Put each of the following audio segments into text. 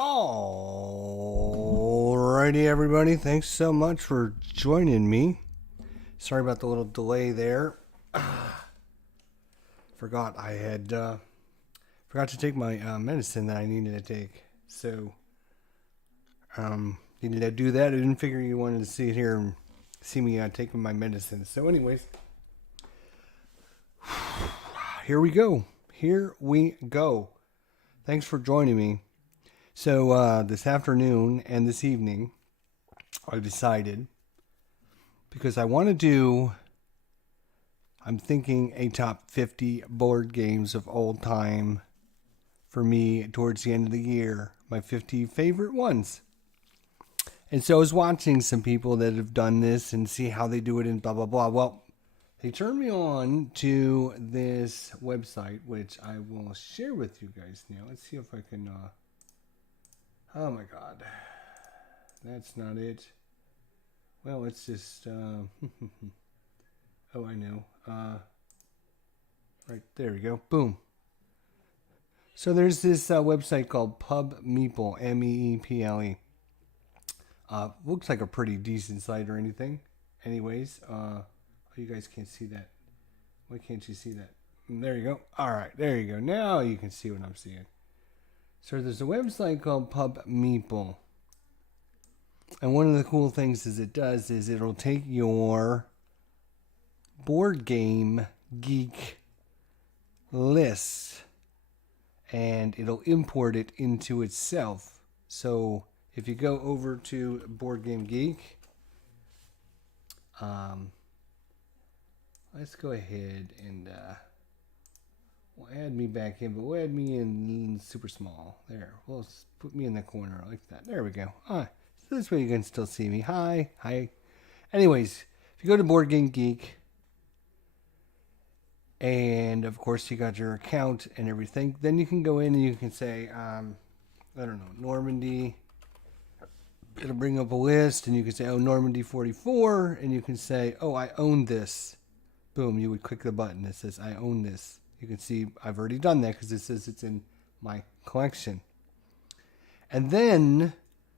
Alrighty, everybody. Thanks so much for joining me. Sorry about the little delay there. Forgot I had forgot to take my medicine that I needed to take. So needed to do that. I didn't figure you wanted to see it here and see me taking my medicine. So, anyways, here we go. Here we go. Thanks for joining me. So this afternoon and this evening, I decided, because I want to do, I'm thinking a top 50 board games of all time for me towards the end of the year. My 50 favorite ones. And so I was watching some people that have done this and see how they do it and blah, blah, blah. Well, they turned me on to this website, which I will share with you guys now. Let's see if I can... Oh my God. That's not it. Well, it's just... oh, I know. Right, there we go. Boom. So there's this website called Meeple, Meeple. Looks like a pretty decent site or anything. Anyways, oh, you guys can't see that. Why can't you see that? There you go. All right, there you go. Now you can see what I'm seeing. So there's a website called Meeple. And one of the cool things it does is it'll take your board game geek list and it'll import it into itself. So if you go over to Board Game Geek, let's go ahead and we'll add me back in, but we'll add me in super small. There, we'll put me in the corner like that. There we go. So this way you can still see me. Hi. Anyways, if you go to Board Game Geek, and of course you got your account and everything, then you can go in and you can say, I don't know, Normandy. It'll bring up a list, and you can say, oh, Normandy 44, and you can say, oh, I own this. Boom, you would click the button that says, I own this. You can see I've already done that because it says it's in my collection. And then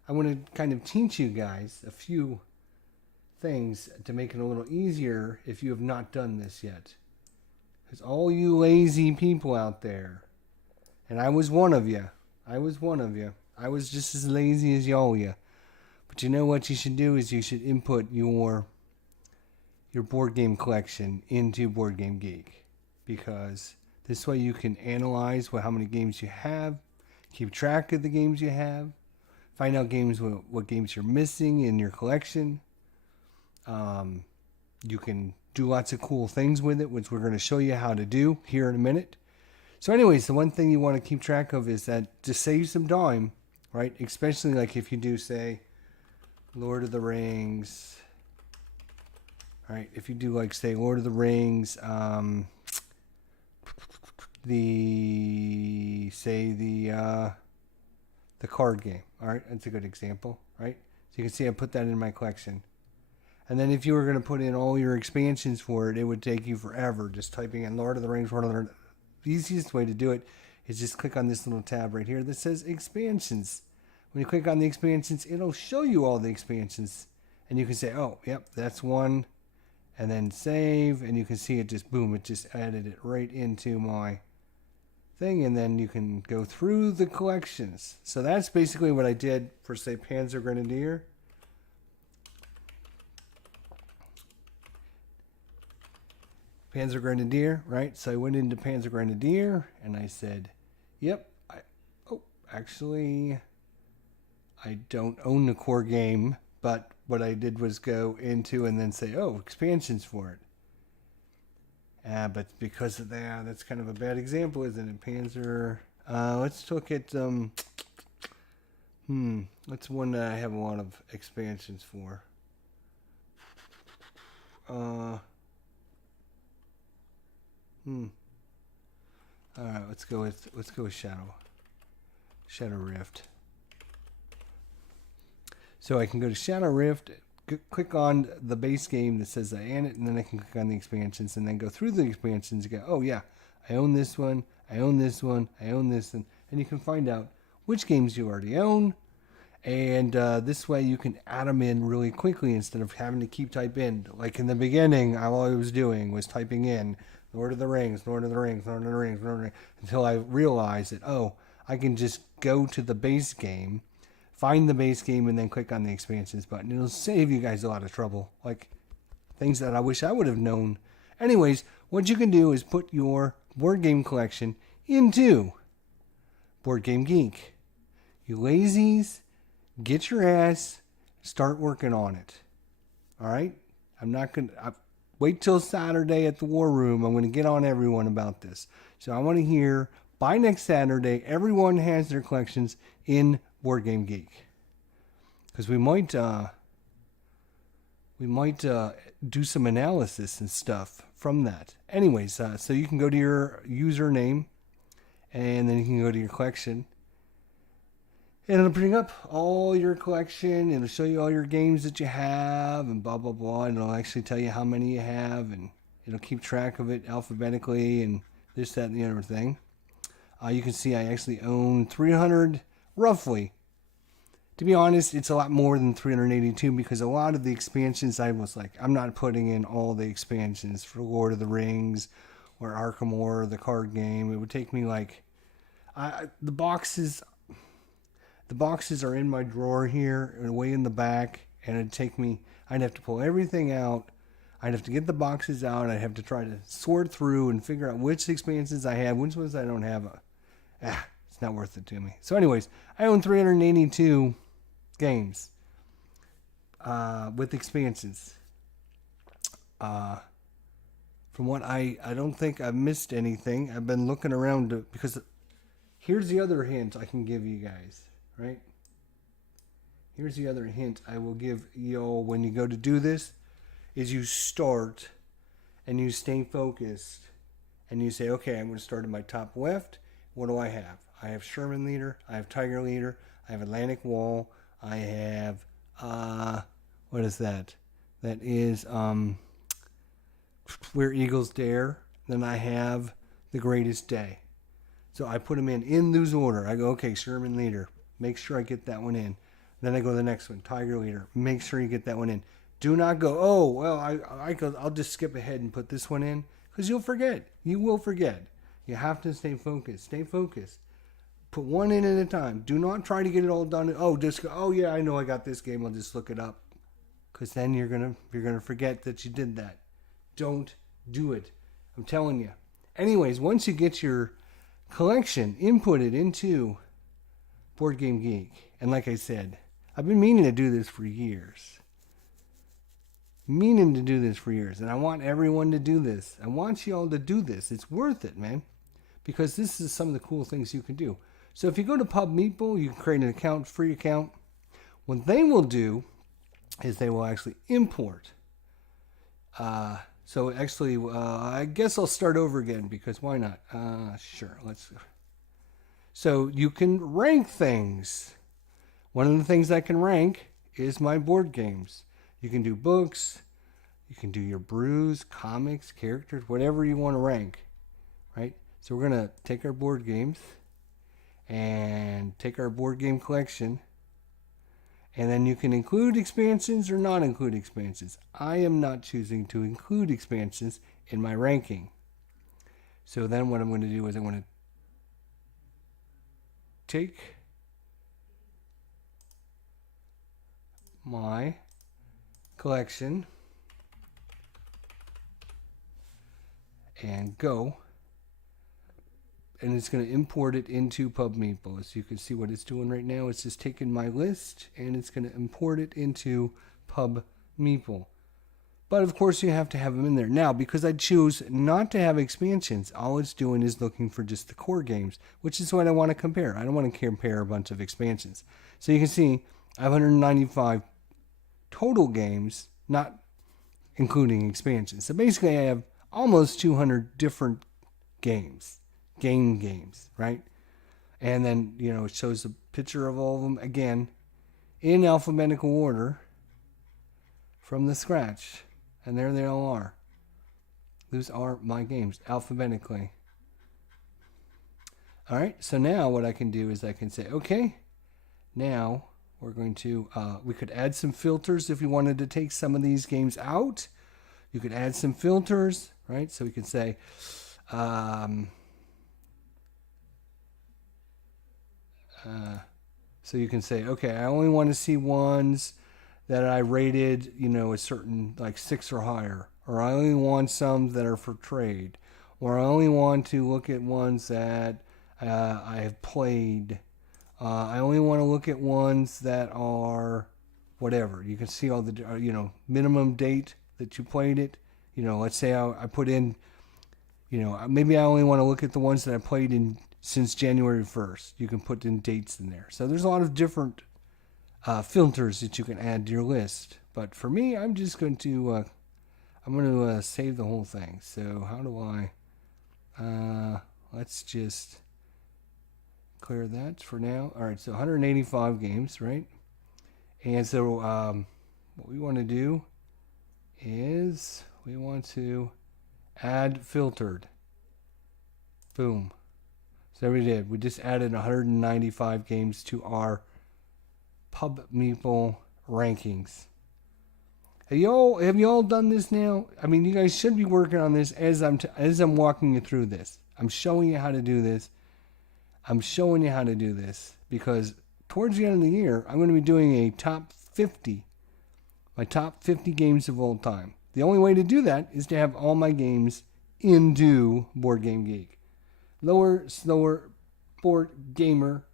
I want to kind of teach you guys a few things to make it a little easier if you have not done this yet. Because all you lazy people out there, and I was one of you. I was just as lazy as y'all you. But you know what you should do is you should input your board game collection into Board Game Geek, because this way you can analyze how many games you have, keep track of the games you have, find out what games you're missing in your collection. You can do lots of cool things with it, which we're going to show you how to do here in a minute. So anyways, the one thing you want to keep track of is that to save some time, right? Especially like if you do, say, Lord of the Rings. All right, if you do like, say, Lord of the Rings, the card game. All right, that's a good example, right? So you can see I put that in my collection. And then if you were going to put in all your expansions for it, it would take you forever just typing in Lord of the Rings, Lord of the Rings. The easiest way to do it is just click on this little tab right here that says expansions. When you click on the expansions, it'll show you all the expansions. And you can say, oh, yep, that's one. And then save. And you can see it just, boom, it just added it right into my thing. And then you can go through the collections. So that's basically what I did for, say, Panzer Grenadier. Panzer Grenadier, right? So I went into Panzer Grenadier and I said, yep, actually, I don't own the core game, but what I did was go into and then say, oh, expansions for it. But because of that, that's kind of a bad example, isn't it? Panzer, let's look at, what's one that I have a lot of expansions for? All right, let's go with Shadow Rift. So I can go to Shadow Rift, click on the base game that says I own it, and then I can click on the expansions and then go through the expansions and go, oh yeah, I own this one, I own this one, I own this one, and you can find out which games you already own. And this way you can add them in really quickly instead of having to keep type in. Like in the beginning, all I was doing was typing in Lord of the Rings, Lord of the Rings, Lord of the Rings, Lord of the Rings, until I realized that, oh, I can just go to the base game, find the base game, and then click on the expansions button. It'll save you guys a lot of trouble. Like things that I wish I would have known. Anyways, what you can do is put your board game collection into Board Game Geek. You lazies, get your ass, start working on it. All right? I'm not going to wait till Saturday at the War Room. I'm going to get on everyone about this. So I want to hear by next Saturday, everyone has their collections in Board Game Geek. Because we might do some analysis and stuff from that. Anyways, so you can go to your username, and then you can go to your collection. And it'll bring up all your collection. It'll show you all your games that you have and blah, blah, blah. And it'll actually tell you how many you have. And it'll keep track of it alphabetically and this, that, and the other thing. You can see I actually own 300, roughly. To be honest, it's a lot more than 382 because a lot of the expansions I was like, I'm not putting in all the expansions for Lord of the Rings or Arkham Horror, the card game. It would take me like... The boxes are in my drawer here, way in the back, and it'd take me... I'd have to pull everything out. I'd have to get the boxes out. I'd have to try to sort through and figure out which expansions I have, which ones I don't have. It's not worth it to me. So anyways, I own 382 games with expansions. From what I don't think I've missed anything. I've been looking around because here's the other hint I can give you guys, right? Here's the other hint I will give you all when you go to do this is you start and you stay focused and you say, okay, I'm going to start in my top left. What do I have? I have Sherman Leader. I have Tiger Leader. I have Atlantic Wall. I have, what is that? That is Where Eagles Dare. Then I have The Greatest Day. So I put them in this order. I go, okay, Sherman Leader. Make sure I get that one in. Then I go to the next one, Tiger Leader. Make sure you get that one in. Do not go, oh, well, I'll just skip ahead and put this one in. Because you'll forget. You will forget. You have to stay focused. Stay focused. Put one in at a time. Do not try to get it all done. Oh, just go, oh yeah, I know I got this game. I'll just look it up. Because then you're gonna forget that you did that. Don't do it. I'm telling you. Anyways, once you get your collection inputted into Board Game Geek, and like I said, I've been meaning to do this for years. And I want everyone to do this. I want you all to do this. It's worth it, man. Because this is some of the cool things you can do. So if you go to Pub Meeple, you can create an account, free account. What they will do is they will actually import. So actually, I guess I'll start over again because why not? Sure, let's. So you can rank things. One of the things I can rank is my board games. You can do books. You can do your brews, comics, characters, whatever you want to rank, right? So we're going to take our board games and take our board game collection. And then you can include expansions or not include expansions. I am not choosing to include expansions in my ranking. So then what I'm going to do is I'm going to take my collection and go, and it's going to import it into Pub Meeple. As you can see what it's doing right now, it's just taking my list and it's going to import it into Pub Meeple. But of course you have to have them in there. Now, because I choose not to have expansions, all it's doing is looking for just the core games, which is what I want to compare. I don't want to compare a bunch of expansions. So you can see I have 195 total games, not including expansions. So basically I have almost 200 different games, right? And then, it shows a picture of all of them again in alphabetical order from the scratch. And there they all are. Those are my games alphabetically. All right, so now what I can do is I can say, okay, now we're going to, we could add some filters if we wanted to take some of these games out. You could add some filters, right? So we can say, so you can say, okay, I only want to see ones that I rated, a certain, like 6 or higher. Or I only want some that are for trade. Or I only want to look at ones that I have played. I only want to look at ones that are whatever. You can see all the, minimum date that you played it. Let's say I put in, maybe I only want to look at the ones that I played in since January 1st. You can put in dates in there. So there's a lot of different filters that you can add to your list. But for me, I'm just going to, save the whole thing. So how do I, let's just clear that for now. All right, so 185 games, right? And so what we want to do is we want to add filtered. Boom. So we did. We just added 195 games to our Pub Meeple rankings. Have you all done this now? I mean, you guys should be working on this as I'm walking you through this. I'm showing you how to do this. Because towards the end of the year, I'm going to be doing a top 50, my top 50 games of all time. The only way to do that is to have all my games into Board Game Geek. Lower, slower, board gamer.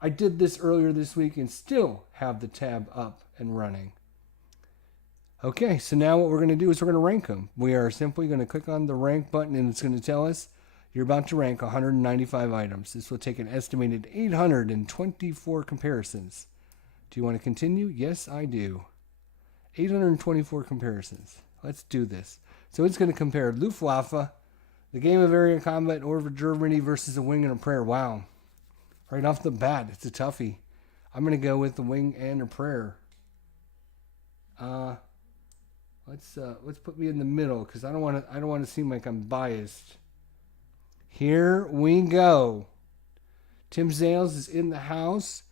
I did this earlier this week and still have the tab up and running. Okay, so now what we're going to do is we're going to rank them. We are simply going to click on the rank button and it's going to tell us you're about to rank 195 items. This will take an estimated 824 comparisons. Do you want to continue? Yes, I do. 824 comparisons. Let's do this. So it's going to compare Luftwaffe, the game of area combat over Germany versus a wing and a prayer. Wow. Right off the bat, it's a toughie. I'm going to go with the wing and a prayer. Let's put me in the middle because I don't want to seem like I'm biased. Here we go. Tim Zales is in the house.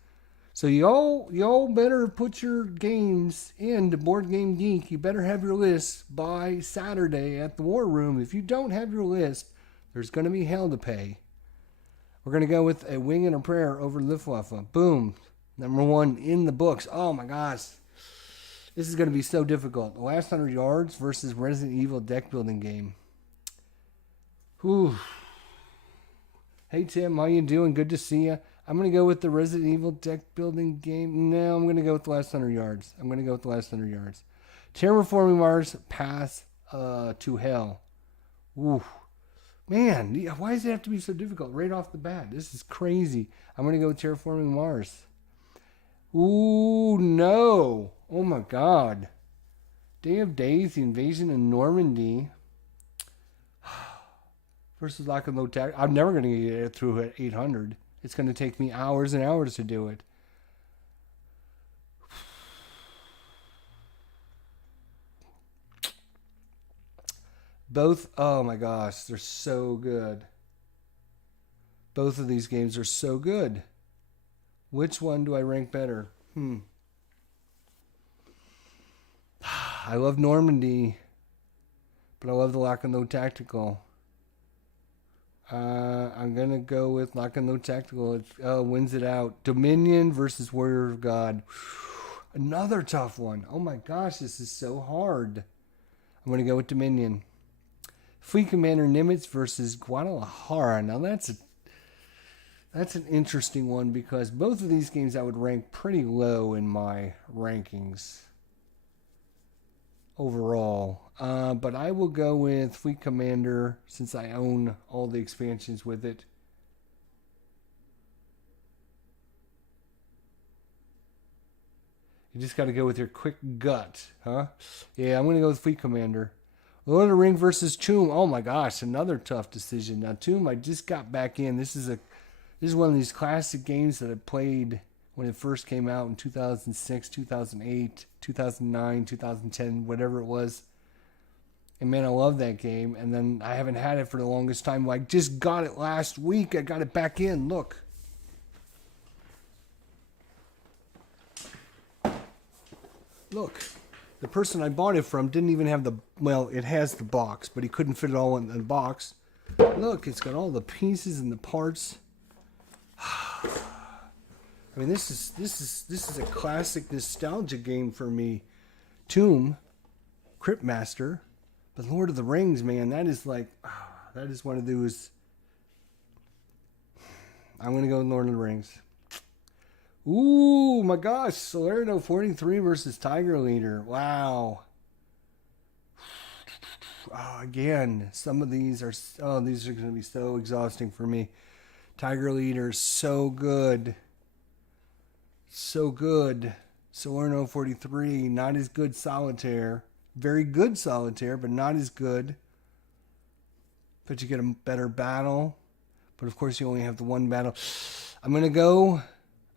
So y'all better put your games into Board Game Geek. You better have your list by Saturday at the War Room. If you don't have your list, there's going to be hell to pay. We're going to go with a wing and a prayer over Luftwaffe. Boom. Number 1 in the books. Oh my gosh. This is going to be so difficult. The Last 100 Yards versus Resident Evil deck building game. Whew. Hey Tim, how you doing? Good to see you. I'm going to go with the Resident Evil deck building game. No, I'm going to go with the Last 100 Yards. Terraforming Mars, Path to Hell. Ooh. Man, why does it have to be so difficult right off the bat? This is crazy. I'm going to go with Terraforming Mars. Ooh, no. Oh my God. Day of Days, the invasion in Normandy. Versus Lock and Load Tactical. I'm never going to get it through at 800. It's going to take me hours and hours to do it. Both, oh my gosh, they're so good. Both of these games are so good. Which one do I rank better? I love Normandy, but I love the Lock and Load Tactical. I'm going to go with Lock and Load Tactical. It wins it out. Dominion versus Warrior of God. Another tough one. Oh my gosh, this is so hard. I'm going to go with Dominion. Fleet Commander Nimitz versus Guadalajara. Now that's an interesting one because both of these games I would rank pretty low in my rankings overall. But I will go with Fleet Commander since I own all the expansions with it. You just got to go with your quick gut, huh? Yeah, I'm going to go with Fleet Commander. Lord of the Ring versus Tomb. Oh my gosh, another tough decision. Now Tomb, I just got back in. This is one of these classic games that I played when it first came out in 2006, 2008, 2009, 2010, whatever it was. And man, I love that game. And then I haven't had it for the longest time. I just got it last week. I got it back in. Look. Look. The person I bought it from didn't even have the... Well, it has the box, but he couldn't fit it all in the box. Look, it's got all the pieces and the parts. I mean, this is a classic nostalgia game for me. Tomb, Crypt Master, but Lord of the Rings, man, that is like, that is one of those. I'm gonna go with Lord of the Rings. Ooh, my gosh, Salerno 43 versus Tiger Leader. Wow. Oh, again, some of these are going to be so exhausting for me. Tiger Leader, so good. So good. Salerno 43, not as good Solitaire. Very good Solitaire, but not as good. But you get a better battle. But of course you only have the one battle. I'm gonna go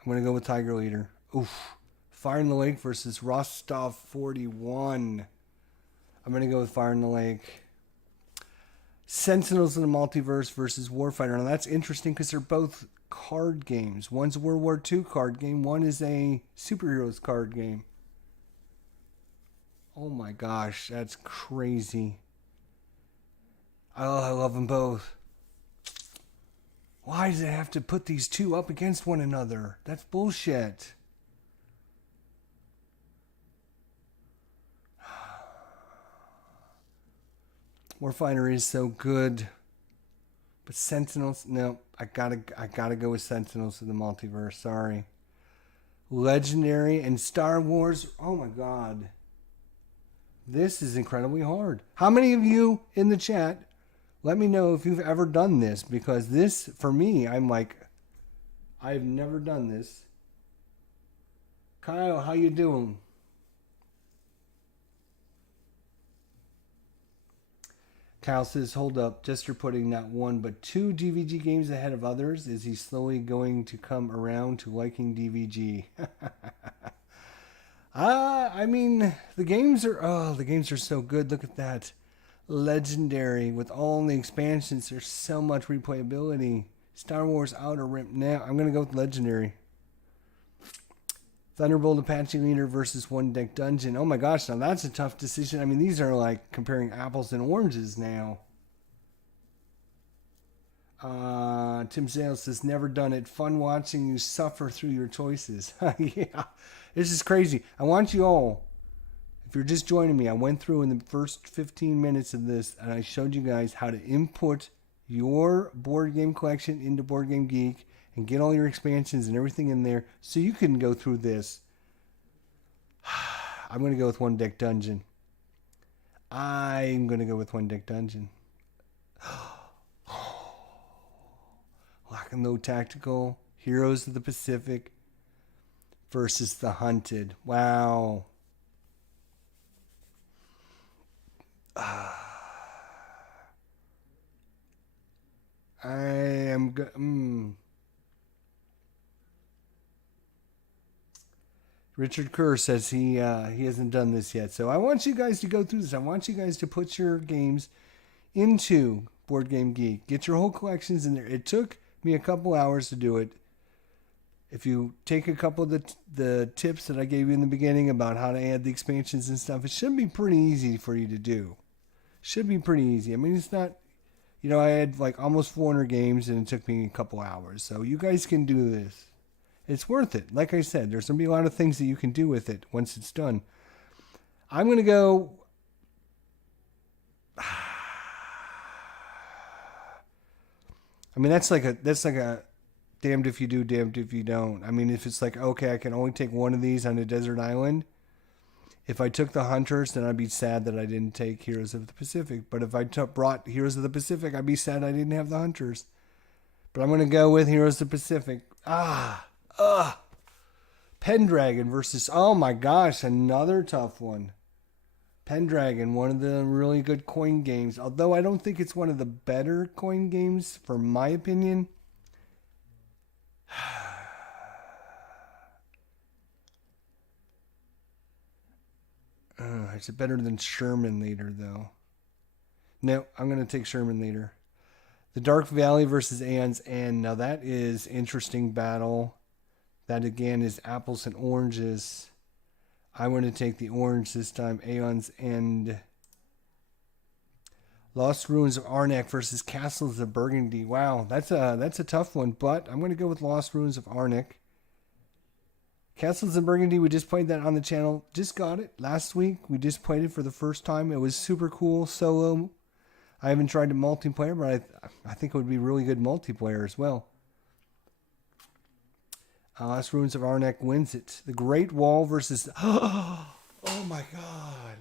with Tiger Leader. Oof. Fire in the Lake versus Rostov 41. I'm gonna go with Fire in the Lake. Sentinels in the Multiverse versus Warfighter. Now that's interesting because they're both card games. One's a World War II card game. One is a superheroes card game. Oh my gosh, that's crazy. Oh, I love them both. Why does it have to put these two up against one another? That's bullshit. Warfighter is so good. But Sentinels, no, I gotta go with Sentinels in the Multiverse. Sorry. Legendary and Star Wars. Oh my God. This is incredibly hard. How many of you in the chat, let me know if you've ever done this, because this, for me, I'm like, I've never done this. Kyle, how you doing? Kyle says, hold up, Jester putting not one but two DVG games ahead of others. Is he slowly going to come around to liking DVG? I mean, the games are so good. Look at that. Legendary with all the expansions. There's so much replayability. Star Wars Outer Rim. Now, I'm going to go with Legendary. Thunderbolt Apache Leader versus One Deck Dungeon. Oh my gosh, now that's a tough decision. I mean, these are like comparing apples and oranges now. Tim Sales says, never done it. Fun watching you suffer through your choices. Yeah, this is crazy. I want you all, if you're just joining me, I went through in the first 15 minutes of this and I showed you guys how to input your board game collection into Board Game Geek and get all your expansions and everything in there so you can go through this. I'm going to go with One Deck Dungeon. I'm going to go with One Deck Dungeon. Lock and Load Tactical, Heroes of the Pacific versus The Hunted. Wow. I am good. Richard Kerr says he hasn't done this yet. So I want you guys to go through this. I want you guys to put your games into Board Game Geek. Get your whole collections in there. It took me a couple hours to do it. If you take a couple of the tips that I gave you in the beginning about how to add the expansions and stuff, it should be pretty easy for you to do. Should be pretty easy. I mean, it's not, I had like almost 400 games and it took me a couple hours. So you guys can do this. It's worth it. Like I said, there's going to be a lot of things that you can do with it once it's done. I'm going to go... I mean, that's like a damned if you do, damned if you don't. I mean, if it's like, okay, I can only take one of these on a desert island. If I took the Hunters, then I'd be sad that I didn't take Heroes of the Pacific. But if I brought Heroes of the Pacific, I'd be sad I didn't have the Hunters. But I'm going to go with Heroes of the Pacific. Pendragon versus, oh my gosh, another tough one. Pendragon, one of the really good coin games. Although I don't think it's one of the better coin games, for my opinion. Is it better than Sherman Leader, though? No, I'm going to take Sherman later. The Dark Valley versus Aeon's End. Now that is interesting battle. That again is apples and oranges. I want to take the orange this time. Aeon's End. Lost Ruins of Arnak versus Castles of Burgundy. Wow, that's a tough one, but I'm going to go with Lost Ruins of Arnak. Castles of Burgundy, we just played that on the channel. Just got it last week. We just played it for the first time. It was super cool, solo. I haven't tried the multiplayer, but I think it would be really good multiplayer as well. Lost Ruins of Arnak wins it. The Great Wall versus... Oh my god.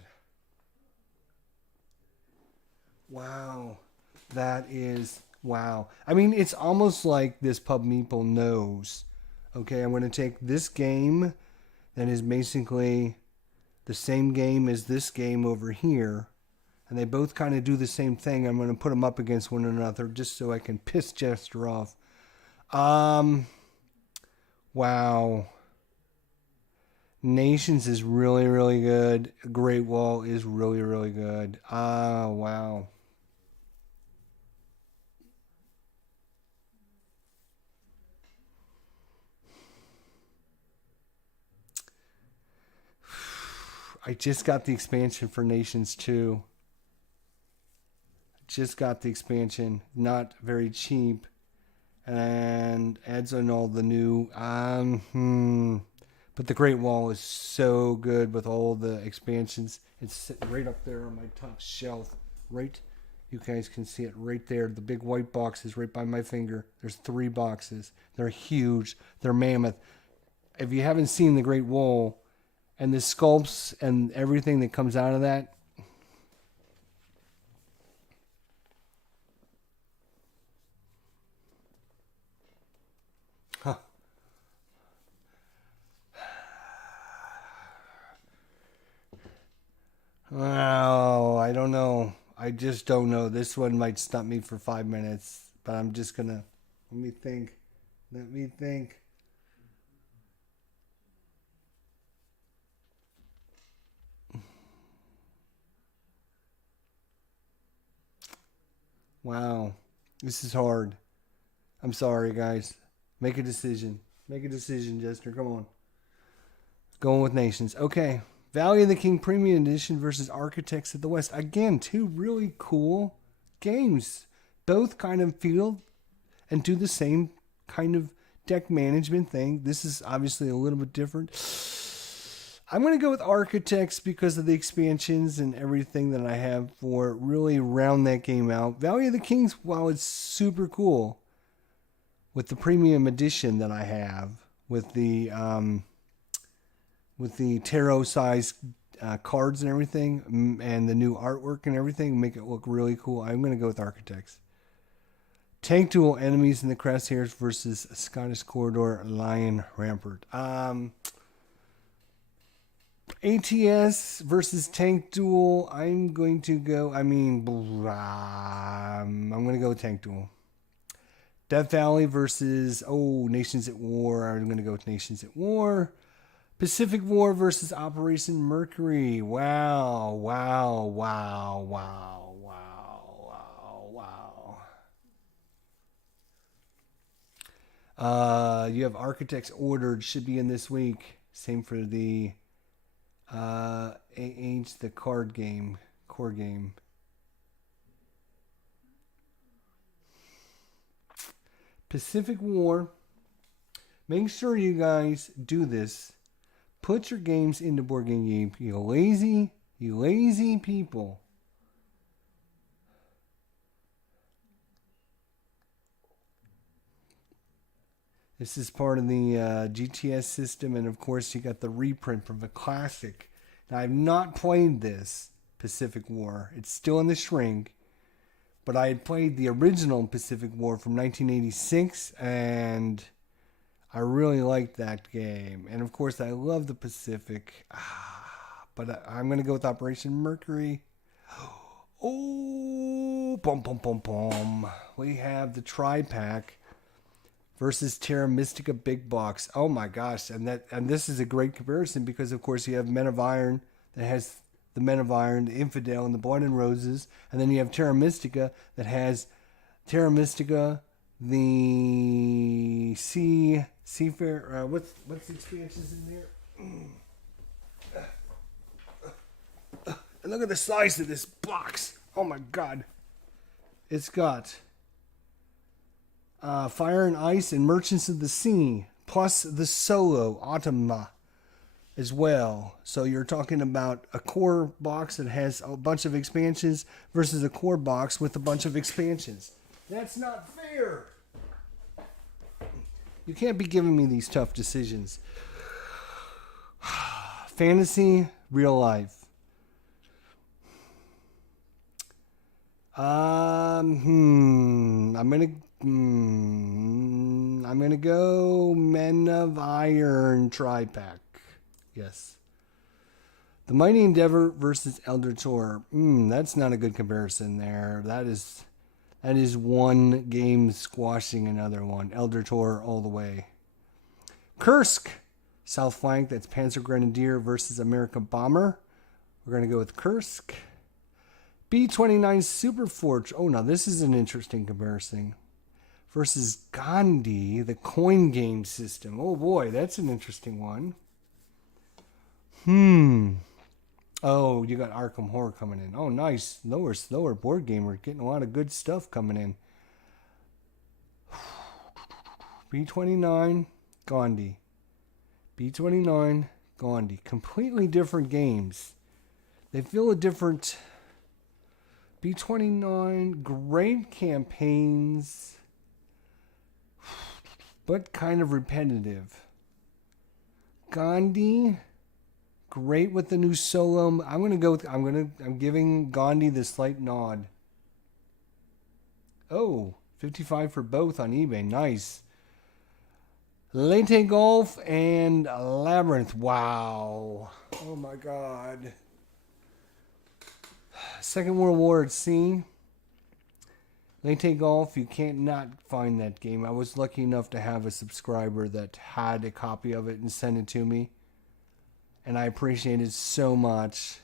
Wow. That is... Wow. I mean, it's almost like this pub Meeple knows. Okay, I'm going to take this game that is basically the same game as this game over here. And they both kind of do the same thing. I'm going to put them up against one another just so I can piss Jester off. Wow. Nations is really, really good. Great Wall is really, really good. Wow. I just got the expansion for Nations 2. Just got the expansion. Not very cheap. And adds on all the new... But the Great Wall is so good with all the expansions. It's sitting right up there on my top shelf. Right? You guys can see it right there. The big white box is right by my finger. There's 3 boxes. They're huge. They're mammoth. If you haven't seen the Great Wall... and the sculpts and everything that comes out of that. Huh. Oh, I don't know. I just don't know. This one might stump me for 5 minutes, but I'm just going to... Let me think. Wow. This is hard. I'm sorry, guys. Make a decision. Make a decision, Jester. Come on. Going with Nations. Okay. Valley of the King Premium Edition versus Architects of the West. Again, 2 really cool games. Both kind of feel and do the same kind of deck management thing. This is obviously a little bit different. I'm going to go with Architects because of the expansions and everything that I have for really round that game out. Valley of the Kings, while it's super cool, with the premium edition that I have, with the tarot-sized cards and everything, and the new artwork and everything, make it look really cool. I'm going to go with Architects. Tank Duel Enemies in the Crosshairs versus Scottish Corridor Lion Rampart. ATS versus Tank Duel. I'm going to go... I'm going to go with Tank Duel. Death Valley versus... Nations at War. I'm going to go with Nations at War. Pacific War versus Operation Mercury. Wow. You have Architects Ordered. Should be in this week. Same for the... the core game. Pacific War. Make sure you guys do this. Put your games into Board Game Geek. You lazy people. This is part of the GTS system, and of course you got the reprint from the classic. Now I've not played this Pacific War. It's still in the shrink, but I had played the original Pacific War from 1986, and I really liked that game. And of course I love the Pacific, but I'm going to go with Operation Mercury. Oh, boom. We have the tri-pack versus Terra Mystica Big Box. Oh my gosh, and this is a great comparison because of course you have Men of Iron that has the Men of Iron, the Infidel, and the Blood and Roses. And then you have Terra Mystica that has Terra Mystica, the Seafarer. What's the expansions in there? And look at the size of this box. Oh my God. It's got Fire and Ice and Merchants of the Sea, plus the solo Automa as well. So you're talking about a core box that has a bunch of expansions versus a core box with a bunch of expansions. That's not fair. You can't be giving me these tough decisions. Fantasy, real life. I'm gonna go Men of Iron tri-pack. Yes. The Mighty Endeavor versus Elder Tor. That's not a good comparison there. That is one game squashing another one. Elder Tor all the way. Kursk, South Flank. That's Panzer Grenadier versus American Bomber. We're gonna go with Kursk. B-29 Superforge. Oh, now this is an interesting comparison. Versus Gandhi, the coin game system. Oh boy, that's an interesting one. Oh, you got Arkham Horror coming in. Oh, nice. Slower board game. We're getting a lot of good stuff coming in. B-29, Gandhi. B-29, Gandhi. Completely different games. They feel a different... B-29, great campaigns, but kind of repetitive. Gandhi, great with the new solo. I'm giving Gandhi the slight nod. Oh, 55 for both on eBay. Nice. Leyte Golf and Labyrinth. Wow. Oh my God. Second World War at Sea. Leyte Golf, you can't not find that game. I was lucky enough to have a subscriber that had a copy of it and sent it to me. And I appreciate it so much.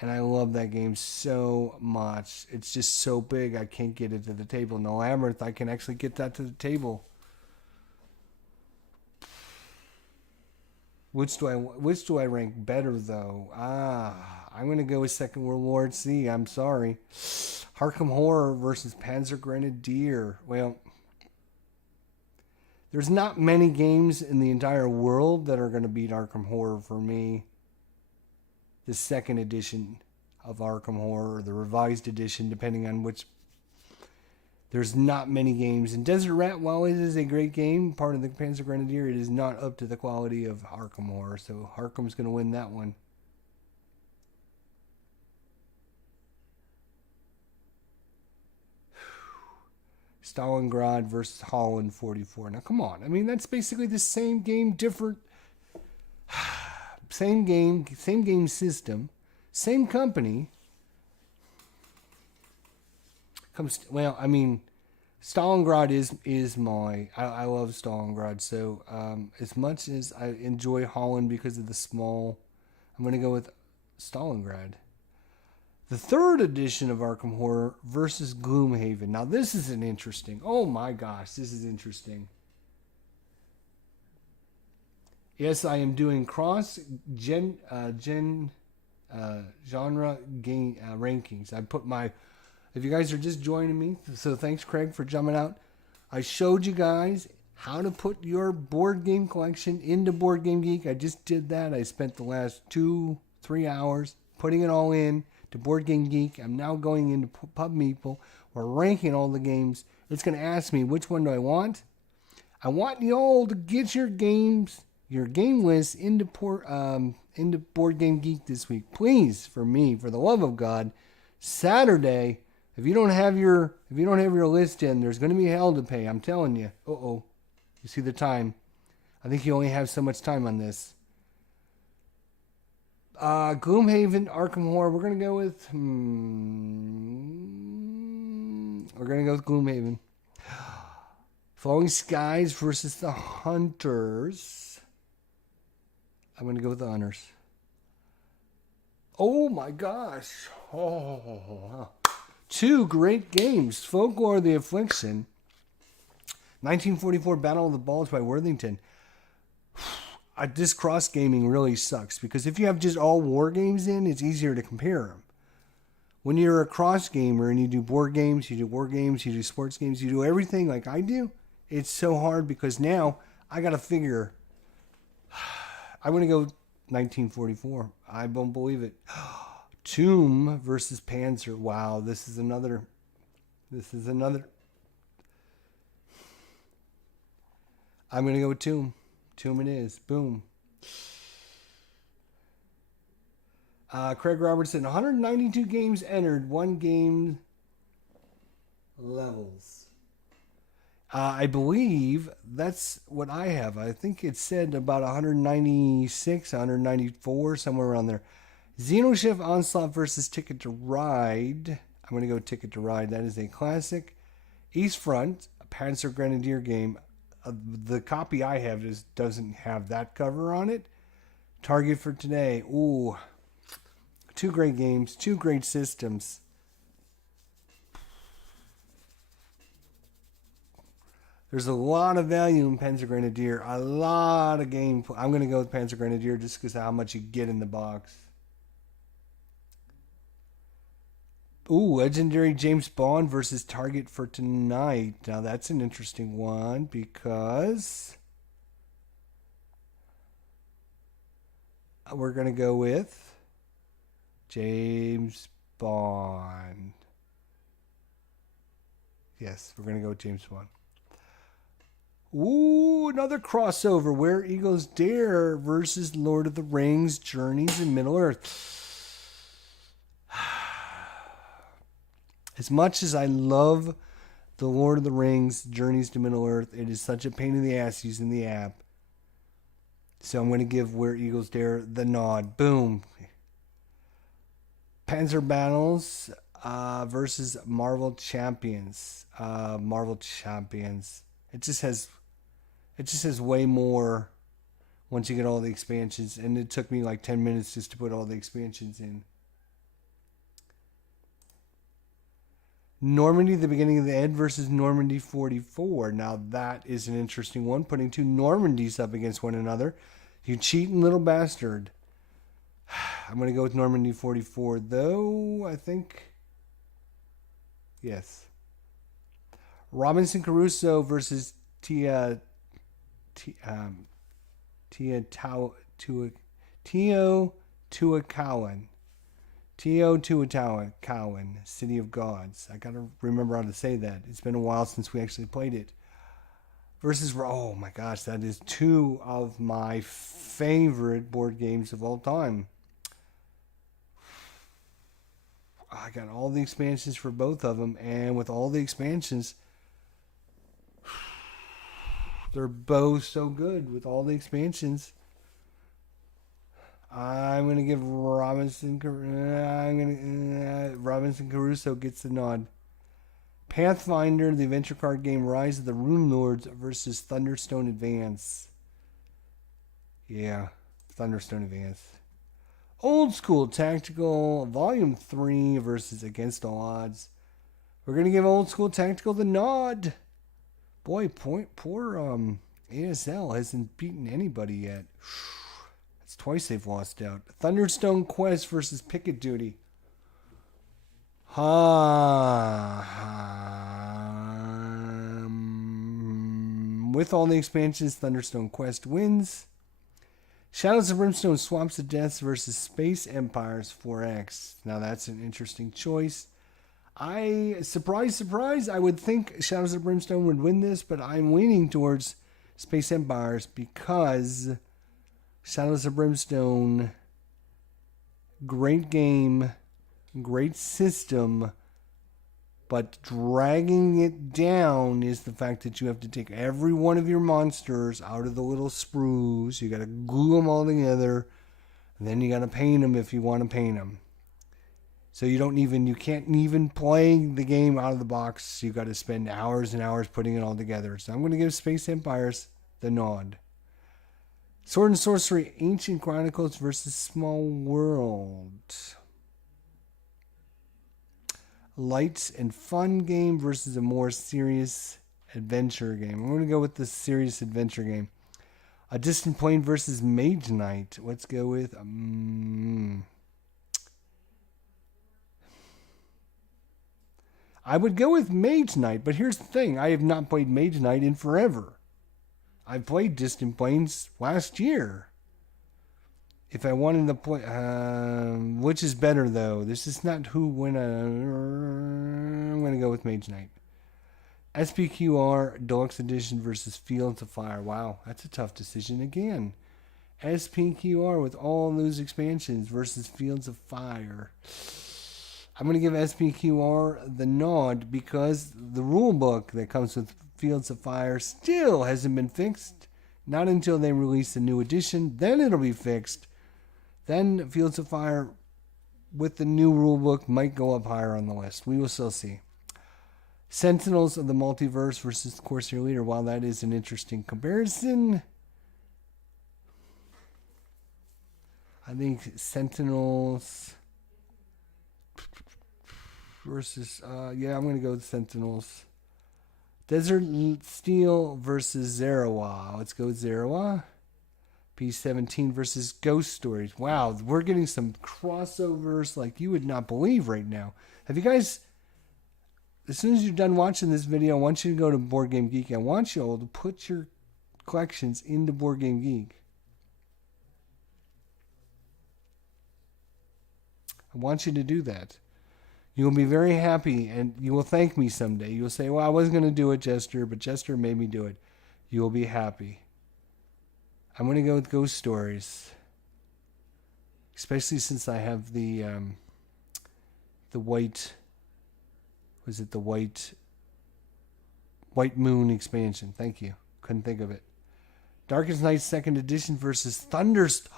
And I love that game so much. It's just so big I can't get it to the table. No, Labyrinth, I can actually get that to the table. Which do I rank better though? I'm gonna go with Second World War at Sea. I'm sorry. Arkham Horror versus Panzer Grenadier. Well, there's not many games in the entire world that are gonna beat Arkham Horror for me. The second edition of Arkham Horror, or the revised edition, depending on which. There's not many games. And Desert Rat, while it is a great game, part of the Panzer Grenadier, it is not up to the quality of Arkham Horror. So Arkham's going to win that one. Stalingrad versus Holland 44. Now, come on. I mean, that's basically the same game, different. Same game system, same company. Stalingrad is my... I love Stalingrad, so as much as I enjoy Holland because of the small, I'm going to go with Stalingrad. The third edition of Arkham Horror versus Gloomhaven. Now this is an interesting... Oh my gosh, this is interesting. Yes, I am doing genre game rankings. I put my... If you guys are just joining me, so thanks, Craig, for jumping out. I showed you guys how to put your board game collection into Board Game Geek. I just did that. I spent the last 2-3 hours putting it all in to Board Game Geek. I'm now going into Pub Meeple. We're ranking all the games. It's going to ask me, which one do I want? I want you all to get your games, your game list into Board Game Geek this week. Please, for me, for the love of God, Saturday... If you don't have your list in, there's going to be hell to pay. I'm telling you. You see the time? I think you only have so much time on this. Gloomhaven, Arkham Horror. We're going to go with. We're going to go with Gloomhaven. Falling Skies versus the Hunters. I'm going to go with the Hunters. Oh my gosh. Oh, two great games. Folklore of the Affliction. 1944 Battle of the Balls by Worthington. This cross gaming really sucks because if you have just all war games in, it's easier to compare them. When you're a cross gamer and you do board games, you do war games, you do sports games, you do everything like I do, it's so hard because now I got to figure. I'm going to go 1944. I don't believe it. Tomb versus Panzer. Wow, this is another. I'm going to go with Tomb. Tomb it is. Boom. Craig Robertson, 192 games entered, one game levels. I believe that's what I have. I think it said about 196, 194, somewhere around there. Xenoshift Onslaught versus Ticket to Ride. I'm going to go Ticket to Ride. That is a classic. East Front, a Panzer Grenadier game. The copy I have doesn't have that cover on it. Target for Today. Ooh. Two great games, two great systems. There's a lot of value in Panzer Grenadier. A lot of game. I'm going to go with Panzer Grenadier just because of how much you get in the box. Ooh, Legendary James Bond versus Target for Tonight. Now that's an interesting one because we're going to go with James Bond. Yes, we're going to go with James Bond. Ooh, another crossover. Where Eagles Dare versus Lord of the Rings, Journeys in Middle-earth. As much as I love the Lord of the Rings, Journeys to Middle-earth, it is such a pain in the ass using the app. So I'm going to give Where Eagles Dare the nod. Boom. Panzer Battles versus Marvel Champions. Marvel Champions. It just has way more once you get all the expansions, and it took me like 10 minutes just to put all the expansions in. Normandy, the Beginning of the End versus Normandy 44. Now that is an interesting one, putting two Normandies up against one another. You cheating little bastard. I'm going to go with Normandy 44, though, I think. Yes. Robinson Crusoe versus Teo Tuacowan. Teotihuacan, City of Gods. I gotta remember how to say that. It's been a while since we actually played it. Versus, oh my gosh, that is two of my favorite board games of all time. I got all the expansions for both of them, and with all the expansions, they're both so good with all the expansions. I'm going to give Robinson Crusoe gets the nod. Pathfinder, the adventure card game Rise of the Rune Lords versus Thunderstone Advance. Yeah, Thunderstone Advance. Old School Tactical, Volume 3 versus Against All Odds. We're going to give Old School Tactical the nod. Boy, poor ASL hasn't beaten anybody yet. That's twice they've lost out. Thunderstone Quest versus Picket Duty. With all the expansions, Thunderstone Quest wins. Shadows of Brimstone Swamps of Death versus Space Empires 4X. Now that's an interesting choice. Surprise, I would think Shadows of Brimstone would win this, but I'm leaning towards Space Empires because Shadows of Brimstone, great game, great system, but dragging it down is the fact that you have to take every one of your monsters out of the little sprues. You got to glue them all together, and then you got to paint them if you want to paint them. So you can't even play the game out of the box. You got to spend hours and hours putting it all together. So I'm going to give Space Empires the nod. Sword and Sorcery Ancient Chronicles versus Small World. Light and fun game versus a more serious adventure game. I'm going to go with the serious adventure game. A Distant Plane versus Mage Knight. Let's go with... I would go with Mage Knight, but here's the thing. I have not played Mage Knight in forever. I played Distant Planes last year. If I wanted to play... which is better, though? This is not who win a... I'm going to go with Mage Knight. SPQR Deluxe Edition versus Fields of Fire. Wow, that's a tough decision again. SPQR with all those expansions versus Fields of Fire. I'm going to give SPQR the nod because the rule book that comes with Fields of Fire still hasn't been fixed. Not until they release a new edition. Then it'll be fixed. Then Fields of Fire with the new rule book might go up higher on the list. We will still see. Sentinels of the Multiverse versus Corsair Leader. While that is an interesting comparison, I think Sentinels versus... I'm going to go with Sentinels. Desert Steel versus Zerawa. Let's go with Zerawa. P17 versus Ghost Stories. Wow, we're getting some crossovers like you would not believe right now. Have you guys... As soon as you're done watching this video, I want you to go to Board Game Geek. I want you all to put your collections into Board Game Geek. I want you to do that. You'll be very happy, and you will thank me someday. You'll say, well, I wasn't going to do it, Jester, but Jester made me do it. You will be happy. I'm going to go with Ghost Stories. Especially since I have the white... Was it the White Moon expansion? Thank you. Couldn't think of it. Darkest Night 2nd Edition versus Thunderstorm.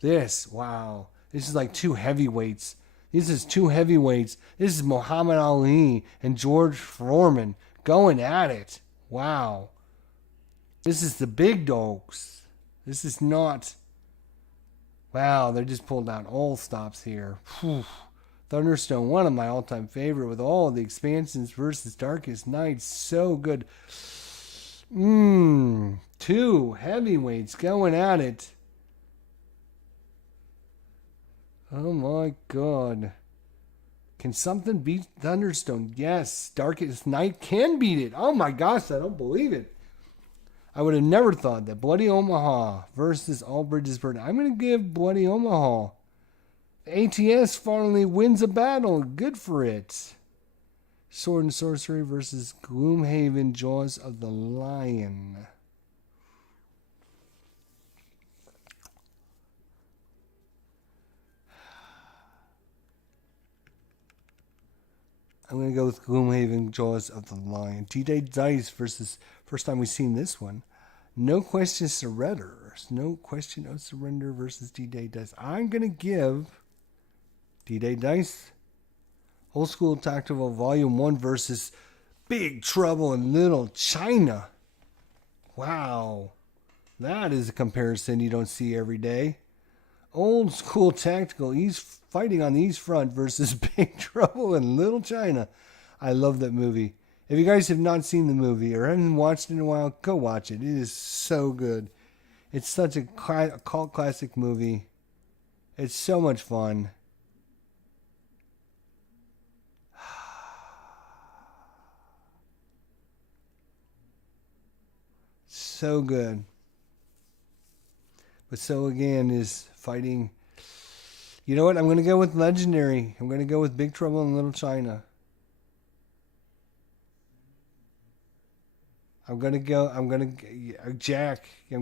This, wow. This is like two heavyweights. This is two heavyweights. This is Muhammad Ali and George Foreman going at it. Wow. This is the big dogs. This is not... Wow, they just pulled out all stops here. Whew. Thunderstone, one of my all-time favorite with all the expansions versus Darkest Night. So good. Two heavyweights going at it. Oh my God. Can something beat Thunderstone? Yes, Darkest Night can beat it. Oh my gosh, I don't believe it. I would have never thought that. Bloody Omaha versus All Bridges Burn. I'm going to give Bloody Omaha. ATS finally wins a battle. Good for it. Sword and Sorcery versus Gloomhaven Jaws of the Lion. I'm going to go with Gloomhaven Jaws of the Lion. D-Day Dice versus... First time we've seen this one. No Question Surrender. No Question of Surrender versus D-Day Dice. I'm going to give... D-Day Dice. Old School Tactical Volume 1 versus Big Trouble in Little China. Wow. That is a comparison you don't see every day. Old School Tactical, he's fighting on the East Front versus Big Trouble in Little China. I love that movie. If you guys have not seen the movie or haven't watched it in a while, go watch it. It is so good. It's such a cult classic movie. It's so much fun. So good. But so again is fighting. You know what? I'm going to go with Legendary. I'm going to go with Big Trouble in Little China. Jack. I'm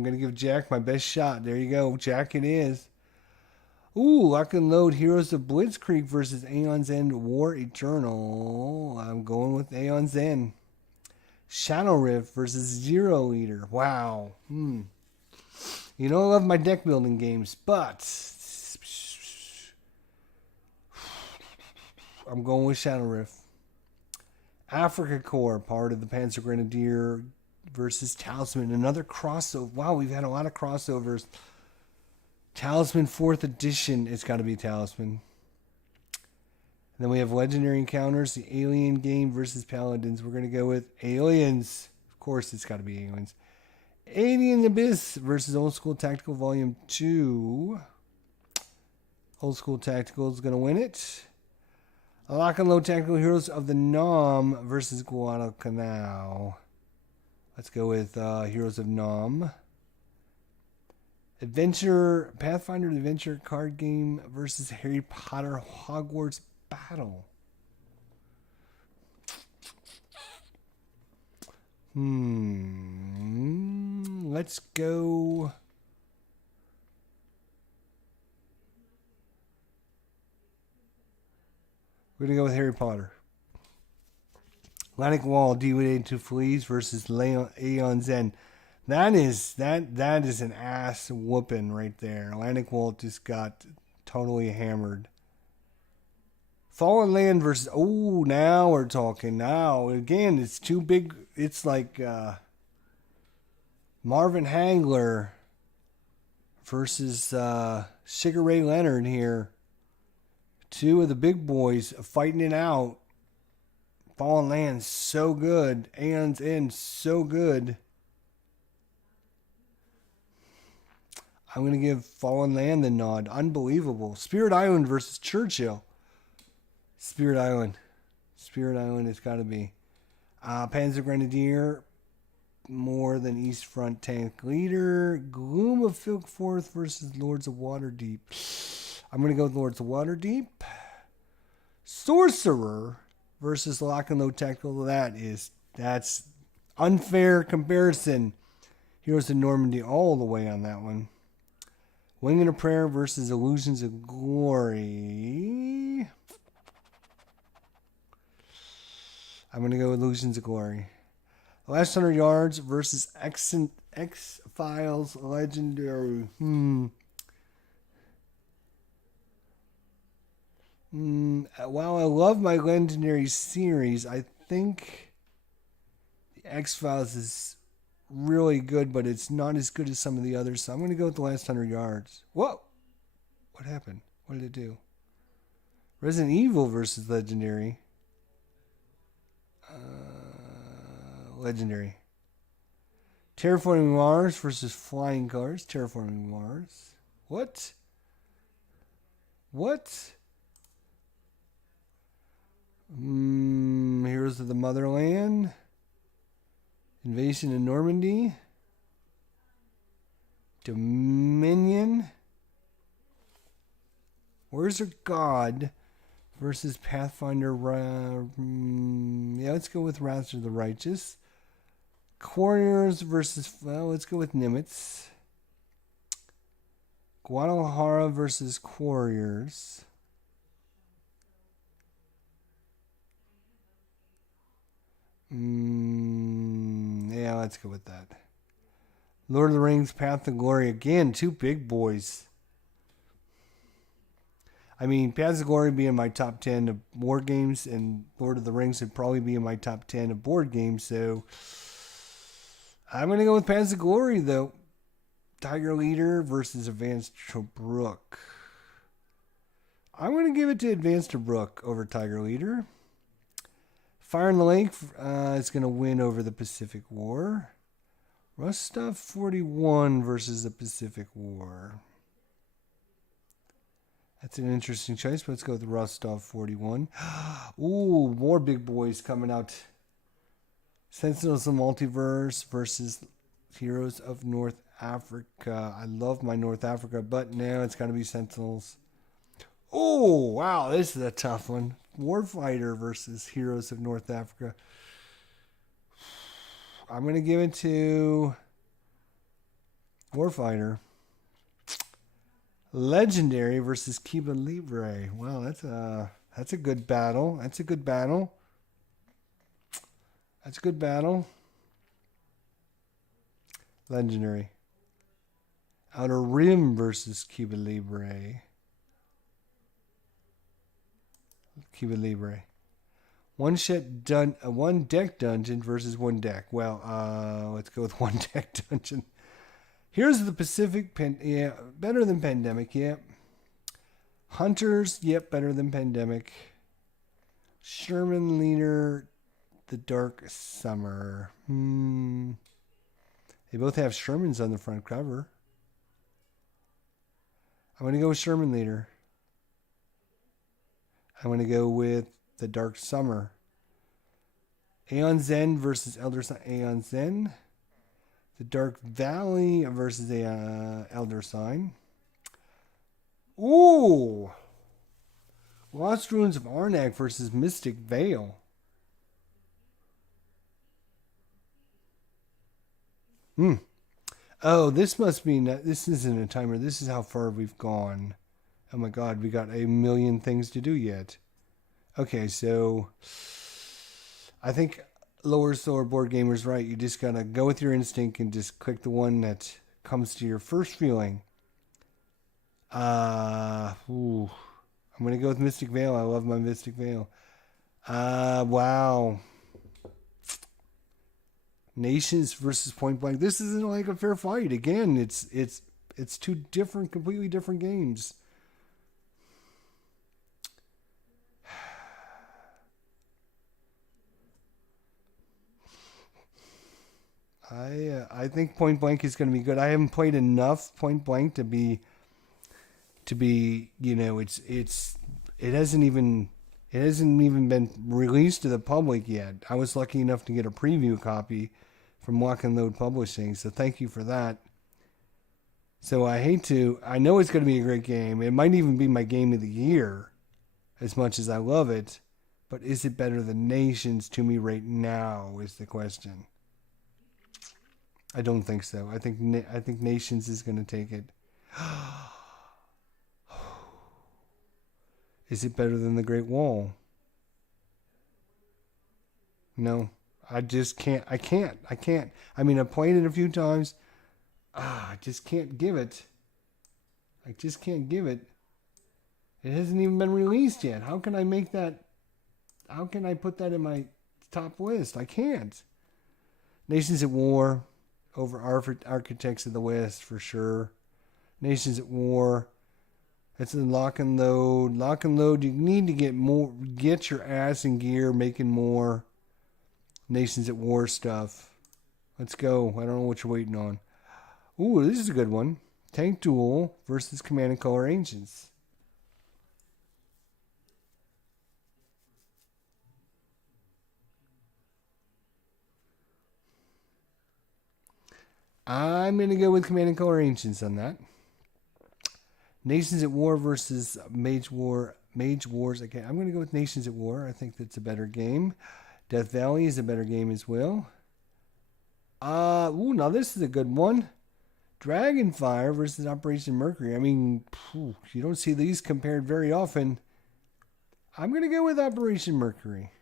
going to give Jack my best shot. There you go. Jack it is. Ooh, Lock and Load Heroes of Blitzkrieg versus Aeon's End War Eternal. I'm going with Aeon's End. Shadow Rift versus Zero Eater. Wow. You know I love my deck building games, but I'm going with Shadow Rift. Africa Corps, part of the Panzer Grenadier versus Talisman. Another crossover. Wow, we've had a lot of crossovers. Talisman 4th edition. It's got to be Talisman. And then we have Legendary Encounters, the Alien game versus Paladins. We're going to go with Aliens. Of course, it's got to be Aliens. Alien Abyss versus Old School Tactical Volume 2. Old School Tactical is going to win it. Lock and Load Tactical Heroes of the Nom versus Guadalcanal. Let's go with Heroes of Nom. Adventure, Pathfinder Adventure card game versus Harry Potter Hogwarts Battle. Let's go. We're going to go with Harry Potter. Atlantic Wall, D-Wade to Fleas versus Aeon's End. That is an ass whooping right there. Atlantic Wall just got totally hammered. Fallen Land versus... Oh, now we're talking. Now, again, it's too big. It's like Marvin Hagler versus Sugar Ray Leonard here. Two of the big boys fighting it out. Fallen Land, so good. Aeon's End, so good. I'm going to give Fallen Land the nod. Unbelievable. Spirit Island versus Churchill. Spirit Island. Spirit Island, it's got to be. Panzer Grenadier, more than East Front Tank Leader. Gloom of Filkforth versus Lords of Waterdeep. I'm going to go with Lords of Waterdeep. Sorcerer versus Lock and Load Tactical. That's unfair comparison. Heroes of Normandy all the way on that one. Winging a Prayer versus Illusions of Glory. I'm going to go with Illusions of Glory. Last 100 Yards versus X-Files Legendary. While I love my Legendary series, I think the X-Files is really good, but it's not as good as some of the others. So I'm going to go with the Last 100 Yards. Whoa! What happened? What did it do? Resident Evil versus Legendary. Legendary. Terraforming Mars versus Flying Cars. Terraforming Mars. What? Heroes of the Motherland. Invasion of Normandy. Dominion. Where's Our God versus Pathfinder. Yeah, let's go with Wrath of the Righteous. Couriers versus... Well, let's go with Nimitz. Guadalajara versus Couriers. Yeah, let's go with that. Lord of the Rings, Path to Glory. Again, two big boys. I mean, Paths of Glory be in my top 10 of board games, and Lord of the Rings would probably be in my top 10 of board games, so I'm going to go with Paths of Glory, though. Tiger Leader versus Advanced Tobruk. I'm going to give it to Advanced Tobruk over Tiger Leader. Fire in the Lake is going to win over the Pacific War. Rostov 41 versus the Pacific War. That's an interesting choice, but let's go with Rostov 41. Ooh, more big boys coming out. Sentinels of the Multiverse versus Heroes of North Africa. I love my North Africa, but now it's got to be Sentinels. Oh, wow, this is a tough one. Warfighter versus Heroes of North Africa. I'm going to give it to Warfighter. Legendary versus Cuba Libre. Wow, that's a good battle. That's a good battle. Legendary. Outer Rim versus Cuba Libre. One deck dungeon versus one deck. Well, let's go with one deck dungeon. Here's the yeah, better than Pandemic, yeah. Hunters, yep, better than Pandemic. Sherman Leader, The Dark Summer. They both have Shermans on the front cover. I'm going to go with Sherman Leader. I'm going to go with The Dark Summer. Aeon Zen versus Elder Sign. Aeon Zen. The Dark Valley versus Elder Sign. Ooh! Lost Ruins of Arnak versus Mystic Vale. Oh, this must be... This isn't a timer. This is how far we've gone. Oh my god, we got a million things to do yet. Okay, so... I think Lower Solar Board Gamer's right. You just gotta go with your instinct and just click the one that comes to your first feeling. I'm gonna go with Mystic Vale. I love my Mystic Vale. Wow. Nations versus Point Blank. This isn't like a fair fight. Again, it's two different, completely different games. I think Point Blank is going to be good. I haven't played enough Point Blank to be it hasn't even been released to the public yet. I was lucky enough to get a preview copy from Lock and Load Publishing, so thank you for that. So I know it's going to be a great game. It might even be my game of the year, as much as I love it. But is it better than Nations to me right now? Is the question. I don't think so. I think Nations is going to take it. Is it better than the Great Wall? No. I just can't. I can't. I mean, I've played it a few times. I just can't give it. I just can't give it. It hasn't even been released yet. How can I make that? How can I put that in my top list? I can't. Nations at War over Architects of the West for sure. Nations at War. That's in Lock and Load. Lock and Load, you need to get your ass in gear making more Nations at War stuff. Let's go. I don't know what you're waiting on. Ooh, this is a good one. Tank Duel versus Command and Color Ancients. I'm going to go with Command and Color Ancients on that. Nations at War versus Mage Wars. Okay, I'm going to go with Nations at War. I think that's a better game. Death Valley is a better game as well. Now this is a good one. Dragonfire versus Operation Mercury. I mean, you don't see these compared very often. I'm going to go with Operation Mercury.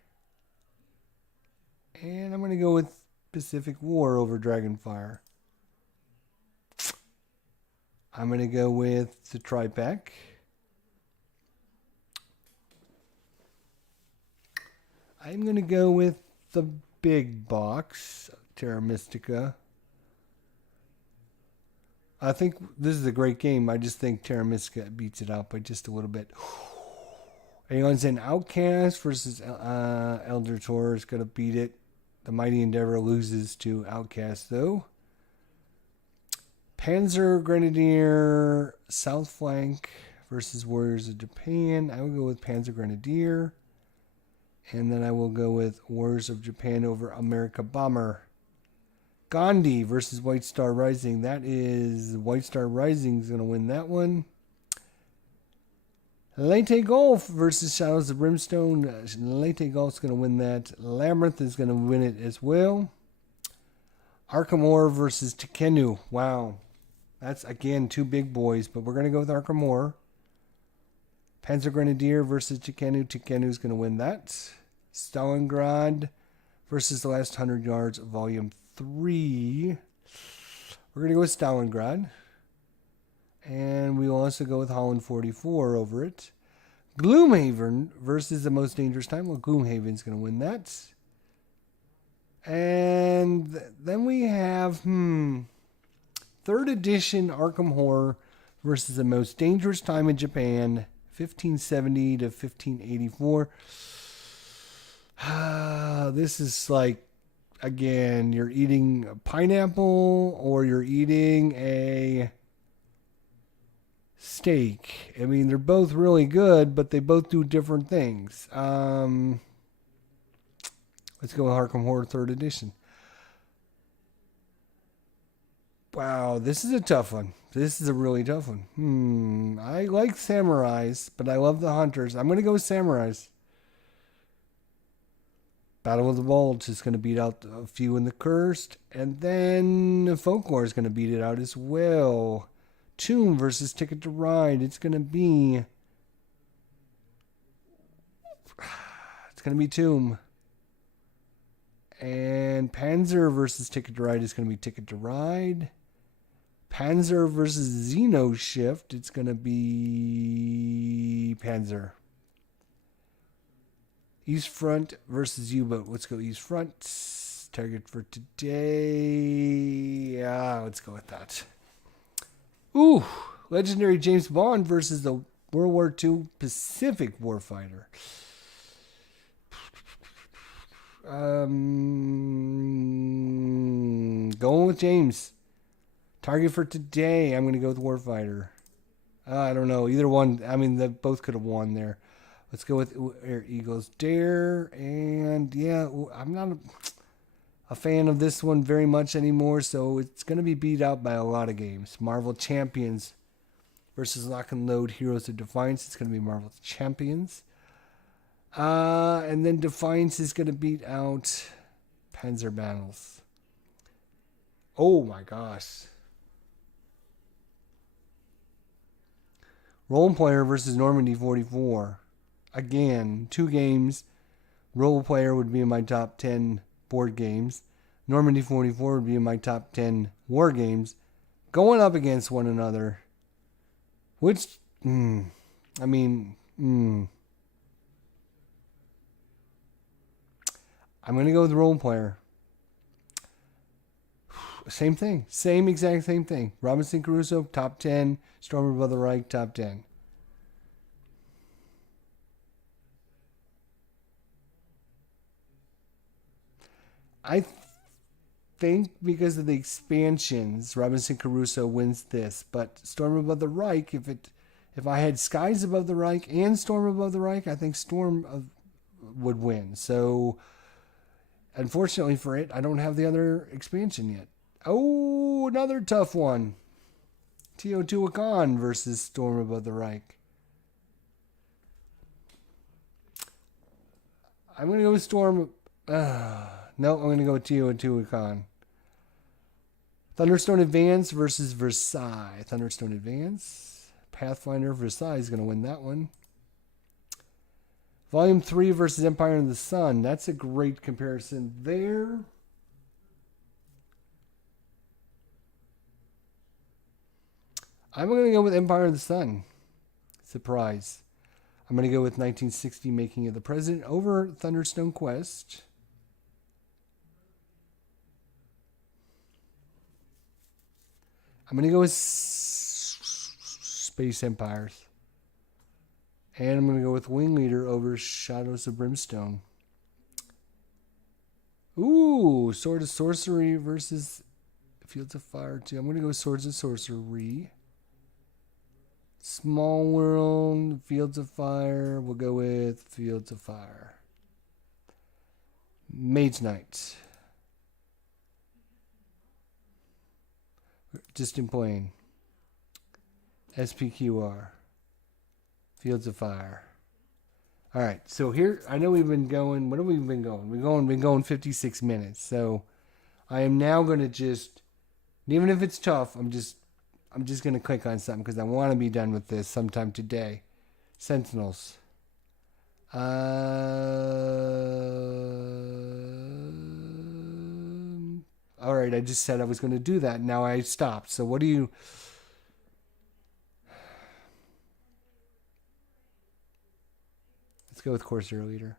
And I'm going to go with Pacific War over Dragonfire. I'm going to go with the tri-pack. I'm going to go with the big box, Terra Mystica. I think this is a great game. I just think Terra Mystica beats it out by just a little bit. Aeon's in Outcast versus Elder Tor is going to beat it. The Mighty Endeavor loses to Outcast, though. Panzer Grenadier South Flank versus Warriors of Japan. I will go with Panzer Grenadier. And then I will go with Warriors of Japan over America Bomber. Gandhi versus White Star Rising. That is White Star Rising is going to win that one. Leyte Golf versus Shadows of Brimstone. Leyte Golf is going to win that. Labyrinth is going to win it as well. Arkham versus Tikenu. Wow. That's, again, two big boys, but we're going to go with Arkham Panzer Grenadier versus Tikenu. Tikenu is going to win that. Stalingrad versus The Last 100 Yards, Volume 3. We're going to go with Stalingrad. And we will also go with Holland 44 over it. Gloomhaven versus the Most Dangerous Time. Well, Gloomhaven's going to win that. And then we have, 3rd edition Arkham Horror versus the Most Dangerous Time in Japan, 1570 to 1584. This is like, again, you're eating a pineapple or you're eating a steak. I mean, they're both really good, but they both do different things. Let's go with Arkham Horror 3rd edition. Wow, this is a tough one. This is a really tough one. I like samurais, but I love the hunters. I'm going to go with samurais. Battle of the Bulge is going to beat out a few in the Cursed. And then Folklore is going to beat it out as well. Tomb versus Ticket to Ride. It's going to be Tomb. And Panzer versus Ticket to Ride is going to be Ticket to Ride. Panzer versus Xeno Shift. It's going to be Panzer. East Front versus U-Boat. Let's go East Front. Target for today. Let's go with that. Ooh, Legendary James Bond versus the World War II Pacific Warfighter. Going with James. Target for today. I'm going to go with Warfighter. I don't know. Either one. I mean, they both could have won there. Let's go with Air Eagles Dare. And yeah, I'm not a fan of this one very much anymore. So it's going to be beat out by a lot of games. Marvel Champions versus Lock and Load Heroes of Defiance. It's going to be Marvel Champions. And then Defiance is going to beat out Panzer Battles. Oh my gosh. Role Player versus Normandy 44. Again, 2 games. Role Player would be in my top 10 board games. Normandy 44 would be in my top 10 war games. Going up against one another. Which, I'm going to go with Role Player. Same thing. Same exact same thing. Robinson Crusoe, top 10. Storm Above the Reich, top 10. I think because of the expansions, Robinson Crusoe wins this. But Storm Above the Reich, if I had Skies Above the Reich and Storm Above the Reich, I think Storm would win. So, unfortunately for it, I don't have the other expansion yet. Oh, another tough one. Teotihuacan versus Storm Above the Reich. I'm going to go with Storm. No, I'm going to go with Teotihuacan. Thunderstone Advance versus Versailles. Thunderstone Advance. Pathfinder Versailles is going to win that one. Volume 3 versus Empire of the Sun. That's a great comparison there. I'm going to go with Empire of the Sun. Surprise. I'm going to go with 1960 Making of the President over Thunderstone Quest. I'm going to go with Space Empires. And I'm going to go with Wing Leader over Shadows of Brimstone. Ooh, Sword of Sorcery versus Fields of Fire 2. I'm going to go with Swords of Sorcery. Small World, Fields of Fire. We'll go with Fields of Fire. Mage Knight. Distant Plane. SPQR. Fields of Fire. All right, so here, I know we've been going, what have we been going? We've been going 56 minutes. So I am now going to just, even if it's tough, I'm just going to click on something because I want to be done with this sometime today. Sentinels. All right, I just said I was going to do that. Now I stopped. So what do you... Let's go with Corsair Leader.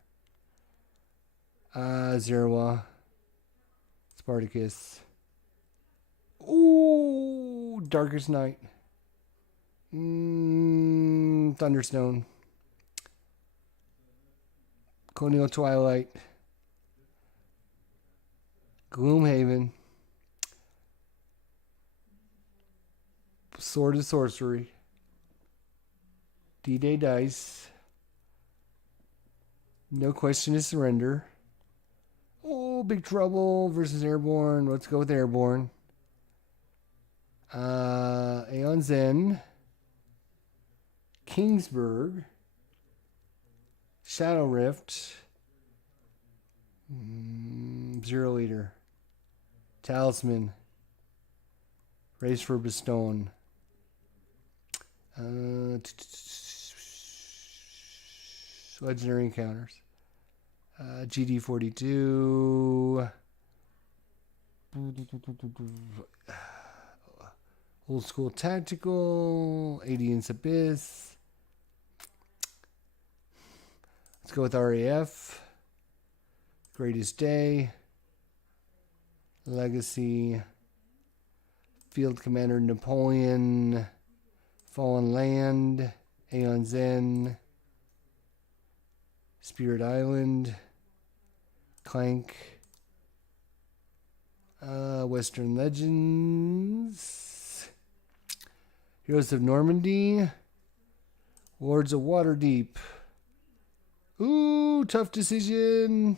Zerawa. Spartacus. Ooh, Darkest Night. Thunderstone. Colonial Twilight. Gloomhaven. Sword of Sorcery. D-Day Dice. No Question to Surrender. Oh, Big Trouble versus Airborne. Let's go with Airborne. Aeon Zen. Kingsburg. Shadow Rift. Zero Leader. Talisman. Race for Bestone. Legendary Encounters. GD42. Old School Tactical. Adiance Abyss. Let's go with RAF. Greatest Day. Legacy. Field Commander Napoleon. Fallen Land. Aeon Zen. Spirit Island. Clank. Western Legends. Heroes of Normandy. Lords of Waterdeep. Ooh, tough decision.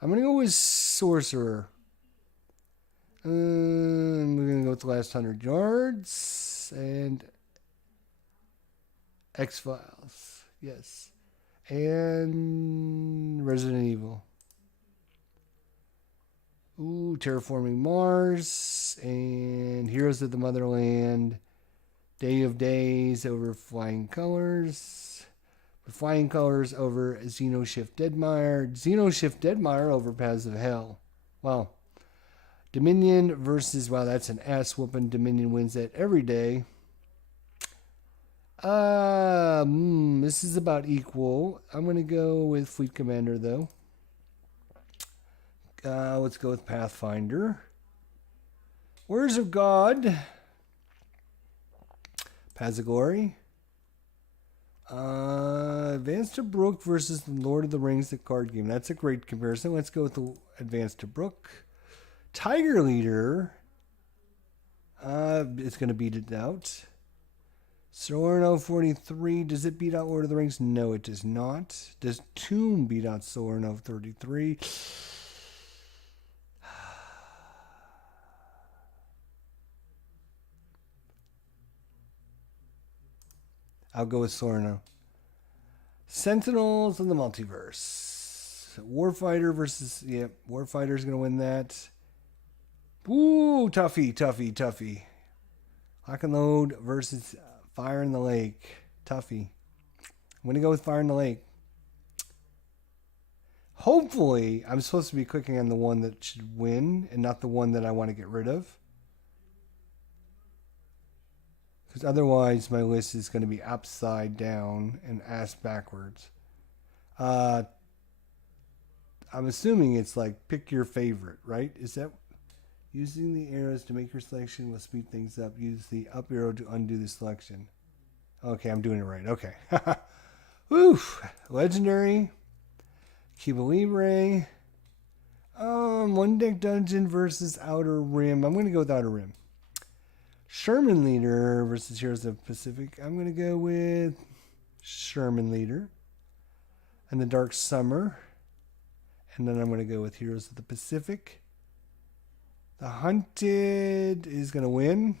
I'm going to go with Sorcerer. We're going to go with the last 100 yards. And X-Files. Yes. And Resident Evil. Ooh, Terraforming Mars. And Heroes of the Motherland. Day of Days over Flying Colors. Flying Colors over Xenoshift Deadmire. Xenoshift Deadmire over Paths of Hell. Wow. Dominion versus, wow, that's an ass whooping. Dominion wins that every day. This is about equal. I'm going to go with Fleet Commander, though. Let's go with Pathfinder. Words of God. Paths of Glory. Advanced to Brook versus the Lord of the Rings, the card game. That's a great comparison. Let's go with the Advanced to Brook. Tiger Leader. It's going to beat it out. Solarno 43. Does it beat out Lord of the Rings? No, it does not. Does Tomb beat out Solarno 33? I'll go with Solarno. Sentinels of the Multiverse. Warfighter versus... Yep, Warfighter's going to win that. Ooh, toughy. Lock and Load versus Fire in the Lake. Toughy. I'm going to go with Fire in the Lake. Hopefully, I'm supposed to be clicking on the one that should win and not the one that I want to get rid of. Because otherwise, my list is going to be upside down and ass backwards. I'm assuming it's like pick your favorite, right? Is that using the arrows to make your selection will speed things up? Use the up arrow to undo the selection. Okay, I'm doing it right. Okay. Oof. Legendary. Cuba Libre. One deck dungeon versus Outer Rim. I'm going to go with Outer Rim. Sherman Leader versus Heroes of the Pacific. I'm going to go with Sherman Leader. And the Dark Summer. And then I'm going to go with Heroes of the Pacific. The Hunted is going to win.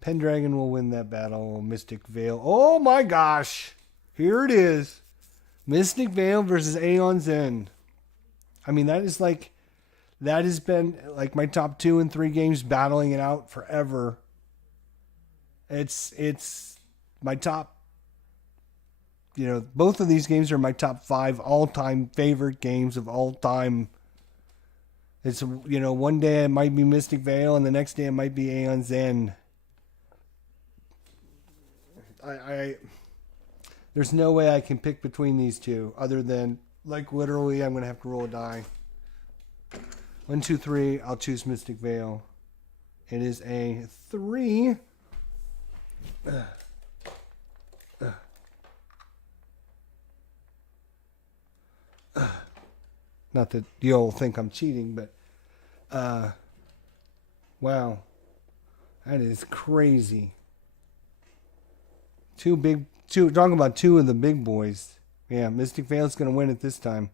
Pendragon will win that battle. Mystic Veil. Oh my gosh. Here it is. Mystic Veil versus Aeon Zen. I mean, that has been like my top 2 and 3 games battling it out forever. It's my top, both of these games are my top 5 all-time favorite games of all time. It's, one day it might be Mystic Veil and the next day it might be Aeon Zen. There's no way I can pick between these two other than, like, literally I'm going to have to roll a die. 1, 2, 3. I'll choose Mystic Veil. It is a 3. Not that you'll think I'm cheating, but wow. That is crazy. Talking about two of the big boys. Yeah, Mystic Veil's going to win it this time.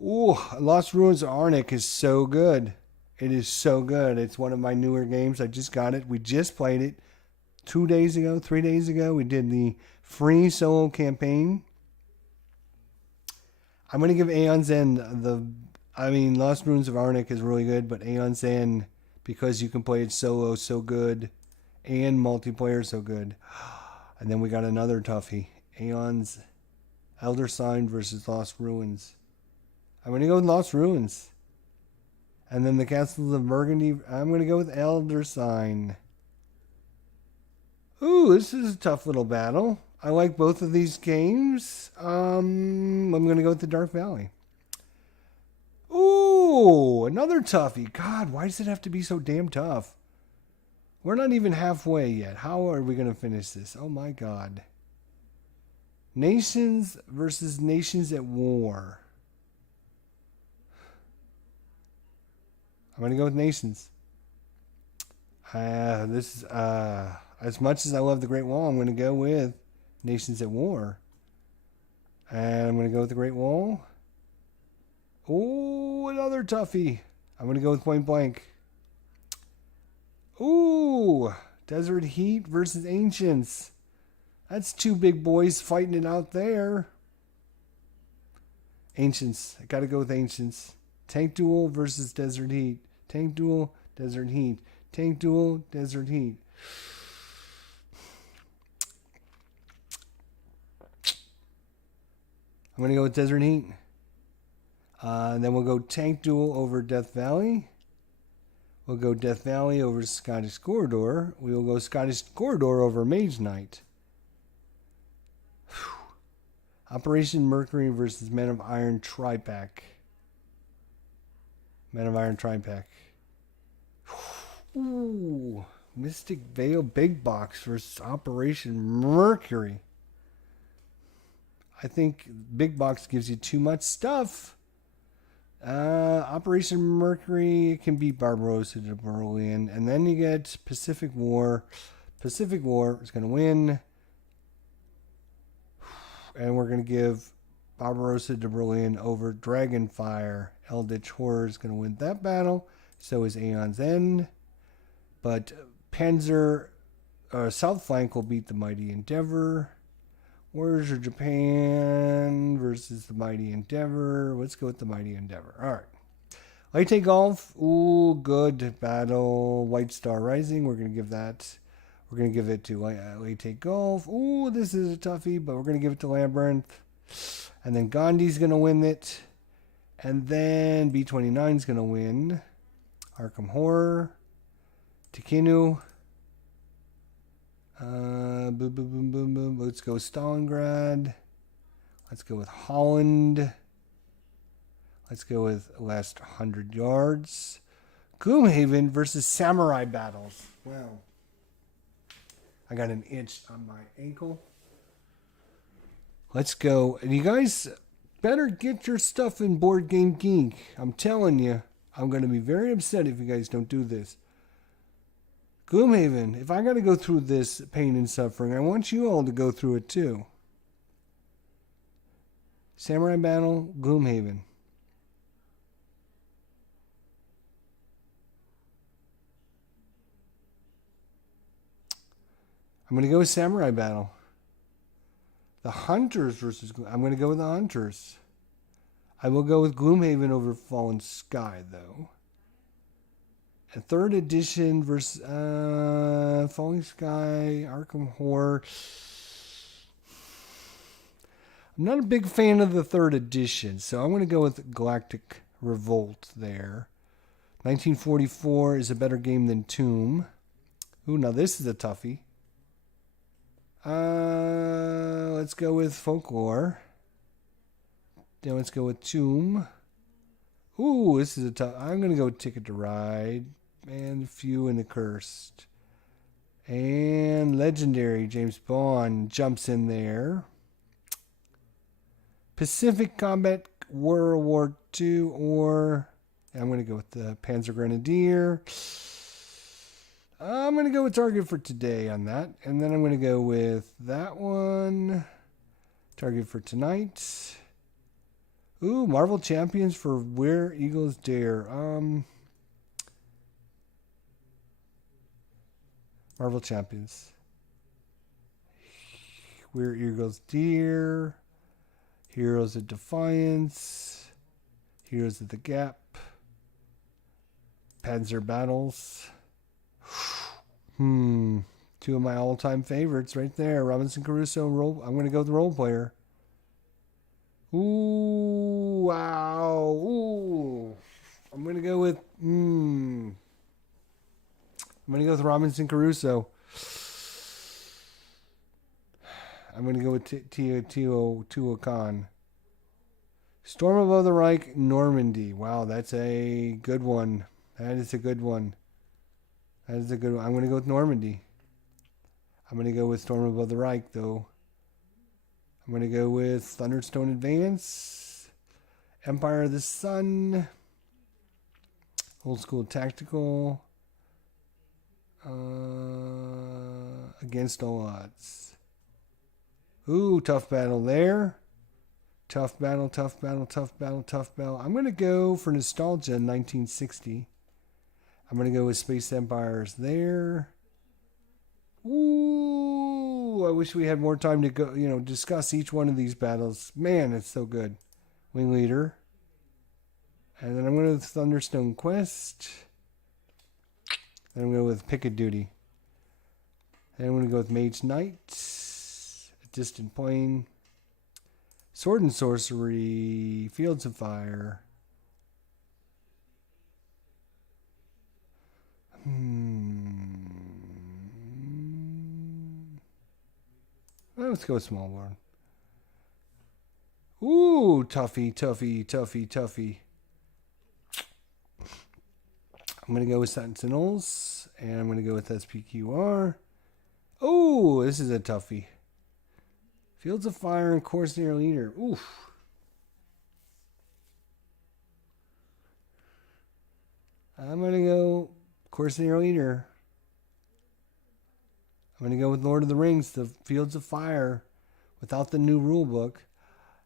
Ooh, Lost Ruins of Arnak is so good. It is so good. It's one of my newer games. I just got it. We just played it 3 days ago. We did the free solo campaign. I'm going to give Aeon's End Lost Ruins of Arnak is really good, but Aeon's End, because you can play it solo so good and multiplayer so good. And then we got another toughie. Aeon's Elder Sign versus Lost Ruins. I'm going to go with Lost Ruins. And then the Castles of Burgundy, I'm going to go with Elder Sign. Ooh, this is a tough little battle. I like both of these games. I'm going to go with the Dark Valley. Ooh, another toughie. God, why does it have to be so damn tough? We're not even halfway yet. How are we going to finish this? Oh my God. Nations versus Nations at War. I'm going to go with Nations. As much as I love the Great Wall, I'm going to go with Nations at War. And I'm going to go with the Great Wall. Ooh, another toughie. I'm going to go with Point Blank. Ooh, Desert Heat versus Ancients. That's two big boys fighting it out there. Ancients. I got to go with Ancients. Tank Duel versus Desert Heat. Tank Duel, Desert Heat. Tank Duel, Desert Heat. I'm going to go with Desert Heat. Then we'll go Tank Duel over Death Valley. We'll go Death Valley over Scottish Corridor. We will go Scottish Corridor over Mage Knight. Operation Mercury versus Men of Iron Tri-Pack. Men of Iron Tri-Pack. Ooh, Mystic Veil Big Box versus Operation Mercury. I think Big Box gives you too much stuff. Operation Mercury can beat Barbarossa de Berlin. And then you get Pacific War. Pacific War is going to win. And we're going to give Barbarossa de Berlin over Dragonfire. Eldritch Horror is going to win that battle. So is Aeon's End. But Panzer South Flank will beat the Mighty Endeavor. Warriors of Japan versus the Mighty Endeavor. Let's go with the Mighty Endeavor. All right. Light Golf. Ooh, good battle. White Star Rising. We're going to give that. We're going to give it to Light Golf. Ooh, this is a toughie, but we're going to give it to Labyrinth. And then Gandhi's going to win it. And then B29 is going to win. Arkham Horror. Tikinu. Boom, boom, boom, boom, boom. Let's go Stalingrad. Let's go with Holland. Let's go with Last 100 Yards. Gloomhaven versus Samurai Battles. Wow. I got an itch on my ankle. Let's go. And you guys better get your stuff in Board Game Geek. I'm telling you, I'm going to be very upset if you guys don't do this. Gloomhaven, if I got to go through this pain and suffering, I want you all to go through it too. Samurai Battle, Gloomhaven. I'm going to go with Samurai Battle. The Hunters versus... I'm going to go with the Hunters. I will go with Gloomhaven over Fallen Sky, though. And 3rd edition versus Falling Sky, Arkham Horror. I'm not a big fan of the 3rd edition, so I'm going to go with Galactic Revolt there. 1944 is a better game than Tomb. Ooh, now this is a toughie. Let's go with folklore. Then let's go with tomb. Ooh, this is a tough. I'm gonna go with Ticket to Ride and Few and the Cursed. And legendary James Bond jumps in there. Pacific Combat World War II, or I'm going to go with the Panzer Grenadier. I'm going to go with Target for Today on that. And then I'm going to go with that one. Target for Tonight. Ooh, Marvel Champions for Where Eagles Dare. Marvel Champions. Where Eagles Dare. Heroes of Defiance. Heroes of the Gap. Panzer Battles. Two of my all-time favorites right there. Robinson Crusoe. I'm going to go with the role player. Ooh, wow. Ooh. I'm going to go with... I'm going to go with Robinson Crusoe. I'm going to go with Teotihuacan. Storm Above the Reich, Normandy. Wow, that's a good one. That is a good one. That is a good one. I'm going to go with Normandy. I'm going to go with Storm Above the Reich, though. I'm going to go with Thunderstone Advance. Empire of the Sun. Old School Tactical. Against All Odds. Ooh, tough battle there. Tough battle, tough battle, tough battle, tough battle. I'm going to go for nostalgia 1960. I'm going to go with Space Empires there. Ooh, I wish we had more time to go, discuss each one of these battles. Man, it's so good. Wing Leader. And then I'm going to go with Thunderstone Quest. Then I'm going to go with Pick a Duty. Then I'm going to go with Mage Knight. Distant Plane. Sword and Sorcery. Fields of Fire. Let's go with Small World. Ooh, toughy, toughy, toughy, toughy. I'm going to go with Sentinels. And I'm going to go with SPQR. Oh, this is a toughie. Fields of Fire and Corsair Leader. Oof. I'm going to go Corsair Leader. I'm going to go with Lord of the Rings, the Fields of Fire, without the new rule book.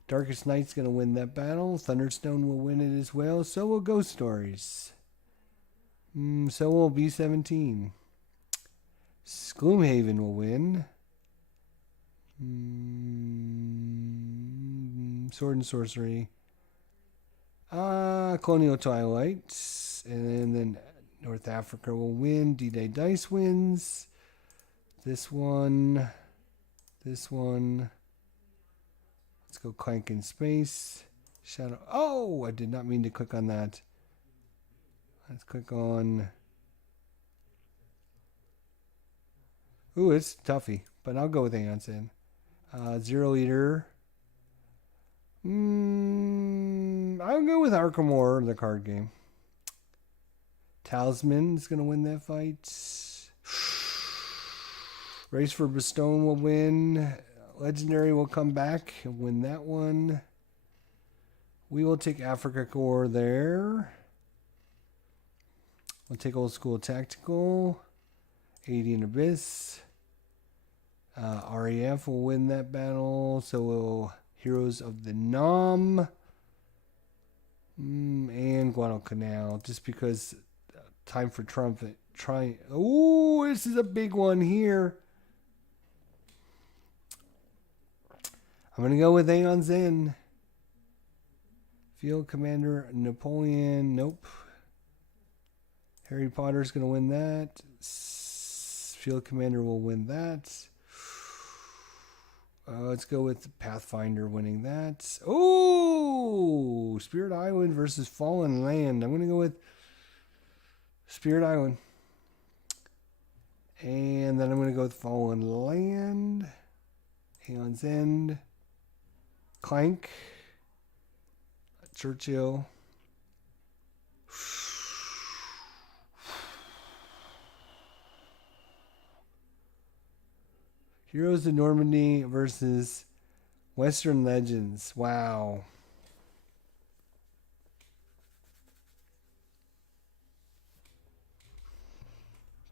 Darkest Night's going to win that battle. Thunderstone will win it as well. So will Ghost Stories. So will B-17. Gloomhaven will win. Sword and Sorcery. Colonial Twilight. And then North Africa will win. D-Day Dice wins. This one. This one. Let's go Clank in Space. Shadow. Oh, I did not mean to click on that. Let's click on. Ooh, it's toughy, but I'll go with Aeon's in. Zero Eater. I'll go with Arkham Horror, the card game. Talisman is going to win that fight. Race for Bestone will win. Legendary will come back and win that one. We will take Africa Core there. We'll take Old School Tactical. 80 and Abyss. RAF will win that battle. So will Heroes of the Nam. And Guadalcanal. Just because time for Trumpet. Oh, this is a big one here. I'm going to go with Aeon's Inn. Field Commander Napoleon. Nope. Harry Potter's going to win that. Field Commander will win that. Let's go with Pathfinder winning that. Oh! Spirit Island versus Fallen Land. I'm going to go with Spirit Island. And then I'm going to go with Fallen Land. Aeon's End. Clank. Churchill. Heroes of Normandy versus Western Legends. Wow.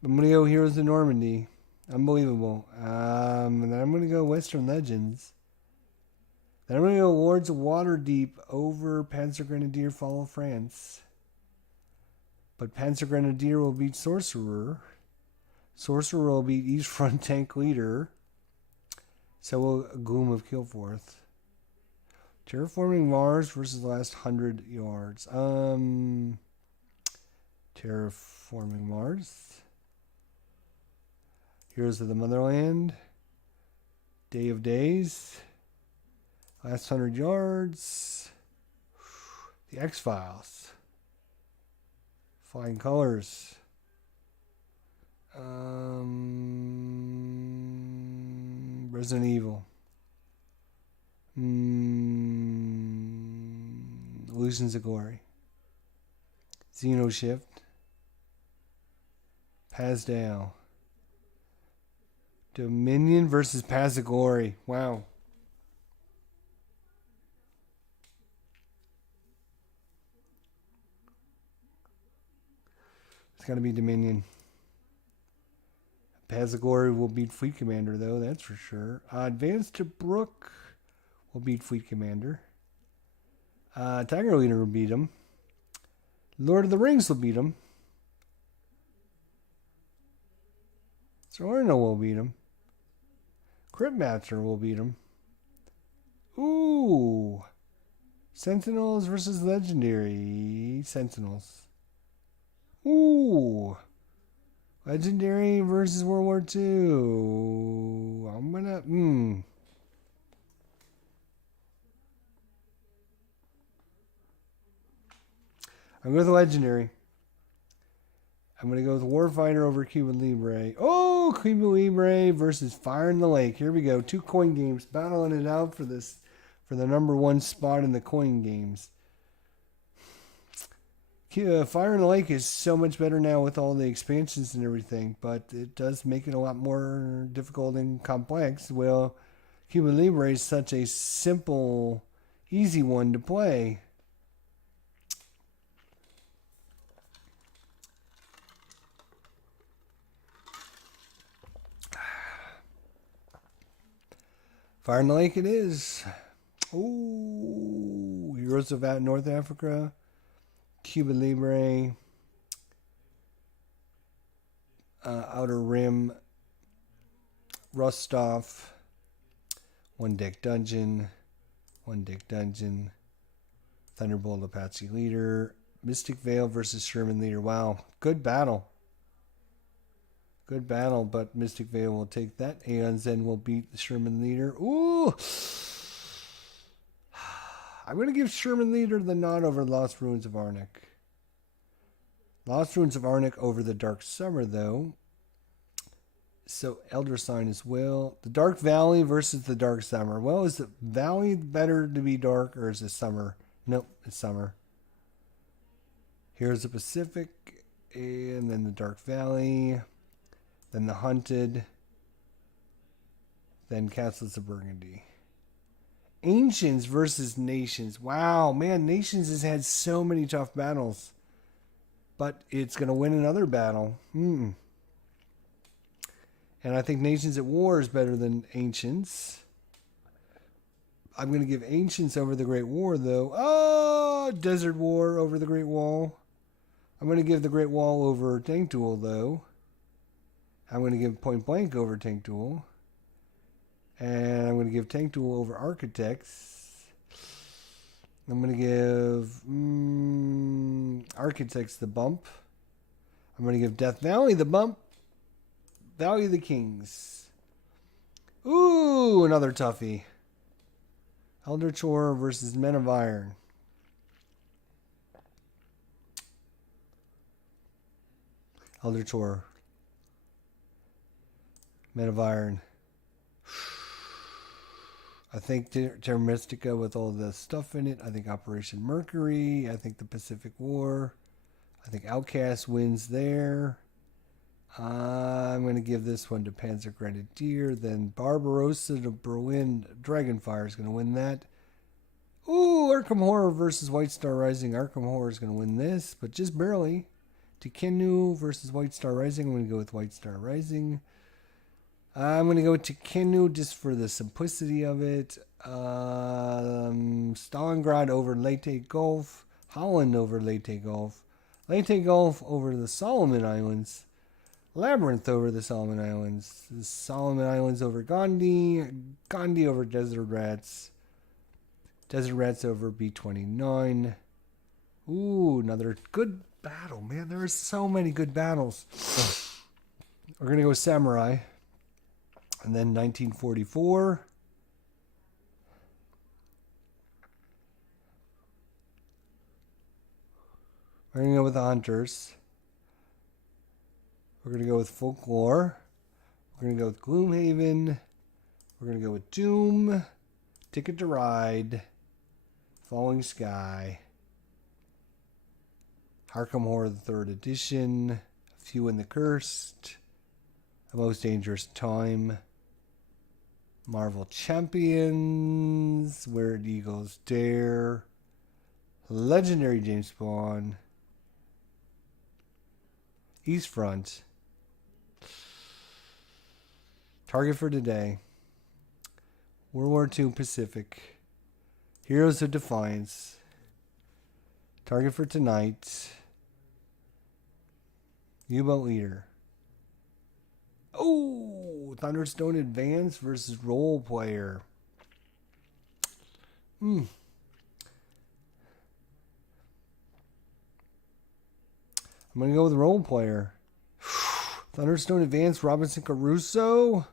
I'm going to go Heroes of Normandy. Unbelievable. And then I'm going to go Western Legends. Then I'm going to go Lords of Waterdeep over Panzer Grenadier Fall of France. But Panzer Grenadier will beat Sorcerer. Sorcerer will beat East Front Tank Leader. So will Gloom of Kilforth. Terraforming Mars versus the last 100 yards. Terraforming Mars. Heroes of the Motherland. Day of Days. Last 100 yards. The X-Files. Flying Colors. Resident Evil. Illusions of Glory. Xenoshift. Pazdale. Dominion versus Paths of Glory. Wow. It's got to be Dominion. Paths of Glory will beat Fleet Commander, though, that's for sure. Advance to Brook will beat Fleet Commander. Tiger Leader will beat him. Lord of the Rings will beat him. Salerno will beat him. Cryptmaster will beat him. Ooh. Sentinels versus Legendary Sentinels. Ooh. Legendary versus World War II. I'm gonna I'm going with Legendary. I'm going to go with Warfighter over Cuba Libre. Oh, Cuba Libre versus Fire in the Lake. Here we go. 2 coin games battling it out for the number 1 spot in the coin games. Fire in the Lake is so much better now with all the expansions and everything, but it does make it a lot more difficult and complex. Well, Cuba Libre is such a simple, easy one to play. Fire in the Lake it is. Ooh, Heroes of North Africa. Cuba Libre, Outer Rim, Rostov, One Deck Dungeon, Thunderbolt Apache Leader, Mystic Vale versus Sherman Leader. Wow, good battle. Good battle, but Mystic Vale will take that. Aeon's End will beat the Sherman Leader. Ooh! I'm going to give Sherman Leader the nod over Lost Ruins of Arnak. Lost Ruins of Arnak over the Dark Summer, though. So, Elder Sign as well. The Dark Valley versus the Dark Summer. Well, is the Valley better to be dark, or is it summer? Nope, it's summer. Here's the Pacific, and then the Dark Valley, then the Hunted, then Castles of Burgundy. Ancients versus Nations. Wow, man, Nations has had so many tough battles. But it's going to win another battle. And I think Nations at War is better than Ancients. I'm going to give Ancients over the Great War, though. Oh, Desert War over the Great Wall. I'm going to give the Great Wall over Tank Duel, though. I'm going to give Point Blank over Tank Duel. And I'm going to give Tank Duel over Architects. I'm going to give Architects the bump. I'm going to give Death Valley the bump. Valley of the Kings. Ooh, another toughie. Elder Chor versus Men of Iron. Elder Chor. Men of Iron. I think Terra Mystica with all the stuff in it. I think Operation Mercury. I think the Pacific War. I think Outcast wins there. I'm going to give this one to Panzer Grenadier. Then Barbarossa to Berlin. Dragonfire is going to win that. Ooh, Arkham Horror versus White Star Rising. Arkham Horror is going to win this, but just barely. Tikenu versus White Star Rising. I'm going to go with White Star Rising. I'm going to go with Tikenu just for the simplicity of it. Stalingrad over Leyte Gulf. Holland over Leyte Gulf. Leyte Gulf over the Solomon Islands. Labyrinth over the Solomon Islands. The Solomon Islands over Gandhi. Gandhi over Desert Rats. Desert Rats over B-29. Ooh, another good battle. Man, there are so many good battles. We're going to go with Samurai. And then 1944. We're going to go with the Hunters. We're going to go with Folklore. We're going to go with Gloomhaven. We're going to go with Doom. Ticket to Ride. Falling Sky. Arkham Horror, the 3rd edition. A Few in the Cursed. The Most Dangerous Time. Marvel Champions. Where Eagles Dare. Legendary James Bond. East Front. Target for Today. World War II Pacific. Heroes of Defiance. Target for Tonight. U-Boat Leader. Oh, Thunderstone Advance versus Role Player. I'm going to go with Role Player. Thunderstone Advance, Robinson Crusoe. I'm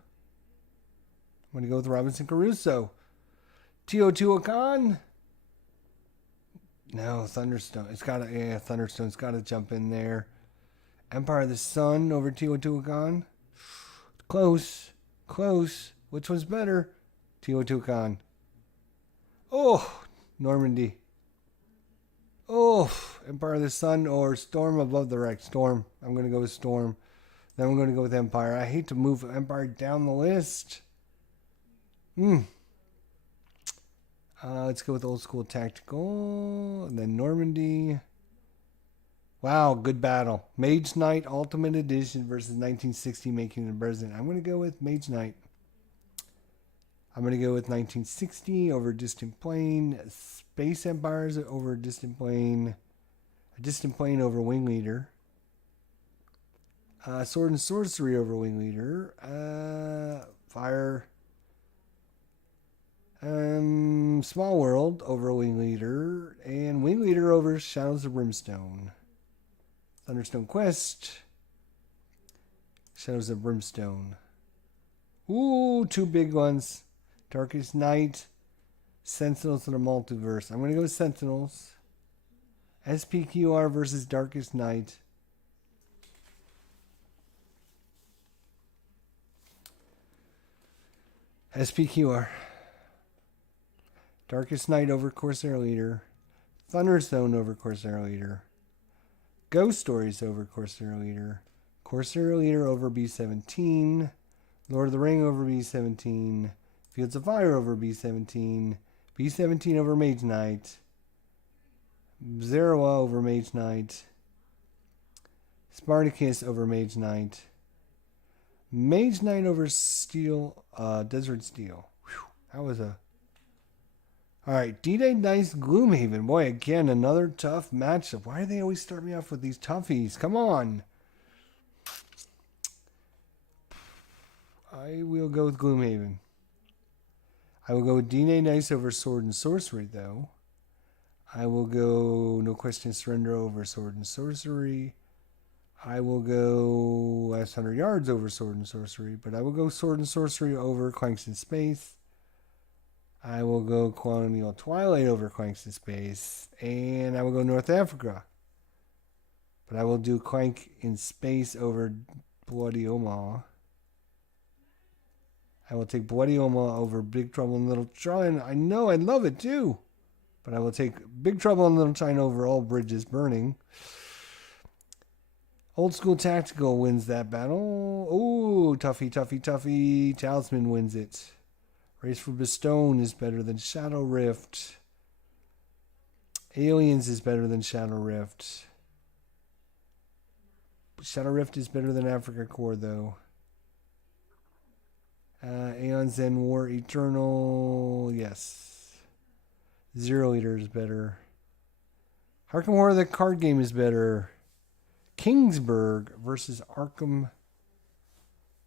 going to go with Robinson Crusoe. Teotihuacan. No, Thunderstone. Thunderstone's got to jump in there. Empire of the Sun over Teotihuacan. Close. Which one's better? Teotihuacan. Oh, Normandy. Oh, Empire of the Sun or Storm Above the Wreck. Storm. I'm going to go with Storm. Then I'm going to go with Empire. I hate to move Empire down the list. Let's go with Old School Tactical. And then Normandy. Wow, good battle. Mage Knight Ultimate Edition versus 1960 Making the President. I'm going to go with Mage Knight. I'm going to go with 1960 over Distant Plane. Space Empires over Distant Plane. A Distant Plane over Wing Leader. Sword and Sorcery over Wing Leader. Fire. Small World over Wing Leader. And Wing Leader over Shadows of Brimstone. Thunderstone Quest. Shadows of Brimstone. Ooh, 2 big ones. Darkest Night. Sentinels of the Multiverse. I'm going to go with Sentinels. SPQR versus Darkest Night. SPQR. Darkest Night over Corsair Leader. Thunderstone over Corsair Leader. Ghost Stories over Corsair Leader. Corsair Leader over B-17. Lord of the Ring over B-17. Fields of Fire over B-17. B-17 over Mage Knight. Zerawa over Mage Knight. Spartacus over Mage Knight. Mage Knight over Steel, Desert Steel. Whew, that was a... Alright, D-Day Dice Gloomhaven. Boy, again, another tough matchup. Why do they always start me off with these toughies? Come on. I will go with Gloomhaven. I will go with D-Day Dice over Sword and Sorcery, though. I will go No Question Surrender over Sword and Sorcery. I will go Last 100 Yards over Sword and Sorcery, but I will go Sword and Sorcery over Clanks in Space. I will go Colonial Twilight over Clanks in Space, and I will go North Africa. But I will do Clank in Space over Bloody Omaha. I will take Bloody Oma over Big Trouble in Little China. I know, I love it too. But I will take Big Trouble in Little China over All Bridges Burning. Old School Tactical wins that battle. Ooh, toughy. Talisman wins it. Race for Bestone is better than Shadow Rift. Aliens is better than Shadow Rift. Shadow Rift is better than Africa Core, though. Aeon Zen War Eternal, yes. Zero Eater is better. Arkham Horror, the card game, is better. Kingsburg versus Arkham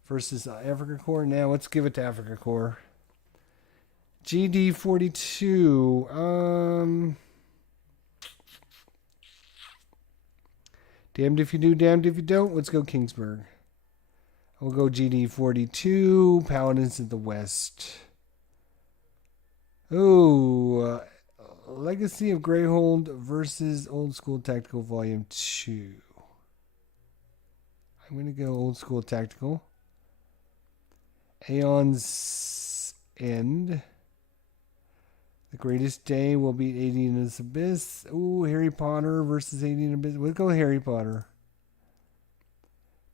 versus Africa Core. Now let's give it to Africa Core. GD42. Damned if you do, damned if you don't. Let's go Kingsburg. We'll go GD42. Paladins of the West. Ooh. Legacy of Greyhold versus Old School Tactical Volume 2. I'm going to go Old School Tactical. Aeon's End. The Greatest Day will beat Alien Abyss. Ooh, Harry Potter versus Alien Abyss. We'll go Harry Potter.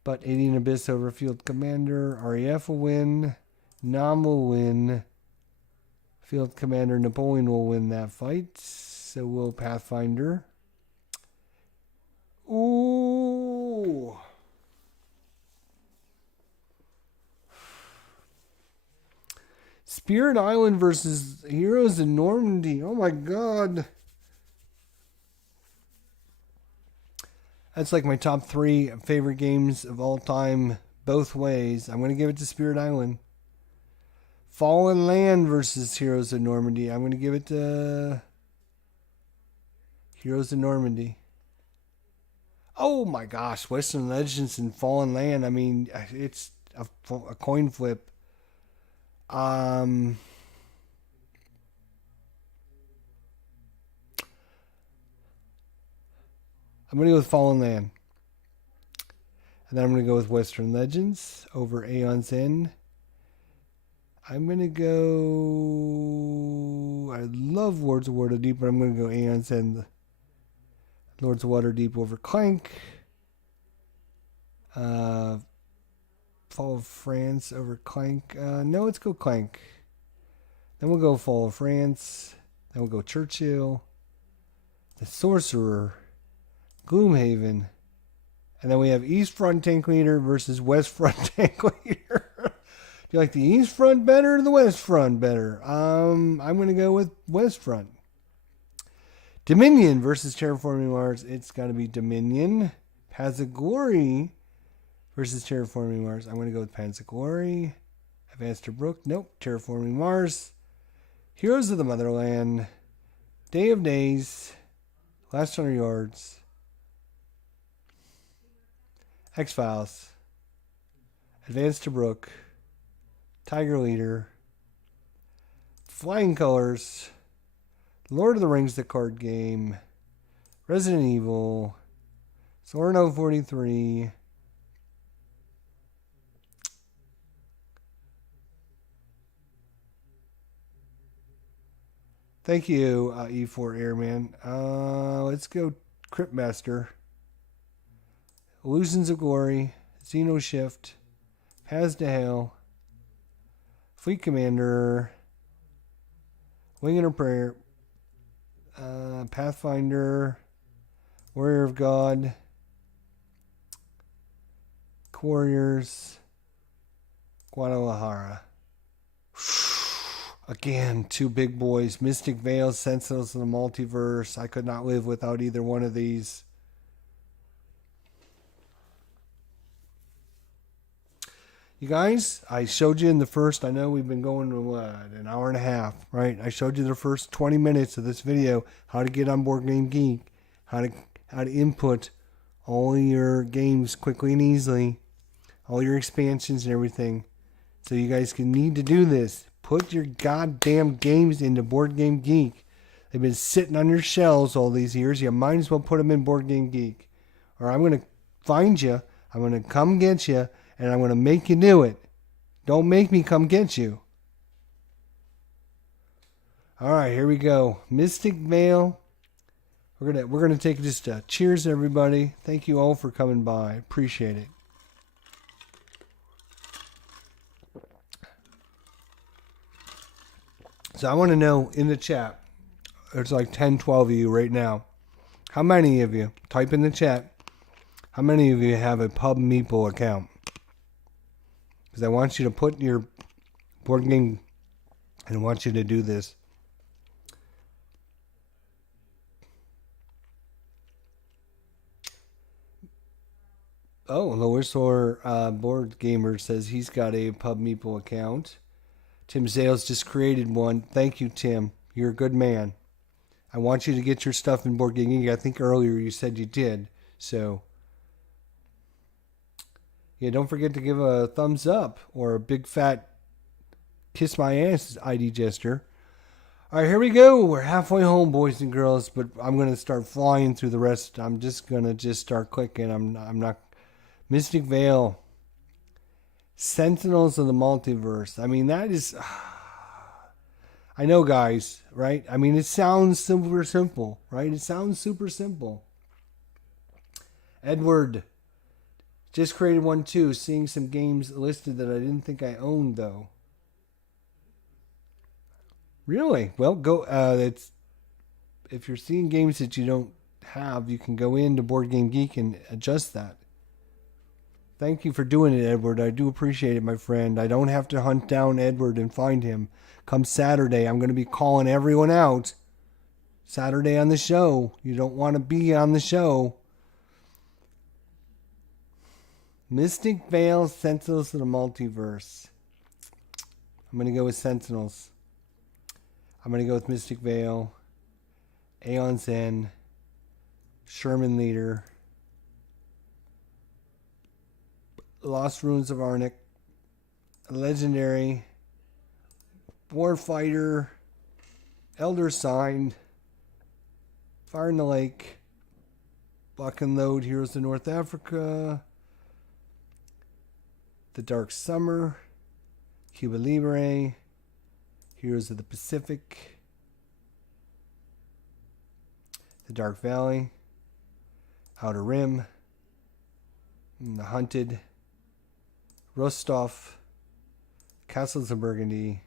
But Alien Abyss over Field Commander. RAF will win. Nam will win. Field Commander Napoleon will win that fight. So will Pathfinder. Ooh. Spirit Island versus Heroes in Normandy. Oh my god. That's like my top 3 favorite games of all time, both ways. I'm going to give it to Spirit Island. Fallen Land versus Heroes of Normandy. I'm going to give it to Heroes of Normandy. Oh my gosh, Western Legends and Fallen Land. I mean, it's a coin flip. I'm going to go with Fallen Land. And then I'm going to go with Western Legends over Aeon's End. I'm going to go... I love Lords of Waterdeep, but I'm going to go Aeon's End. Lords of Waterdeep over Clank. Fall of France over Clank. No, let's go Clank. Then we'll go Fall of France. Then we'll go Churchill. The Sorcerer. Gloomhaven. And then we have East Front Tank Leader versus West Front Tank Leader. Do you like the East Front better or the West Front better? I'm going to go with West Front. Dominion versus Terraforming Mars. It's got to be Dominion. Paths of Glory versus Terraforming Mars. I'm going to go with Paths of Glory. Advance to Brook. Nope. Terraforming Mars. Heroes of the Motherland. Day of Days. Last 100 Yards. X-Files. Advance to Brook. Tiger Leader. Flying Colors. Lord of the Rings, the card game. Resident Evil. Sorno 43. Thank you, E4 Airman. Let's go Cryptmaster. Illusions of Glory. Xeno Shift. Paths to Hell. Fleet Commander. Wing and a Prayer. Pathfinder. Warrior of God. Warriors. Guadalajara. Again, 2 big boys. Mystic Veil, Sentinels of the Multiverse. I could not live without either one of these. You guys, I showed you in the first, I know we've been going to an hour and a half, right? I showed you the first 20 minutes of this video, how to get on board Game Geek, how to input all your games quickly and easily, all your expansions and everything. So you guys can need to do this. Put your goddamn games into Board Game Geek. They've been sitting on your shelves all these years. You might as well put them in Board Game Geek. Or I'm going to find you, I'm going to come get you, and I'm going to make you do it. Don't make me come get you. All right, here we go. Mystic Veil. We're gonna take just a cheers, everybody. Thank you all for coming by. Appreciate it. So I want to know in the chat. There's like 10, 12 of you right now. How many of you, type in the chat, how many of you have a Pub Meeple account? Because I want you to put your board game, and I want you to do this. Oh, Lowersoar Board Gamer says he's got a Pub Meeple account. Tim Zales just created one. Thank you, Tim. You're a good man. I want you to get your stuff in Board Game Geek. I think earlier you said you did. So, yeah, don't forget to give a thumbs up or a big fat kiss my ass ID gesture. All right, here we go. We're halfway home, boys and girls, but I'm going to start flying through the rest. I'm just going to start clicking. I'm not... Mystic Veil. Sentinels of the Multiverse. I mean, that is... I know, guys, right? I mean, it sounds super simple, right? It sounds super simple. Edward just created one too. Seeing some games listed that I didn't think I owned, though. Really? Well, go. It's if you're seeing games that you don't have, you can go into Board Game Geek and adjust that. Thank you for doing it, Edward. I do appreciate it, my friend. I don't have to hunt down Edward and find him. Come Saturday, I'm going to be calling everyone out. Saturday on the show. You don't want to be on the show. Mystic Veil, Sentinels of the Multiverse. I'm going to go with Sentinels. I'm going to go with Mystic Veil. Aeon Zen. Sherman Leader. Lost Ruins of Arnik. Legendary. Warfighter. Elder Sign. Fire in the Lake. Lock and Load. Heroes of North Africa. The Dark Summer. Cuba Libre. Heroes of the Pacific. The Dark Valley. Outer Rim. The Hunted. Rostov. Castles of Burgundy.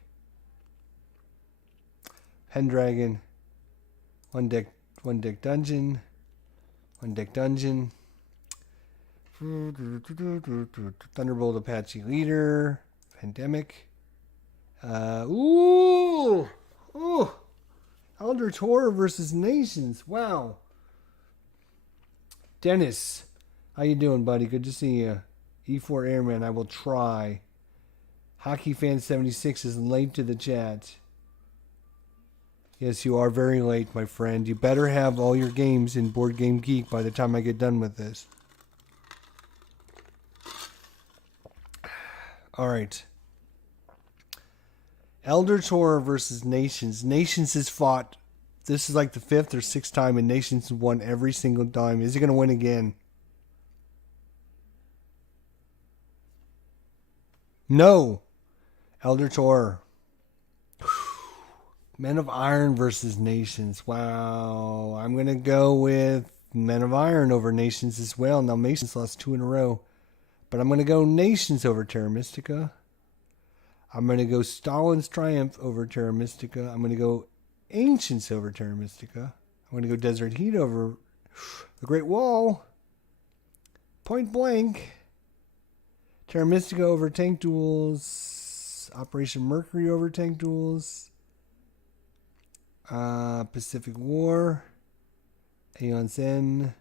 Pendragon. One deck dungeon. One deck dungeon. Thunderbolt Apache Leader. Pandemic. Elder Tor versus Nations. Wow. Dennis, how you doing, buddy? Good to see you. E4 Airman, I will try. Hockey Fan 76 is late to the chat. Yes, you are very late, my friend. You better have all your games in Board Game Geek by the time I get done with this. All right. Elder Tor versus Nations. Nations has fought. This is like the 5th or 6th time, and Nations has won every single time. Is he going to win again? No. Elder Tor. Men of Iron versus Nations. Wow. I'm going to go with Men of Iron over Nations as well. Now, Nations lost 2 in a row. But I'm going to go Nations over Terra Mystica. I'm going to go Stalin's Triumph over Terra Mystica. I'm going to go Ancients over Terra Mystica. I'm going to go Desert Heat over the Great Wall. Point Blank. Terra Mystica over Tank Duels. Operation Mercury over Tank Duels. Pacific War. Aeon Zen.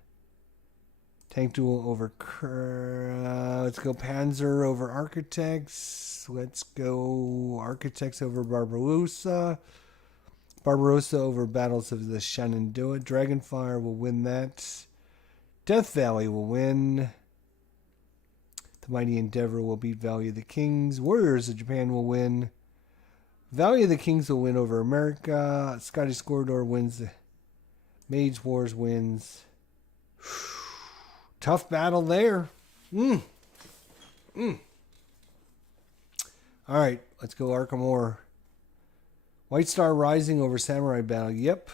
Tank Duel over... let's go Panzer over Architects. Let's go Architects over Barbarossa. Barbarossa over Battles of the Shenandoah. Dragonfire will win that. Death Valley will win. The Mighty Endeavor will beat Valley of the Kings. Warriors of Japan will win. Valley of the Kings will win over America. Scottish Corridor wins. Mage Wars wins. Tough battle there. All right, let's go Arkham Horror. White Star Rising over Samurai Battle. Yep.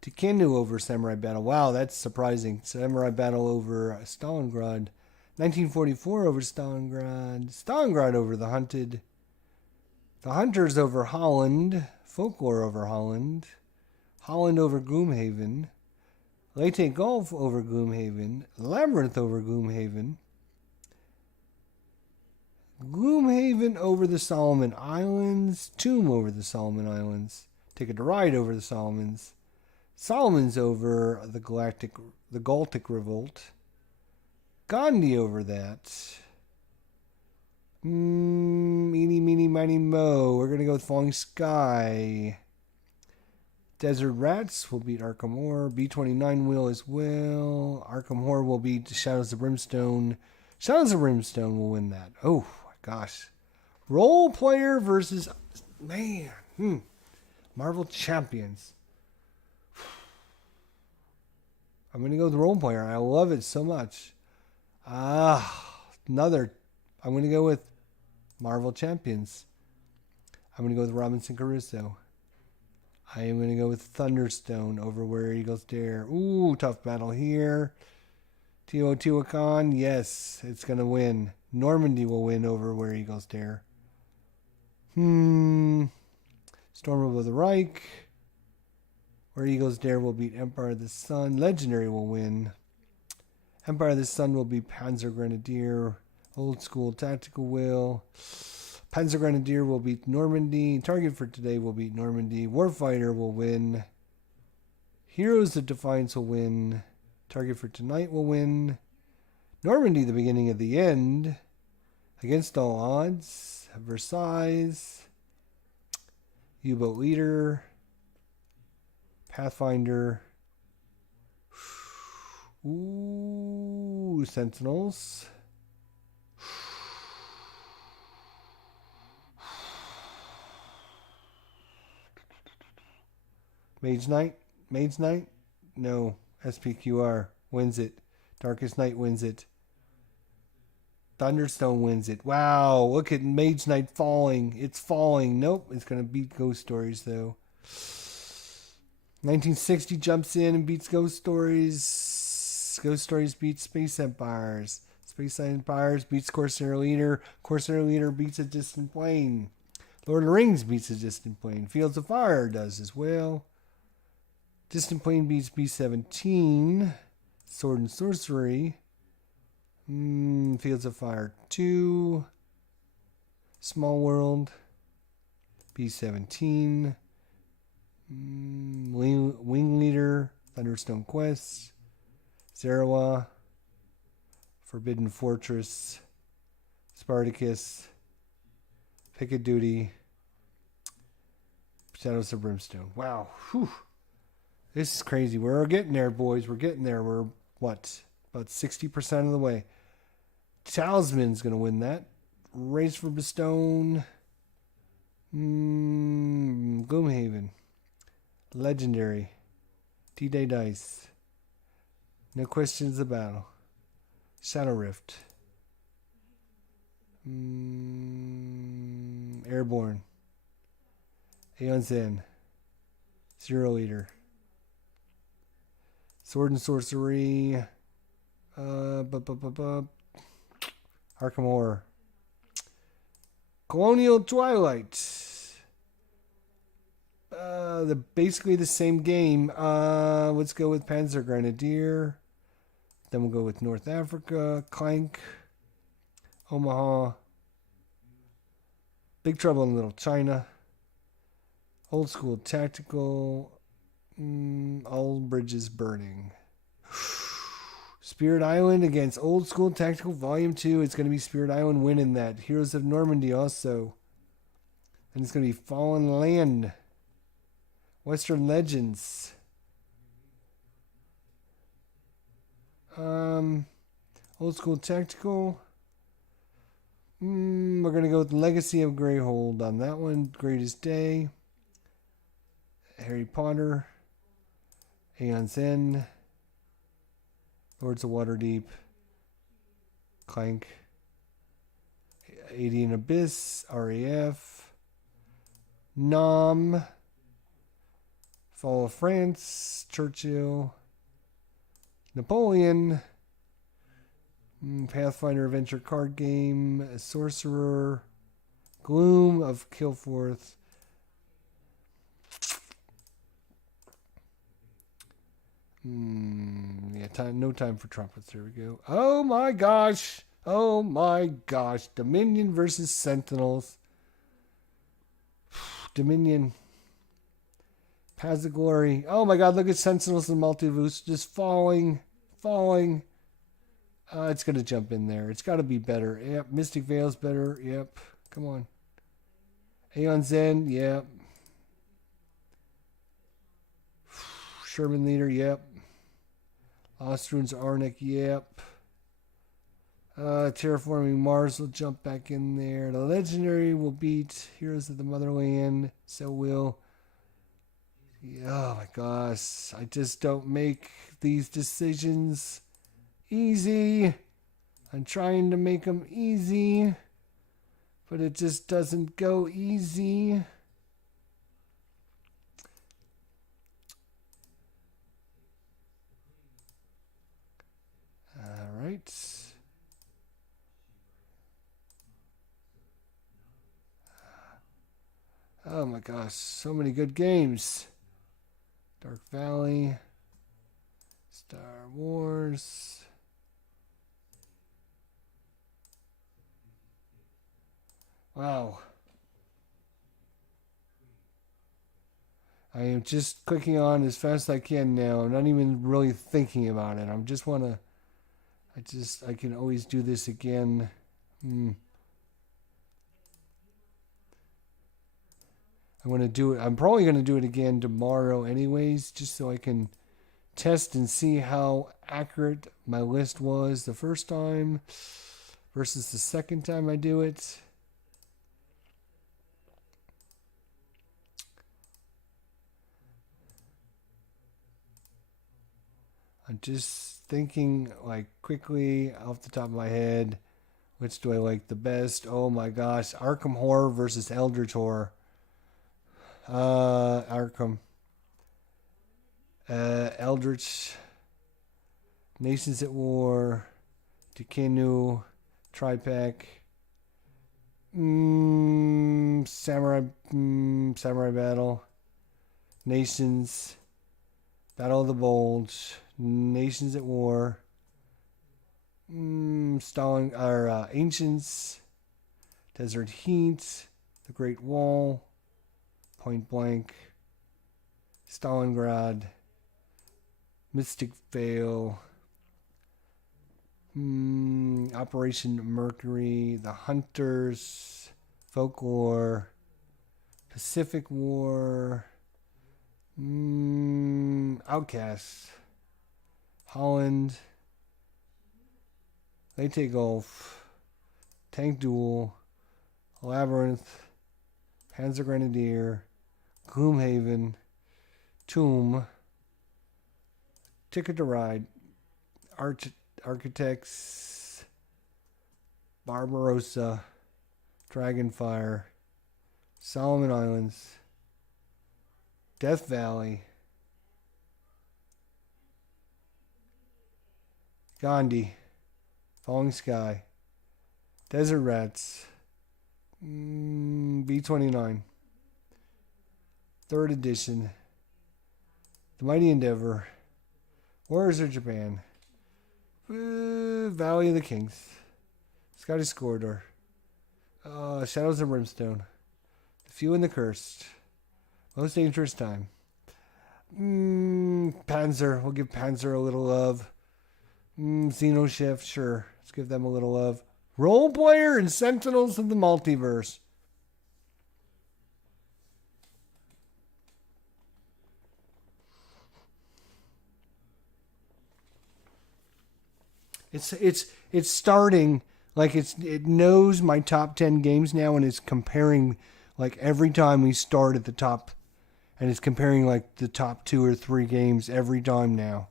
Tikenu over Samurai Battle. Wow, that's surprising. Samurai Battle over Stalingrad. 1944 over Stalingrad. Stalingrad over the Hunted. The Hunters over Holland. Folklore over Holland. Holland over Gloomhaven. Leyte Gulf over Gloomhaven. Labyrinth over Gloomhaven. Gloomhaven over the Solomon Islands. Tomb over the Solomon Islands. Ticket to Ride over the Solomons. Solomon's over the Galactic Revolt. Gandhi over that. Eeny, meeny, miny, mo. We're going to go with Falling Sky. Desert Rats will beat Arkham Horror. B29 will as well. Arkham Horror will beat Shadows of Brimstone. Shadows of Brimstone will win that. Oh, my gosh. Role player versus... Man. Marvel Champions. I'm going to go with role player. I love it so much. Another. I'm going to go with Marvel Champions. I'm going to go with Robinson Crusoe. I am going to go with Thunderstone over Where Eagles Dare. Ooh, tough battle here. Teotihuacan, yes, it's going to win. Normandy will win over Where Eagles Dare. Storm of the Reich. Where Eagles Dare will beat Empire of the Sun. Legendary will win. Empire of the Sun will beat Panzer Grenadier. Old School Tactical will. Panzer Grenadier will beat Normandy. Target for Today will beat Normandy. Warfighter will win. Heroes of Defiance will win. Target for Tonight will win. Normandy, the beginning of the end. Against all odds. Versailles. U-Boat Leader. Pathfinder. Ooh, Sentinels. Mage Knight? Mage Knight? No. SPQR wins it. Darkest Night wins it. Thunderstone wins it. Wow, look at Mage Knight falling. It's falling. Nope, it's going to beat Ghost Stories, though. 1960 jumps in and beats Ghost Stories. Ghost Stories beats Space Empires. Space Empires beats Corsair Leader. Corsair Leader beats A Distant Plane. Lord of the Rings beats A Distant Plane. Fields of Fire does as well. Distant Plane beats B-17. Sword and Sorcery. Fields of Fire 2. Small World. B-17. Wing Leader. Thunderstone Quest. Zerawa. Forbidden Fortress. Spartacus. Picket Duty. Shadows of Brimstone. Wow. Whew. This is crazy. We're getting there, boys. We're getting there. We're, what, about 60% of the way. Talisman's going to win that. Race for Bestone. Gloomhaven. Legendary. D-Day Dice. No Questions of Battle. Shadow Rift. Airborne. Aeon Zen. Zero Leader. Sword and Sorcery. Arkham Horror. Colonial Twilight. Basically the same game. Let's go with Panzer Grenadier. Then we'll go with North Africa. Clank. Omaha. Big Trouble in Little China. Old School Tactical. All Bridges Burning. Spirit Island against Old School Tactical Volume 2. It's going to be Spirit Island winning that. Heroes of Normandy also. And it's going to be Fallen Land. Western Legends. Old School Tactical. We're going to go with Legacy of Greyhold on that one. Greatest Day. Harry Potter. Aeon Zen. Lords of Waterdeep. Clank. Alien Abyss, RAF, Nom, Fall of France, Churchill, Napoleon, Pathfinder Adventure Card Game, Sorcerer, Gloom of Kilforth, no time for trumpets. There we go. Oh my gosh. Oh my gosh. Dominion versus Sentinels. Dominion. Paths of Glory. Oh my god, look at Sentinels and Multiverse just falling. It's going to jump in there. It's got to be better. Yep. Mystic Veil's better. Yep. Come on. Aeon Zen. Yep. Sherman Leader. Yep. Ostruan's Arnik. Yep. Terraforming Mars will jump back in there. The Legendary will beat Heroes of the Motherland. So will. Oh my gosh. I just don't make these decisions easy. I'm trying to make them easy, but it just doesn't go easy. All right. Oh my gosh, so many good games. Dark Valley, Star Wars. Wow. I am just clicking on as fast as I can now. I'm not even really thinking about it. I can always do this again. I want to do it. I'm probably going to do it again tomorrow anyways, just so I can test and see how accurate my list was the first time versus the second time I do it. I'm just thinking like quickly off the top of my head, which do I like the best? Oh my gosh, Arkham Horror versus Eldritch Horror. Arkham. Eldritch. Nations at War. Tikenu. Tripack. Samurai Battle. Nations. Battle of the Bulge. Nations at War. Stalin or Ancients. Desert Heat. The Great Wall. Point Blank, Stalingrad, Mystic Veil, Operation Mercury, The Hunters, Folklore, Pacific War, Outcasts, Holland, Leyte Gulf, Tank Duel, Labyrinth, Panzer Grenadier, Gloomhaven, Tomb, Ticket to Ride, Architects, Barbarossa, Dragonfire, Solomon Islands, Death Valley, Gandhi, Falling Sky, Desert Rats, B-29, 3rd edition, The Mighty Endeavor, Warriors of Japan, Valley of the Kings, Scottish Corridor, Shadows of Brimstone, The Few and the Cursed, Most Dangerous Time, Panzer, we'll give Panzer a little love, Xenoshift, sure, let's give them a little love, Role Player and Sentinels of the Multiverse. It's starting like it knows my top 10 games now, and it's comparing like every time we start at the top, and it's comparing like the top 2 or 3 games every time now,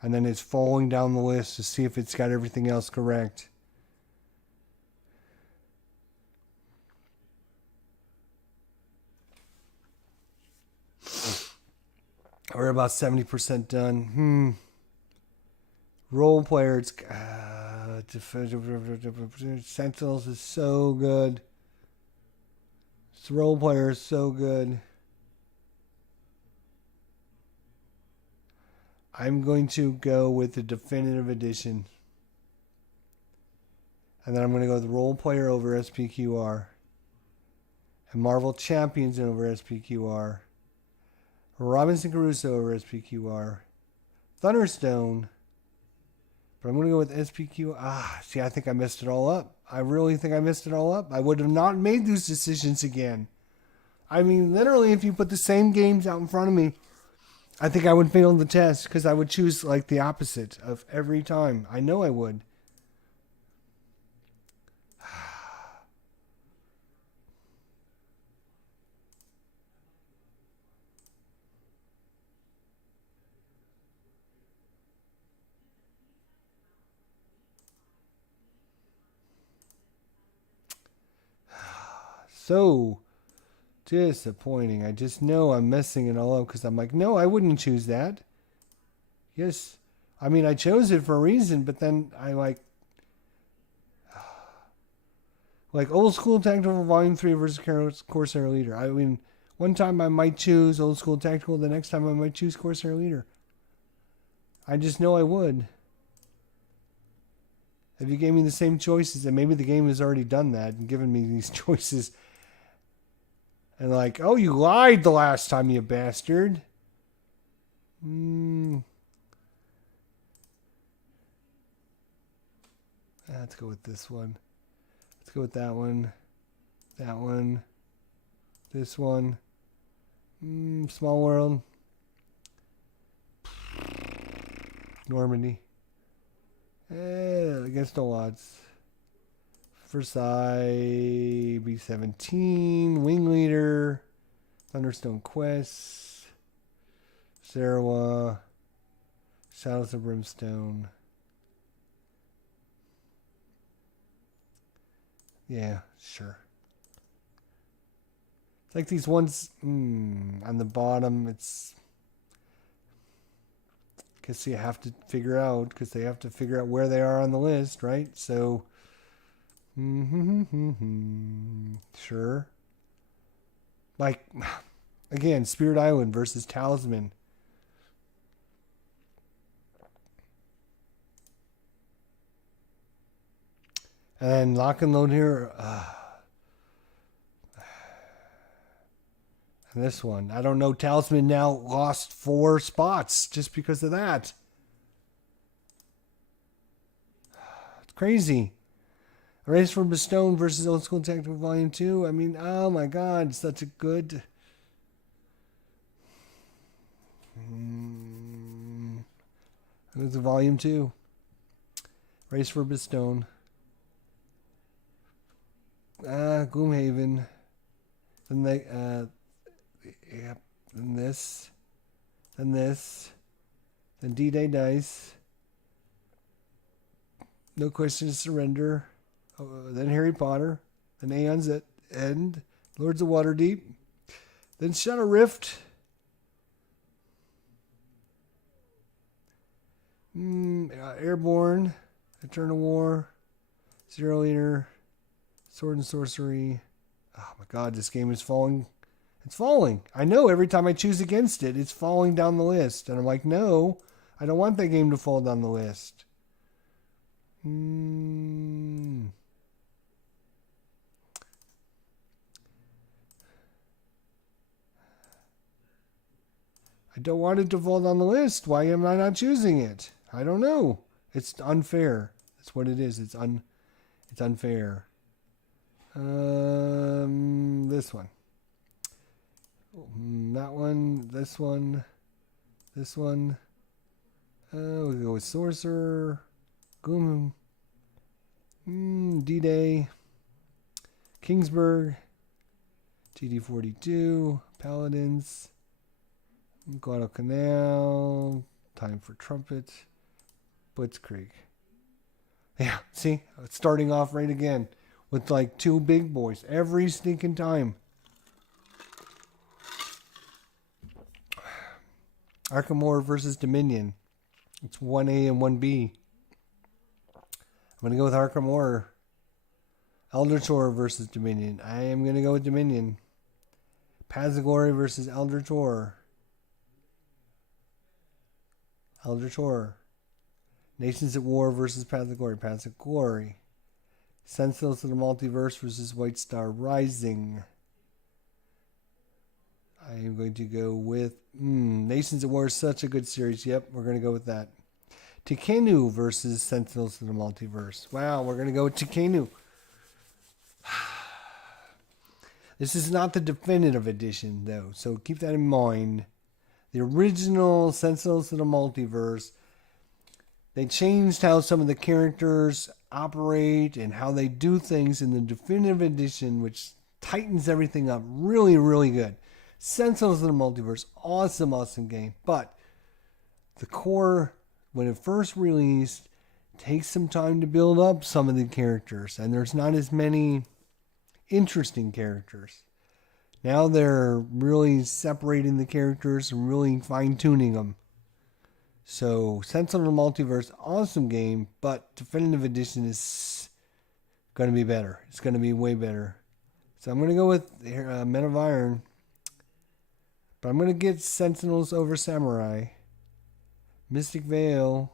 and then it's falling down the list to see if it's got everything else correct. We're about 70% done. Role players. Sentinels is so good. This role player is so good. I'm going to go with the definitive edition. And then I'm going to go with role player over SPQR. And Marvel Champions over SPQR. Robinson Crusoe over SPQR. Thunderstone. But I'm going to go with SPQ. See, I think I messed it all up. I really think I messed it all up. I would have not made those decisions again. I mean, literally, if you put the same games out in front of me, I think I would fail the test because I would choose like the opposite of every time. I know I would. So disappointing. I just know I'm messing it all up because I'm like, no, I wouldn't choose that. Yes. I mean, I chose it for a reason, but then I like Old School Tactical Volume 3 versus Corsair Leader. I mean, one time I might choose Old School Tactical, the next time I might choose Corsair Leader. I just know I would. If you gave me the same choices, and maybe the game has already done that and given me these choices, and like, oh, you lied the last time, you bastard. Let's go with this one. Let's go with that one. That one. This one. Small World. Normandy. Against all odds. Versailles, B-17, Wing Leader, Thunderstone Quest, Sarawak, Shadows of Brimstone. Yeah, sure. It's like these ones on the bottom. It's because you have to figure out because they have to figure out where they are on the list, right? So. Sure. Like, again, Spirit Island versus Talisman. And then lock and load here. And this one. I don't know. Talisman now lost 4 spots just because of that. It's crazy. Race for Bestone versus Old School Tactical Volume 2. I mean, oh my God, such a good. It was a Volume 2. Race for Bestone. Gloomhaven. Then they, yep. Then this. Then this. Then D-Day Dice. No Question to Surrender. Then Harry Potter, then Aeon's End, Lords of Waterdeep, then Shadow Rift, Airborne, Eternal War, Zero Leader, Sword and Sorcery. Oh my God, this game is falling. It's falling. I know every time I choose against it, it's falling down the list. And I'm like, no, I don't want that game to fall down the list. I don't want it to fall on the list. Why am I not choosing it? I don't know. It's unfair. That's what it is. It's unfair. This one. That one. This one. This one. We'll go with Sorcerer. Gloom. D-Day. Kingsburg. GD42. Paladins. Guadalcanal, Time for Trumpet, Blitzkrieg. Yeah, see? It's starting off right again with like 2 big boys every stinking time. Arkham Horror versus Dominion. It's 1A and 1B. I'm going to go with Arkham Horror. Eldritch Horror versus Dominion. I am going to go with Dominion. Paths of Glory versus Eldritch Horror. Eldritch Horror. Nations at War versus Paths of Glory. Paths of Glory. Sentinels of the Multiverse versus White Star Rising. I am going to go with Nations at War is such a good series. Yep, we're going to go with that. Tikenu versus Sentinels of the Multiverse. Wow, we're going to go with Tikenu. This is not the definitive edition, though, so keep that in mind. The original Sentinels of the Multiverse, they changed how some of the characters operate and how they do things in the definitive edition, which tightens everything up really, really good. Sentinels of the Multiverse, awesome game. But the core, when it first released, takes some time to build up some of the characters, and there's not as many interesting characters. Now they're really separating the characters and really fine-tuning them. So, Sentinel of the Multiverse, awesome game, but Definitive Edition is going to be better. It's going to be way better. So I'm going to go with Men of Iron. But I'm going to get Sentinels over Samurai. Mystic Veil.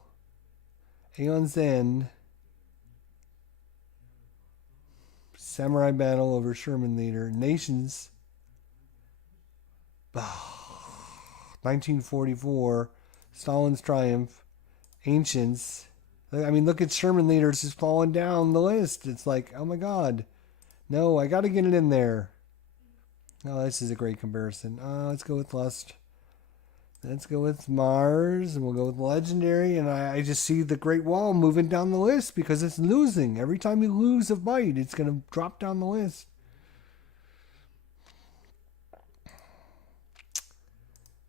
Aeon's End. Samurai Battle over Sherman Leader. Nations. 1944. Stalin's Triumph. Ancients. I mean, look at Sherman Leader. It's just falling down the list. It's like, oh my god. No, I got to get it in there. Oh, this is a great comparison. Let's go with Lust. Let's go with Mars. And we'll go with Legendary. And I just see the Great Wall moving down the list because it's losing. Every time you lose a fight, it's going to drop down the list.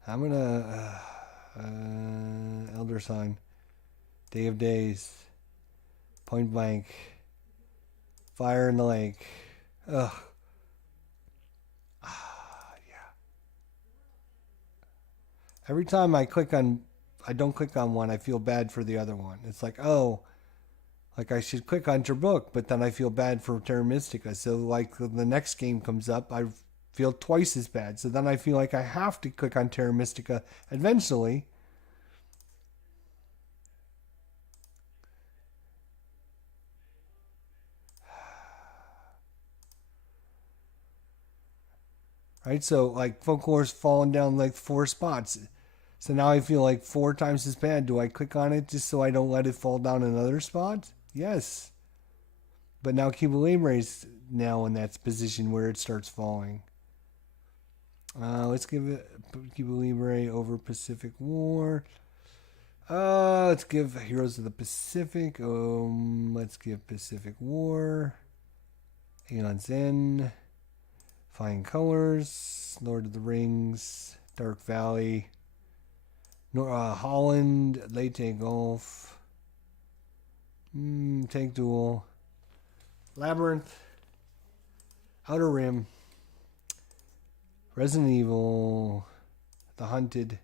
I'm going to... Elder Sign. Day of Days. Point Blank. Fire in the Lake. Ugh. Every time I don't click on one, I feel bad for the other one. It's like, like I should click on your book, but then I feel bad for Terra Mystica. So like the next game comes up, I feel twice as bad. So then I feel like I have to click on Terra Mystica eventually. Right? So like Folklore's fallen down like 4 spots. So now I feel like 4 times as bad. Do I click on it just so I don't let it fall down another spot? Yes. But now Cuba Libre's now in that position where it starts falling. Let's give it Cuba Libre over Pacific War. Let's give Heroes of the Pacific. Let's give Pacific War. Aeon's End. Flying Colors. Lord of the Rings. Dark Valley. Holland, Leyte Gulf, Tank Duel, Labyrinth, Outer Rim, Resident Evil, The Hunted,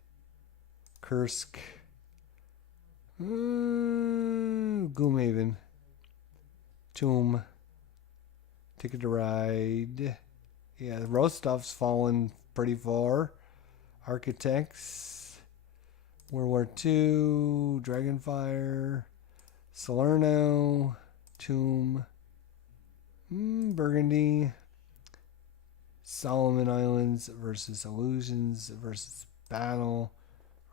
Kursk, Gloomhaven, Tomb, Ticket to Ride. Yeah, Rostov's fallen pretty far. Architects. World War II, Dragonfire, Salerno, Tomb, Burgundy, Solomon Islands versus Illusions versus Battle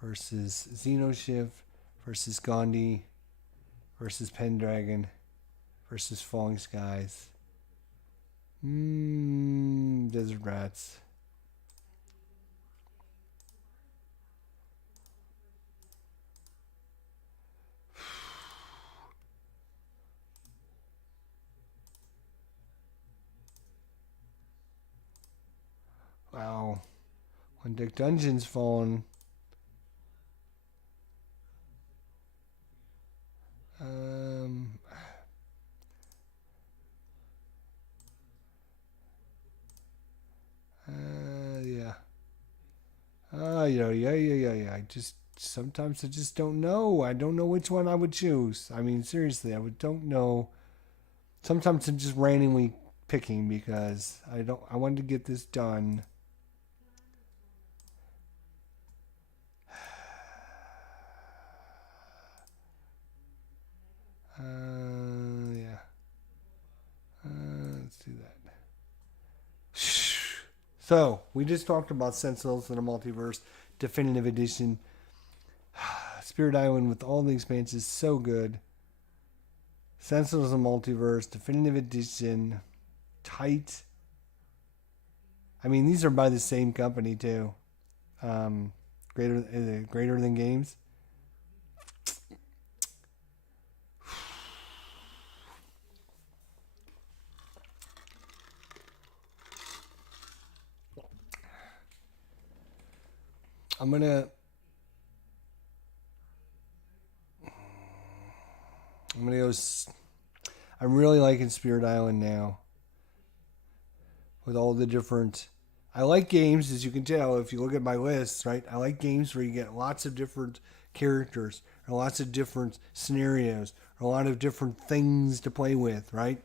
versus Xenoshift versus Gandhi versus Pendragon versus Falling Skies, Desert Rats. Wow. When Dick Dungeon's fallen. Yeah. Yeah. Sometimes I just don't know. I don't know which one I would choose. I mean, seriously, don't know. Sometimes I'm just randomly picking because I wanted to get this done. Yeah. Let's do that. So, we just talked about Sentinels in the Multiverse Definitive Edition. Spirit Island with all the expansions, so good. Sentinels in the Multiverse Definitive Edition, tight. I mean, these are by the same company too. Greater than Games. I'm gonna go. I'm really liking Spirit Island now. With all the different, I like games, as you can tell if you look at my list, right? I like games where you get lots of different characters, or lots of different scenarios, or a lot of different things to play with, right?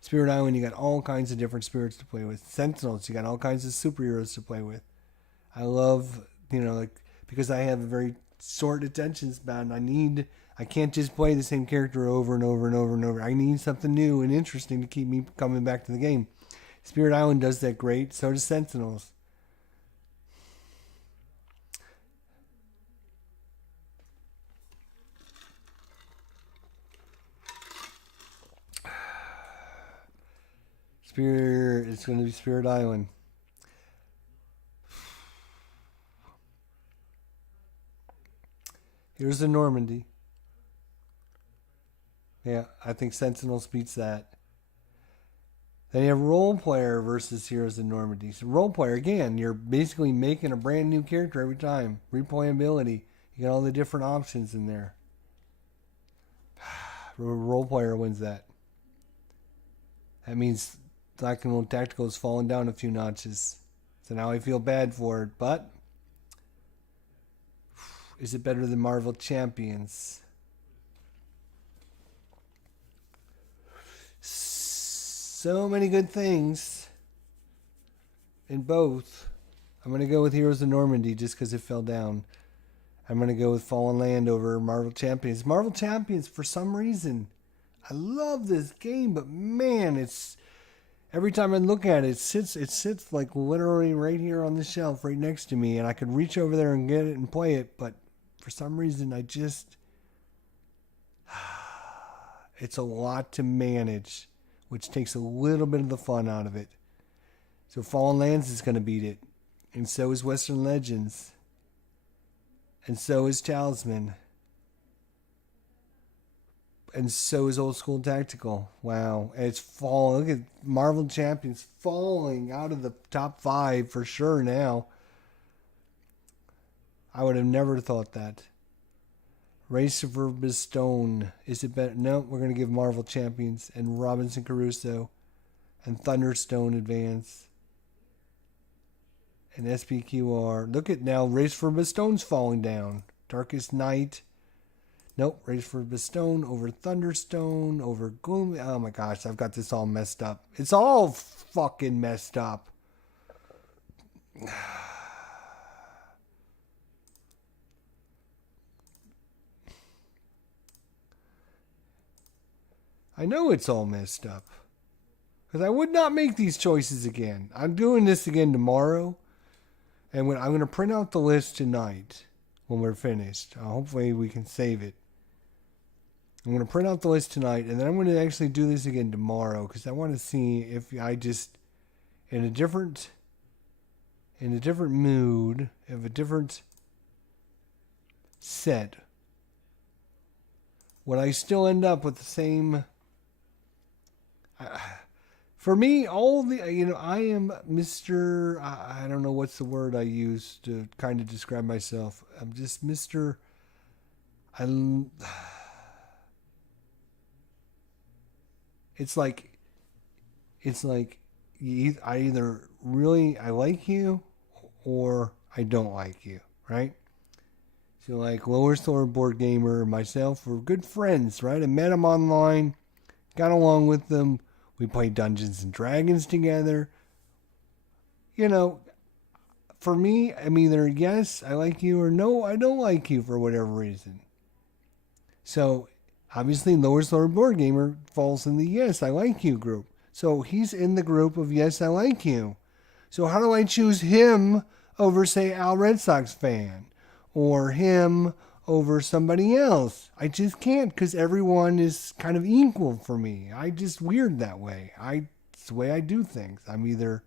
Spirit Island, you got all kinds of different spirits to play with. Sentinels, you got all kinds of superheroes to play with. I love, because I have a very short attention span. I can't just play the same character over and over and over and over. I need something new and interesting to keep me coming back to the game. Spirit Island does that great. So does Sentinels. It's going to be Spirit Island. Here's the Normandy. Yeah, I think Sentinels beats that. Then you have Role Player versus Heroes in Normandy. So Role Player, again, you're basically making a brand new character every time. Replayability. You got all the different options in there. Role Player wins that. That means Black and Gold Tactical has fallen down a few notches. So now I feel bad for it. But is it better than Marvel Champions? So many good things in both. I'm going to go with Heroes of Normandy just because it fell down. I'm going to go with Fallen Land over Marvel Champions. Marvel Champions, for some reason, I love this game, but man, it's every time I look at it, it sits like literally right here on the shelf right next to me, and I could reach over there and get it and play it, but for some reason, it's a lot to manage, which takes a little bit of the fun out of it. So Fallen Lands is going to beat it. And so is Western Legends. And so is Talisman. And so is Old School Tactical. Wow. And it's falling. Look at Marvel Champions falling out of the top 5 for sure now. I would have never thought that. Race for Bestone. Is it better? No, we're going to give Marvel Champions and Robinson Crusoe and Thunderstone advance. And SPQR. Look at now. Race for Bestone's falling down. Darkest Night. Nope. Race for Bestone over Thunderstone over Gloomy. Oh my gosh. I've got this all messed up. It's all fucking messed up. I know it's all messed up. Because I would not make these choices again. I'm doing this again tomorrow. And I'm going to print out the list tonight when we're finished. Hopefully we can save it. I'm going to print out the list tonight. And then I'm going to actually do this again tomorrow. Because I want to see if I just, in a different mood, of a different set, would I still end up with the same... For me, I am Mr. I don't know what's the word I use to kind of describe myself. I'm just Mr. It's like I either really I like you or I don't like you, right? So like Lower Thor Board Gamer and myself were good friends, right? I met him online, got along with them. We played Dungeons and Dragons together. You know, for me, I'm either yes, I like you, or no, I don't like you for whatever reason. So obviously, Lower Thor Board Gamer falls in the yes, I like you group. So he's in the group of yes, I like you. So how do I choose him over, say, Al Red Sox fan? Or him over somebody else? I just can't because everyone is kind of equal for me. I just weird that way. It's the way I do things. I'm either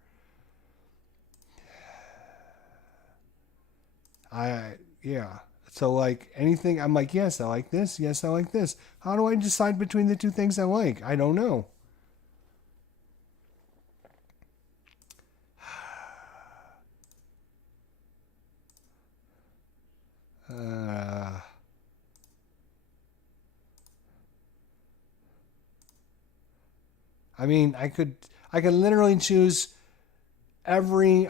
yeah. So like anything, I'm like, yes, I like this. Yes, I like this. How do I decide between the two things I like? I don't know. Uh, I mean, I could literally choose every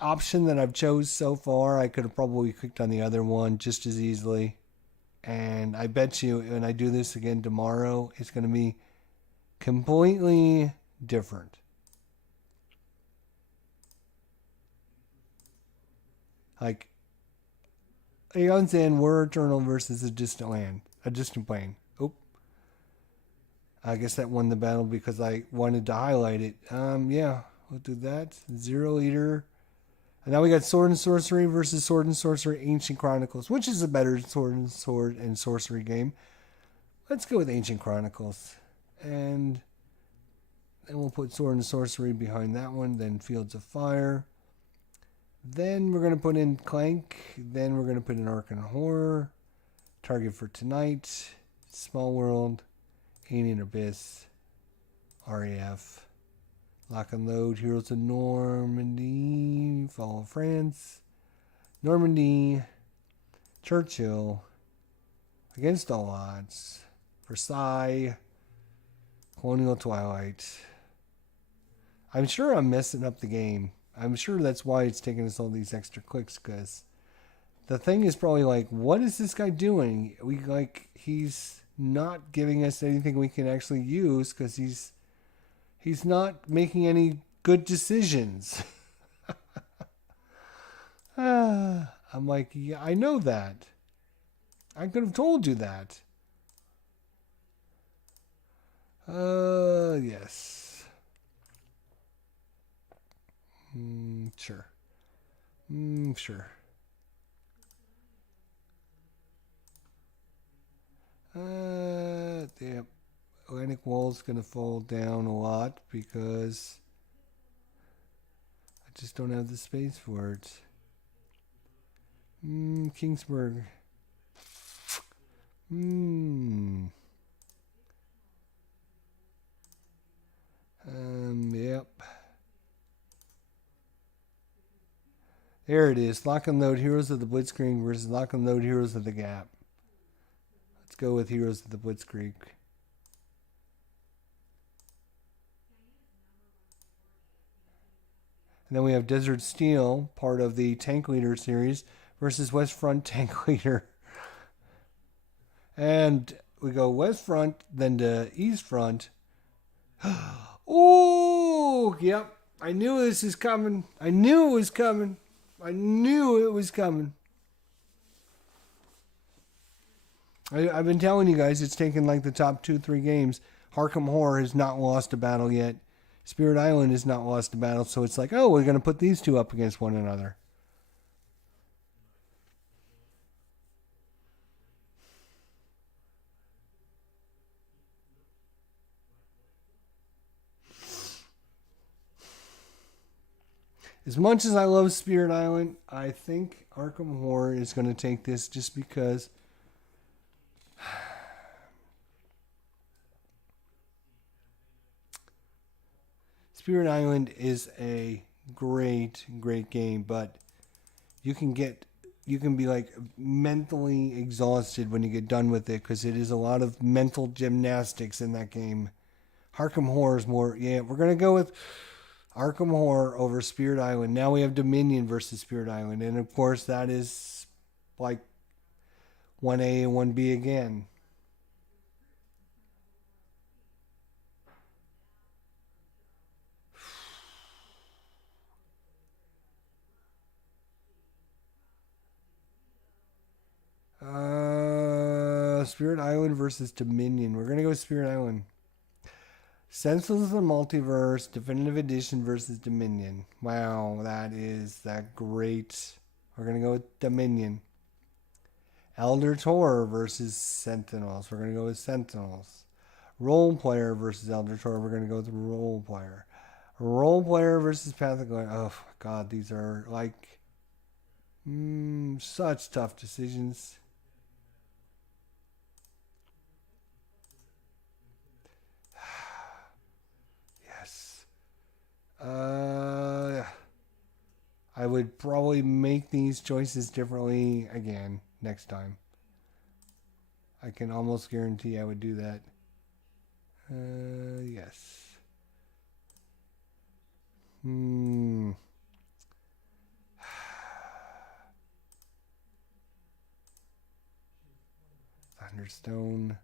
option that I've chose so far. I could have probably clicked on the other one just as easily. And I bet you when I do this again tomorrow, it's going to be completely different. Like, Aeon's End, War Eternal versus a distant land, a distant plane. Oh, I guess that won the battle because I wanted to highlight it. Yeah, we'll do that. Zero Eater. And now we got Sword and Sorcery versus Sword and Sorcery Ancient Chronicles, which is a better sword and sorcery game. Let's go with Ancient Chronicles. And then we'll put Sword and Sorcery behind that one, then Fields of Fire. Then we're going to put in Clank. Then we're going to put in Arcane Horror. Target for Tonight. Small World. Alien Abyss. RAF. Lock and Load. Heroes of Normandy. Fall of France. Normandy. Churchill. Against All Odds. Versailles. Colonial Twilight. I'm sure I'm messing up the game. I'm sure that's why it's taking us all these extra clicks, because the thing is probably like, what is this guy doing? He's not giving us anything we can actually use because he's not making any good decisions. I'm like, yeah, I know that. I could have told you that. Yes. Sure. Sure. The Atlantic Wall's gonna fall down a lot because I just don't have the space for it. Kingsburg. Yep. There it is. Lock and Load Heroes of the Blitzkrieg versus Lock and Load Heroes of the Gap. Let's go with Heroes of the Blitzkrieg. And then we have Desert Steel, part of the Tank Leader series, versus West Front Tank Leader. And we go West Front, then to East Front. Oh, yep. I knew this is coming. I knew it was coming. I've been telling you guys it's taken like the top 2-3 games. Arkham Horror has not lost a battle yet. Spirit Island has not lost a battle, so it's like, oh, we're going to put these two up against one another. As much as I love Spirit Island, I think Arkham Horror is going to take this just because Spirit Island is a great game, but you can be like mentally exhausted when you get done with it because it is a lot of mental gymnastics in that game. Arkham Horror is more, yeah, we're going to go with Arkham Horror over Spirit Island. Now we have Dominion versus Spirit Island. And of course, that is like 1A and 1B again. Spirit Island versus Dominion. We're going to go Spirit Island. Senseless of the Multiverse, Definitive Edition versus Dominion. Wow, that great. We're going to go with Dominion. Eldritch Horror versus Sentinels. We're going to go with Sentinels. Role Player versus Eldritch Horror. We're going to go with Role Player. Role Player versus Path of Glory. Oh, God, these are like such tough decisions. Yes. I would probably make these choices differently again next time. I can almost guarantee I would do that. Yes. Thunderstone.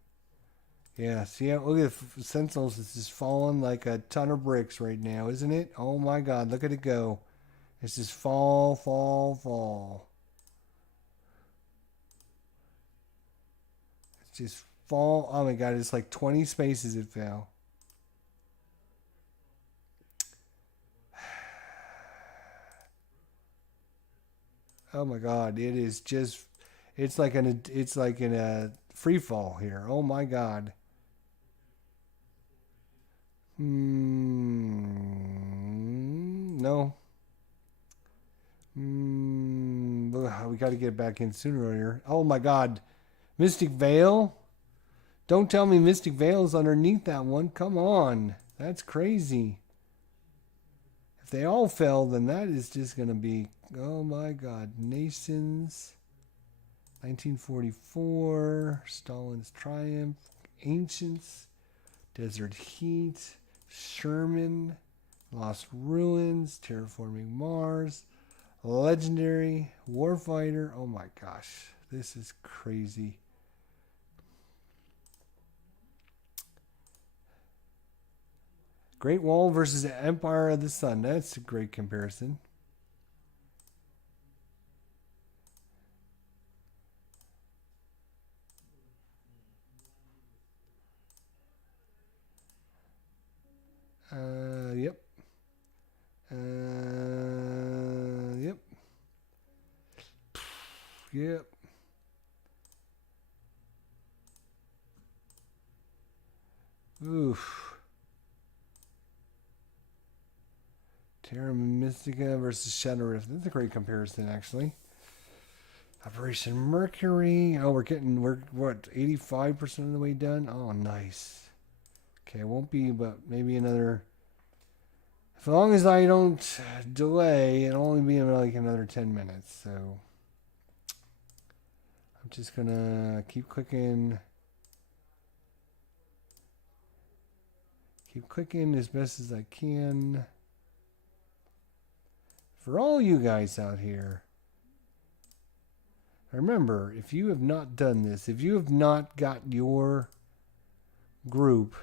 Yeah, see, look at the Sentinels. It's just falling like a ton of bricks right now, isn't it? Oh my God, look at it go. It's just fall, fall, fall. It's just fall. Oh my God, it's like 20 spaces it fell. Oh my God, it is just, it's like in a free fall here. Oh my God. No. We got to get back in sooner or later. Oh my God. Mystic Veil? Don't tell me Mystic Veil is underneath that one. Come on. That's crazy. If they all fell, then that is just going to be, oh my God. Nations. 1944. Stalin's Triumph. Ancients. Desert Heat. Sherman. Lost Ruins. Terraforming Mars. Legendary. Warfighter. Oh my gosh. This is crazy. Great Wall versus Empire of the Sun. That's a great comparison. Yep. Yep. Yep. Oof. Terra Mystica versus Shadow Rift. That's a great comparison, actually. Operation Mercury. Oh, we're what, 85% of the way done? Oh, nice. Okay, it won't be, but maybe another. As long as I don't delay, it'll only be like another 10 minutes. So I'm just gonna keep clicking. Keep clicking as best as I can. For all you guys out here, remember, if you have not done this, if you have not got your group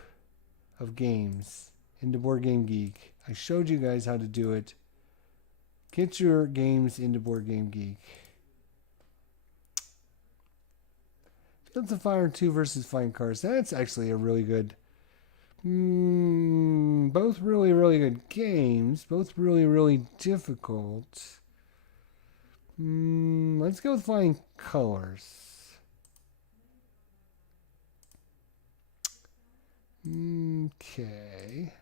of games into Board Game Geek, I showed you guys how to do it. Get your games into Board Game Geek. Fields of Fire 2 versus Flying Cars. That's actually a really good. Both really, really good games. Both really, really difficult. Let's go with Flying Colors. Okay.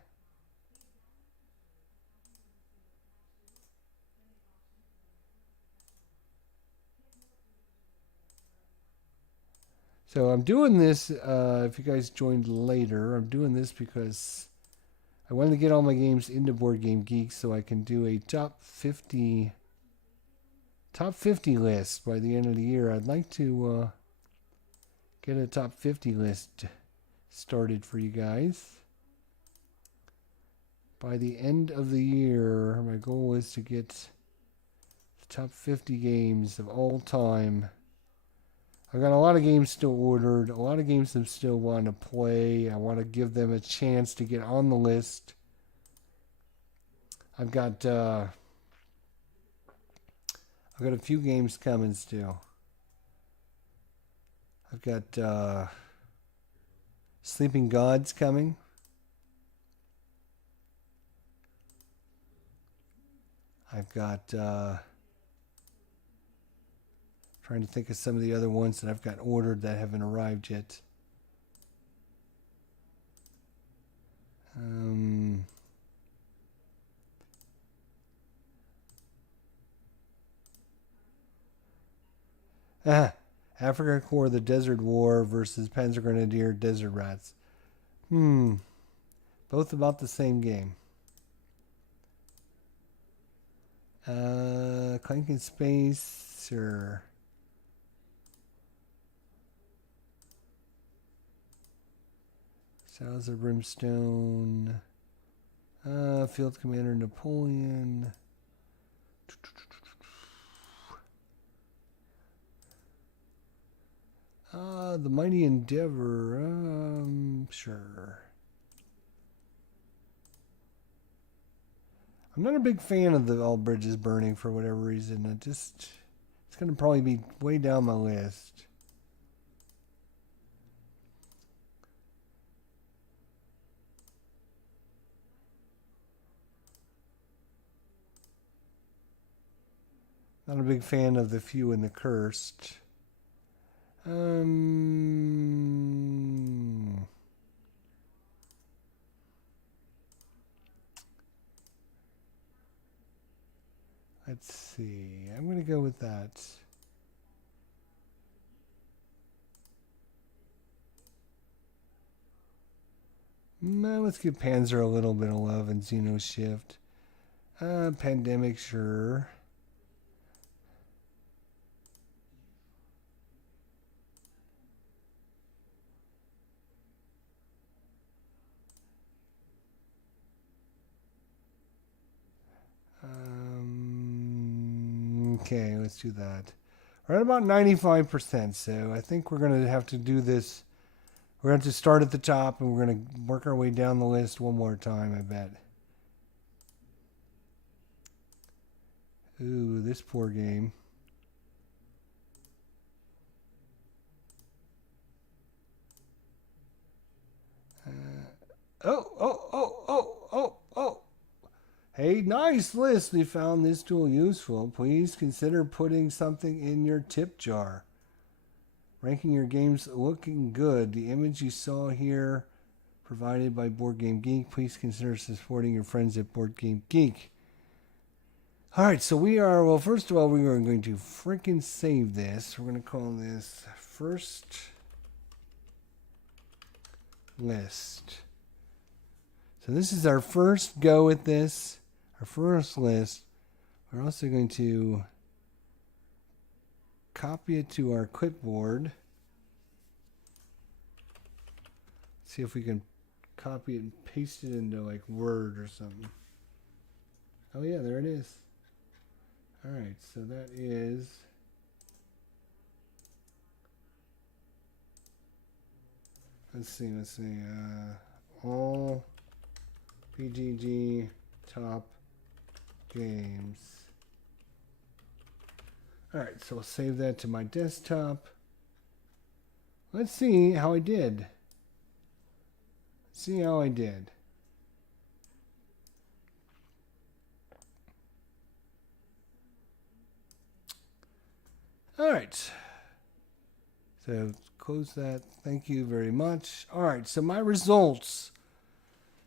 So I'm doing this, if you guys joined later, I'm doing this because I wanted to get all my games into Board Game Geek so I can do a top 50 list by the end of the year. I'd like to get a top 50 list started for you guys. by the end of the year, my goal is to get the top 50 games of all time. I've got a lot of games still ordered, a lot of games I still want to play. I want to give them a chance to get on the list. I've got a few games coming still. I've got Sleeping Gods coming. I've got trying to think of some of the other ones that I've got ordered that haven't arrived yet. Africa Corps: The Desert War versus Panzer Grenadier Desert Rats. Both about the same game. Clank in Space or Sails of Brimstone. Field Commander Napoleon. The Mighty Endeavor. Sure. I'm not a big fan of the All Bridges Burning for whatever reason. It's going to probably be way down my list. Not a big fan of The Few and the Cursed. Let's see. I'm going to go with that. Let's give Panzer a little bit of love and Xeno Shift. Pandemic, sure. Okay, let's do that. We're at about 95%, so I think we're going to have to do this. We're going to have to start at the top, and we're going to work our way down the list one more time, I bet. Ooh, this poor game. Oh. Hey, nice list. We found this tool useful. Please consider putting something in your tip jar. Ranking your games looking good. The image you saw here provided by Board Game Geek. Please consider supporting your friends at Board Game Geek. Alright, so we are, well, first of all, we are going to freaking save this. We're going to call this first list. So this is our first go at this. Our first list. We're also going to copy it to our clipboard. See if we can copy it and paste it into like Word or something. Oh yeah, there it is. Alright, so that is let's see, all PGG top games. Alright, so I'll save that to my desktop. Let's see how I did. Alright. So close that. Thank you very much. Alright, so my results.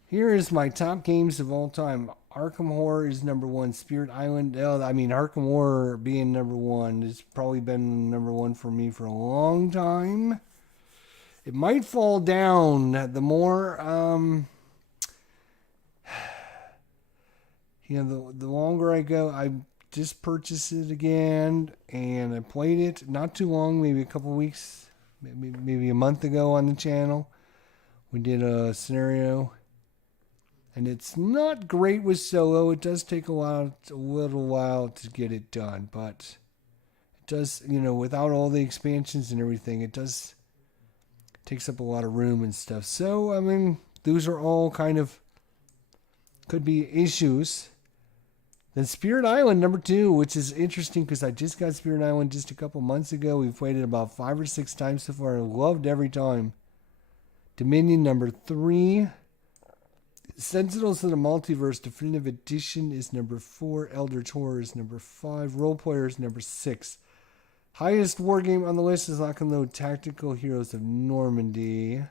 Here is my top games of all time. Arkham Horror is number one. Spirit Island. Arkham Horror being number one has probably been number one for me for a long time. It might fall down the more, the longer I go. I just purchased it again and I played it not too long, maybe a couple weeks, maybe a month ago on the channel. We did a scenario. And it's not great with solo. It does take a little while to get it done, but it does, without all the expansions and everything, it does takes up a lot of room and stuff. So, I mean, those are all kind of could be issues. Then Spirit Island number 2, which is interesting because I just got Spirit Island just a couple months ago. We've played it about 5 or 6 times so far. I loved every time. Dominion number 3. Sentinels of the Multiverse Definitive Edition is number 4. Elder Tour is number 5. Role Player is number 6. Highest war game on the list is Lock and Load Tactical Heroes of Normandy.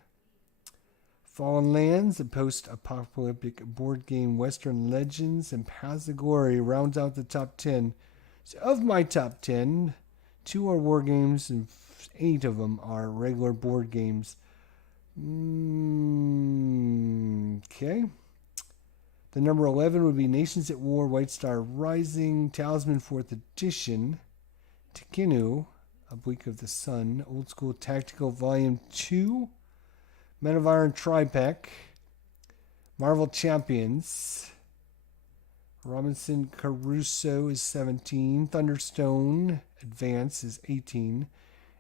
Fallen Lands, a post-apocalyptic board game, Western Legends, and Pasagori rounds out the top 10. So of my top 10, 2 are war games and 8 of them are regular board games. Okay. The number 11 would be Nations at War, White Star Rising, Talisman 4th Edition, Tikinu, Oblique of the Sun, Old School Tactical Volume 2, Men of Iron Tripec, Marvel Champions, Robinson Crusoe is 17, Thunderstone Advance is 18,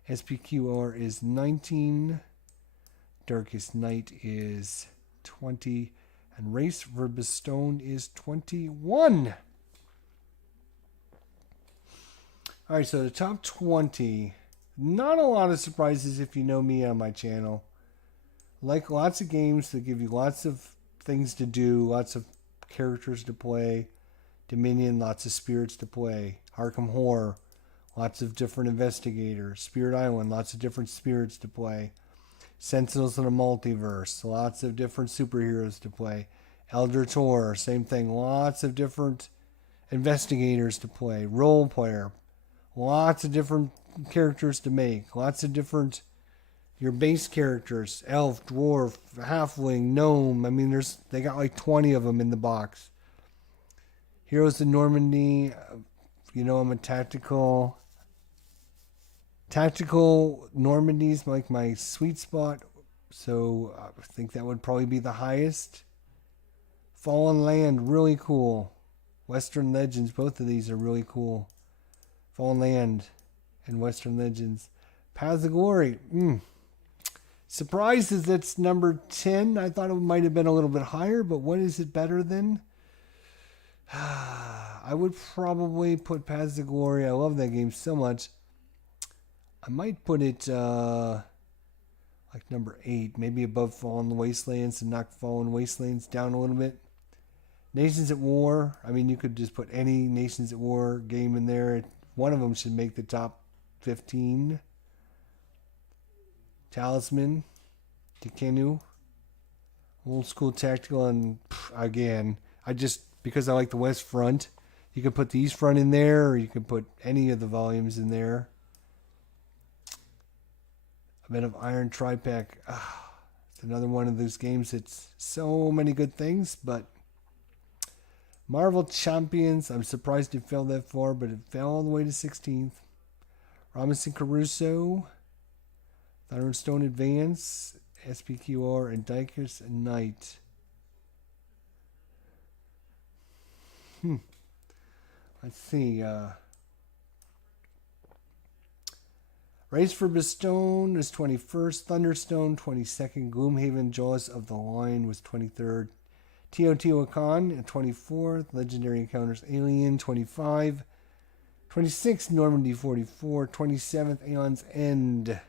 SPQR is 19, Darkest Night is 20, and Race for Bestone is 21. All right, so the top 20, not a lot of surprises if you know me on my channel. Like lots of games that give you lots of things to do, lots of characters to play. Dominion, lots of spirits to play. Arkham Horror, lots of different investigators. Spirit Island, lots of different spirits to play. Sentinels of the Multiverse, lots of different superheroes to play. Elder Tour, same thing, lots of different investigators to play. Role Player, lots of different characters to make. Lots of different, your base characters, elf, dwarf, halfling, gnome. I mean, they got like 20 of them in the box. Heroes of Normandy, I'm a tactical Normandy's like my sweet spot, so I think that would probably be the highest. Fallen Land, really cool. Western Legends, both of these are really cool. Fallen Land and Western Legends. Paths of Glory, surprised is it's number 10. I thought it might have been a little bit higher, but what is it better than? I would probably put Paths of Glory. I love that game so much. I might put it like number 8, maybe above Fallen Wastelands, and knock Fallen Wastelands down a little bit. Nations at War. I mean, you could just put any Nations at War game in there. One of them should make the top 15. Talisman, Tikenu, Old School Tactical, and again, because I like the West Front, you could put the East Front in there, or you could put any of the volumes in there. Men of Iron Tripec. It's another one of those games that's so many good things, but Marvel Champions, I'm surprised it fell that far, but it fell all the way to 16th. Robinson Crusoe, Thunderstone Advance, SPQR, and Darkest Night. Let's see. Race for Bestone is 21st. Thunderstone, 22nd. Gloomhaven, Jaws of the Lion was 23rd. Teotihuacan at 24th. Legendary Encounters Alien, 25. 26th, Normandy 44. 27th, Aeon's End.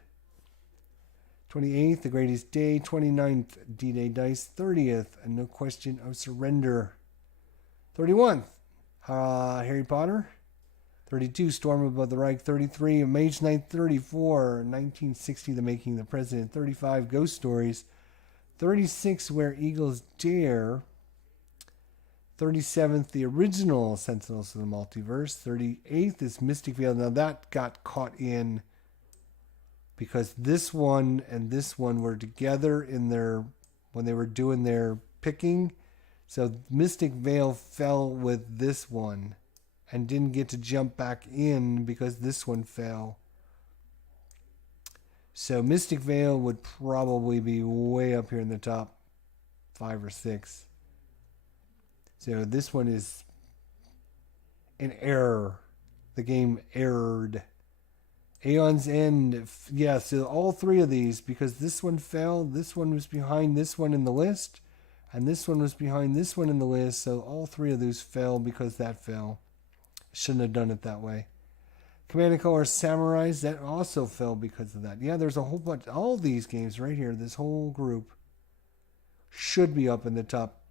28th, The Greatest Day. 29th, D-Day Dice. 30th, A No Question of Surrender. 31st, Harry Potter. 32, Storm Above the Reich. 33, Mage Knight. 34, 1960, The Making of the President. 35, Ghost Stories. 36, Where Eagles Dare. 37th, the original Sentinels of the Multiverse. 38th is Mystic Veil. Now that got caught in because this one and this one were together when they were doing their picking. So Mystic Veil fell with this one and didn't get to jump back in because this one fell. So Mystic Veil would probably be way up here in the top 5 or 6. So this one is an error. The game errored. Aeon's End. Yeah, so all three of these, because this one fell, this one was behind this one in the list, and this one was behind this one in the list, so all three of those fell because that fell. Shouldn't have done it that way. Command & Color Samurais, that also fell because of that. Yeah, there's a whole bunch. All these games right here, this whole group, should be up in the top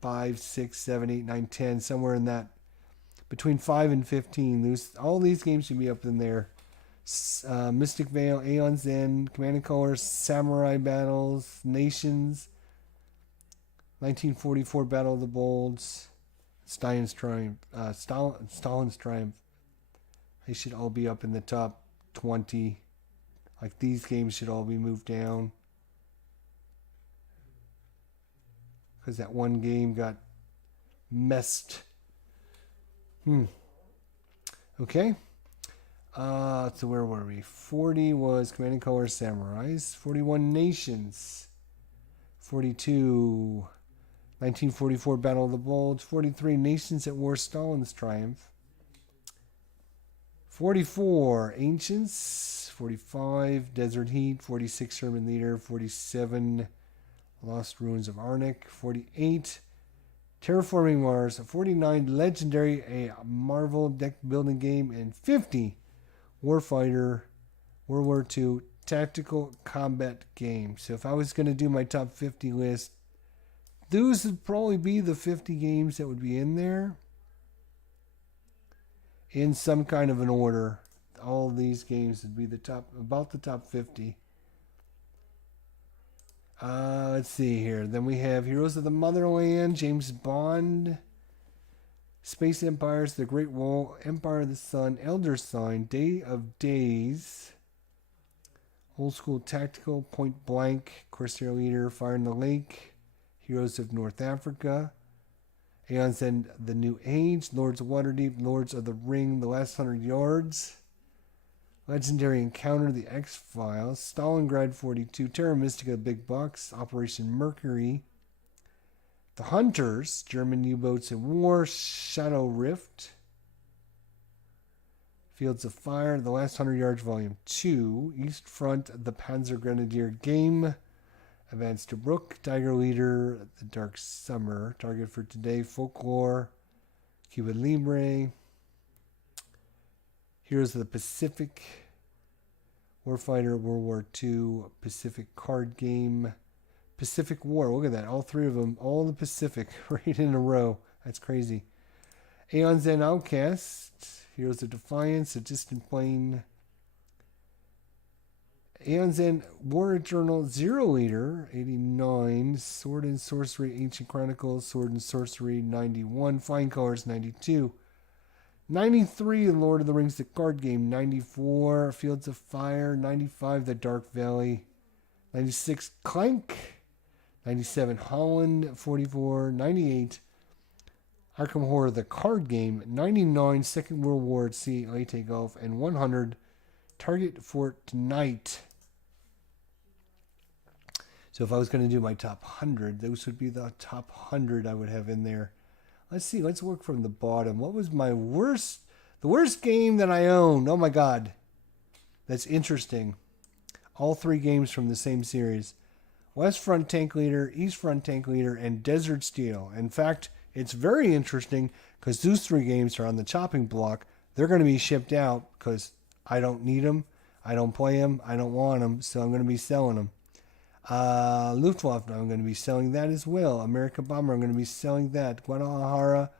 5, 6, 7, 8, 9, 10, somewhere in that. Between 5 and 15. All these games should be up in there. Mystic Vale, Aeon's End, Command & Color, Samurai Battles, Nations, 1944 Battle of the Bulls, Stalin's Triumph. They should all be up in the top 20. Like these games should all be moved down. Because that one game got messed. Okay. So where were we? 40 was Command & Color Samurais. 41 Nations. 42 1944 Battle of the Bulge. 43 Nations at War, Stalin's Triumph. 44 Ancients. 45 Desert Heat. 46 Sherman Leader. 47 Lost Ruins of Arnak. 48 Terraforming Mars. 49 Legendary, a Marvel deck building game. And 50 Warfighter World War II tactical combat game. So if I was going to do my top 50 list, those would probably be the 50 games that would be in there in some kind of an order. All these games would be about the top 50. Let's see here. Then we have Heroes of the Motherland, James Bond, Space Empires, The Great Wall, Empire of the Sun, Elder Sign, Day of Days, Old School Tactical, Point Blank, Corsair Leader, Fire in the Lake, Heroes of North Africa, Aeon's End, The New Age, Lords of Waterdeep, Lords of the Ring, The Last 100 Yards, Legendary Encounter, The X-Files, Stalingrad 42, Terra Mystica, Big Bucks, Operation Mercury, The Hunters, German U-Boats at War, Shadow Rift, Fields of Fire, The Last 100 Yards, Volume 2, East Front, The Panzer Grenadier Game, Advance to Brook, Tiger Leader, The Dark Summer, Target for Today, Folklore, Cuba Libre, Heroes of the Pacific, Warfighter, World War II, Pacific Card Game, Pacific War. Look at that. All three of them. All the Pacific right in a row. That's crazy. Aeon's End Outcast, Heroes of Defiance, A Distant Plane, Aeon's End War Eternal, Zero Leader, 89, Sword and Sorcery, Ancient Chronicles, Sword and Sorcery, 91, Flying Colors, 92. 93, Lord of the Rings, the card game. 94, Fields of Fire. 95, The Dark Valley. 96, Clank. 97, Holland. 44, 98, Arkham Horror, the card game. 99, Second World War at Sea, Leyte Gulf. And 100, Target for Tonight. So if I was going to do my top 100, those would be the top 100 I would have in there. Let's see. Let's work from the bottom. What was my worst? The worst game that I owned. Oh my God. That's interesting. All three games from the same series. West Front Tank Leader, East Front Tank Leader, and Desert Steel. In fact, it's very interesting because those three games are on the chopping block. They're going to be shipped out because I don't need them. I don't play them. I don't want them. So I'm going to be selling them. Luftwaffe, I'm going to be selling that as well. America Bomber, I'm going to be selling that. Guadalajara,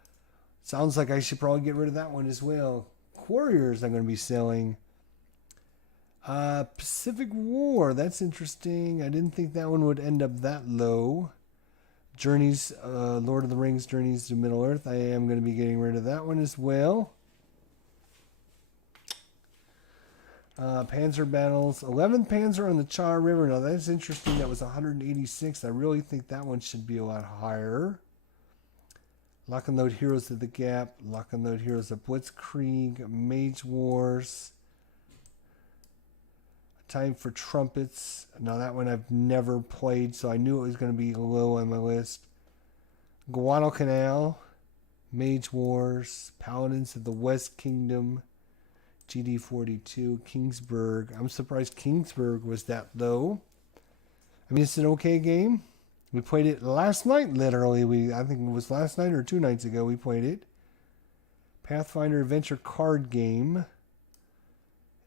sounds like I should probably get rid of that one as well. Warriors, I'm going to be selling. Pacific War, that's interesting. I didn't think that one would end up that low. Journeys, Lord of the Rings, Journeys to Middle Earth, I am going to be getting rid of that one as well. Panzer Battles, 11th Panzer on the Char River. Now that's interesting. That was 186. I really think that one should be a lot higher. Lock and Load Heroes of the Gap, Lock and Load Heroes of Blitzkrieg, Mage Wars, Time for Trumpets. Now that one I've never played, so I knew it was going to be low on my list. Guadalcanal, Mage Wars, Paladins of the West Kingdom, GD42, Kingsburg. I'm surprised Kingsburg was that low. I mean, it's an okay game. We played it last night, literally. I think it was last night or 2 nights ago we played it. Pathfinder Adventure card game.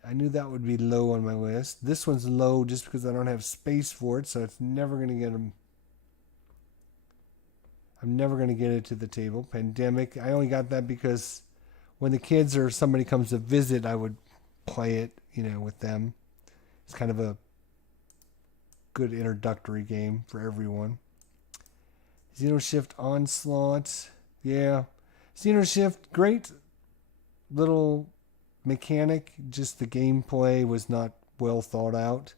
I knew that would be low on my list. This one's low just because I don't have space for it, so it's never going to get them. I'm never going to get it to the table. Pandemic. I only got that because when the kids or somebody comes to visit, I would play it, with them. It's kind of a good introductory game for everyone. Xenoshift Onslaught. Yeah. Xenoshift, great little mechanic. Just the gameplay was not well thought out.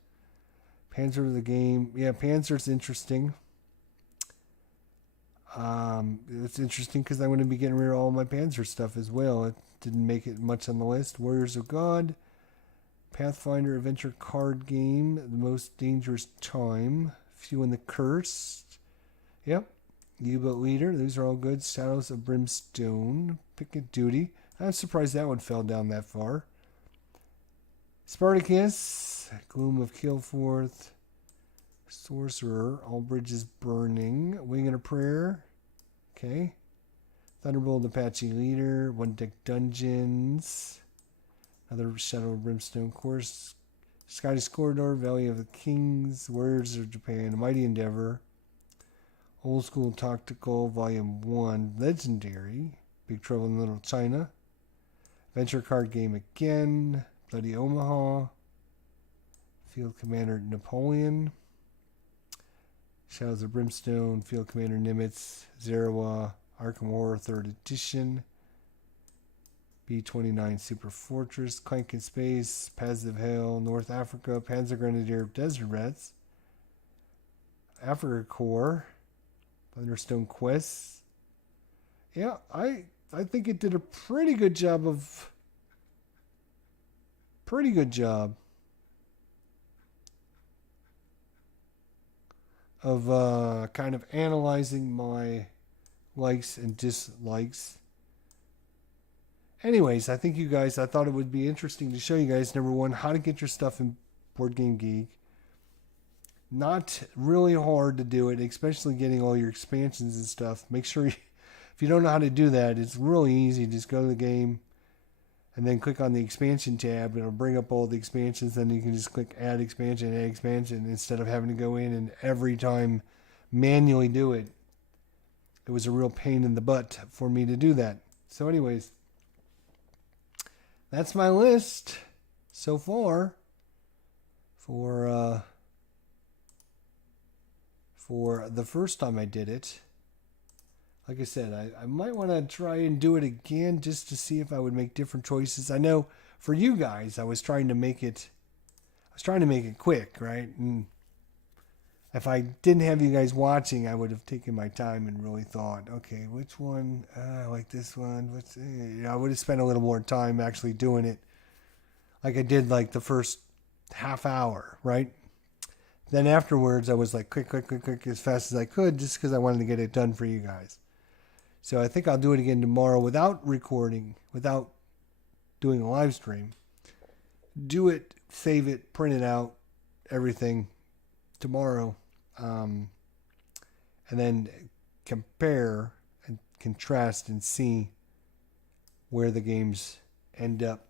Panzer the game. Yeah, Panzer's interesting. It's interesting because I'm going to be getting rid of all my Panzer stuff as well. It didn't make it much on the list. Warriors of God. Pathfinder Adventure card game. The Most Dangerous Time. Few and the Cursed. Yep. U-Boat Leader. Those are all good. Shadows of Brimstone. Picket Duty. I'm surprised that one fell down that far. Spartacus. Gloom of Killforth. Sorcerer. All Bridges Burning. Wing and a Prayer. Okay. Thunderbolt Apache Leader. One Deck Dungeons. Another Shadow of Brimstone course. Scottish Corridor, Valley of the Kings, Warriors of Japan, Mighty Endeavor, Old School Tactical, Volume 1, Legendary, Big Trouble in Little China, Adventure Card Game again, Bloody Omaha, Field Commander Napoleon, Shadows of Brimstone, Field Commander Nimitz, Zerawa, Arkham Horror 3rd Edition, B-29 Super Fortress, Clank in Space, Paths of Hell, North Africa, Panzer Grenadier, Desert Rats, Africa Corps, Thunderstone Quest. Yeah, I think it did a pretty good job of kind of analyzing my likes and dislikes. Anyways, I thought it would be interesting to show you guys, number one, how to get your stuff in Board Game Geek. Not really hard to do it, especially getting all your expansions and stuff. Make sure, if you don't know how to do that, it's really easy. Just go to the game and then click on the expansion tab, and it'll bring up all the expansions. Then you can just click add expansion, instead of having to go in and every time manually do it. It was a real pain in the butt for me to do that. So anyways, that's my list so far for the first time I did it. Like I said, I might want to try and do it again just to see if I would make different choices. I know for you guys, I was trying to make it quick, right? And if I didn't have you guys watching, I would have taken my time and really thought, okay, which one? I like this one. I would have spent a little more time actually doing it, like I did like the first half hour, right? Then afterwards, I was like, click as fast as I could, just because I wanted to get it done for you guys. So I think I'll do it again tomorrow without recording, without doing a live stream. Do it, save it, print it out, everything tomorrow. And then compare and contrast and see where the games end up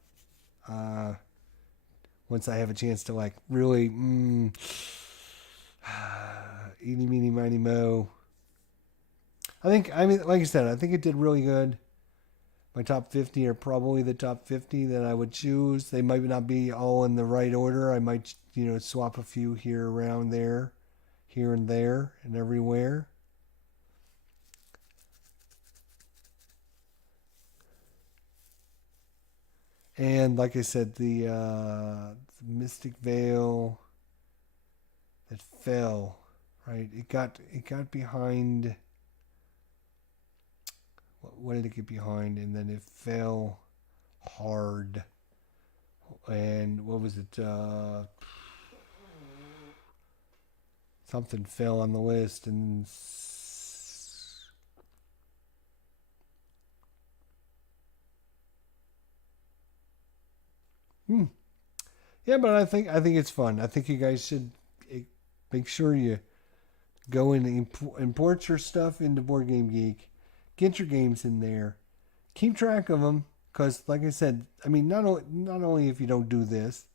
once I have a chance to like really eeny meeny miny mo. Like I said, I think it did really good. My top 50 are probably the top 50 that I would choose. They might not be all in the right order. I might, swap a few here, around there, here and there, and everywhere. And like I said, the Mystic Veil that fell, right? It got behind. What did it get behind? And then it fell hard. And what was it? Something fell on the list, and Yeah, but I think it's fun. I think you guys should make sure you go and import your stuff into Board Game Geek. Get your games in there. Keep track of them, because, like I said, I mean, not only if you don't do this,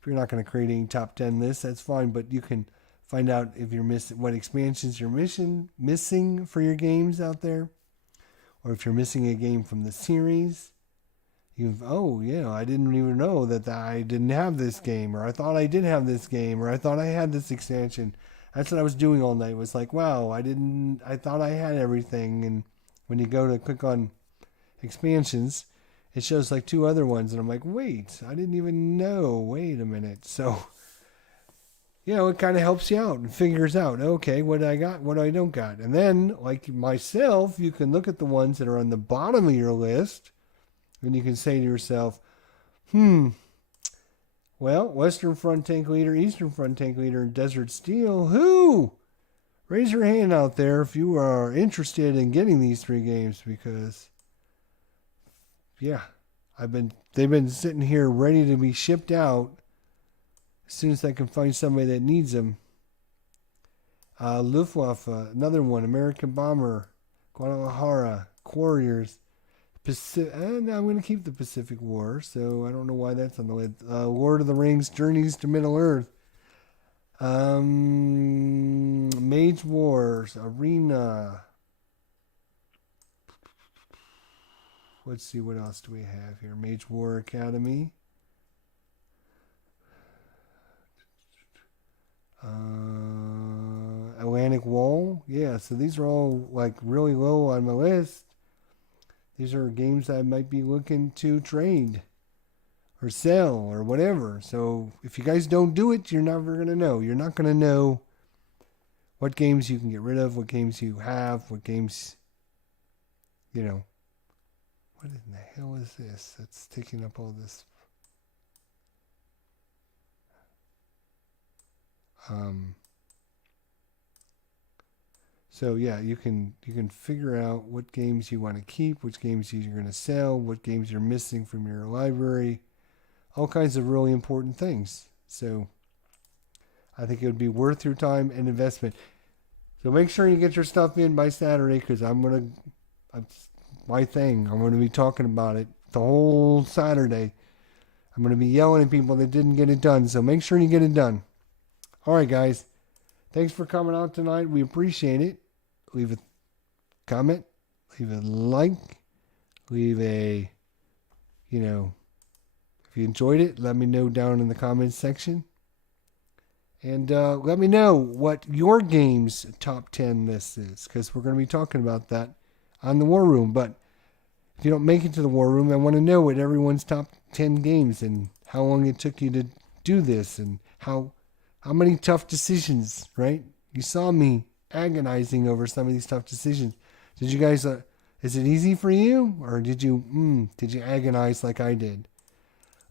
if you're not going to create any top 10 lists, that's fine. But you can find out if you're missing what expansions you're missing for your games out there, or if you're missing a game from the series. I didn't even know that I didn't have this game, or I thought I did have this game, or I thought I had this expansion. That's what I was doing all night. It was like, wow, I thought I had everything. And when you go to click on expansions, it shows like 2 other ones. And I'm like, wait, I didn't even know. Wait a minute. So, it kind of helps you out and figures out, okay, what I got, what I don't got. And then, like myself, you can look at the ones that are on the bottom of your list. And you can say to yourself, well, Western Front Tank Leader, Eastern Front Tank Leader, and Desert Steel, who? Raise your hand out there if you are interested in getting these 3 games, because, they've been sitting here ready to be shipped out as soon as I can find somebody that needs them. Luftwaffe, another one, American Bomber, Guadalajara, Warriors, and I'm going to keep the Pacific War, so I don't know why that's on the list. Lord of the Rings, Journeys to Middle-earth. Mage Wars, Arena. Let's see, what else do we have here? Mage War Academy. Atlantic Wall. Yeah, so these are all like really low on my list. These are games I might be looking to trade or sell or whatever. So if you guys don't do it, you're never going to know. You're not going to know what games you can get rid of, what games you have, what games, what in the hell is this? That's taking up all this. So yeah, you can figure out what games you want to keep, which games you're going to sell, what games you're missing from your library, all kinds of really important things. So I think it would be worth your time and investment. So make sure you get your stuff in by Saturday, because it's my thing. I'm going to be talking about it the whole Saturday. I'm going to be yelling at people that didn't get it done. So make sure you get it done. All right, guys. Thanks for coming out tonight. We appreciate it. Leave a comment, leave a like, leave a, if you enjoyed it, let me know down in the comments section. And let me know what your game's top 10 list is, because we're going to be talking about that on the War Room. But if you don't make it to the War Room, I want to know what everyone's top 10 games and how long it took you to do this, and how many tough decisions, right? You saw me agonizing over some of these tough decisions. Did you guys, is it easy for you? Or did you agonize like I did?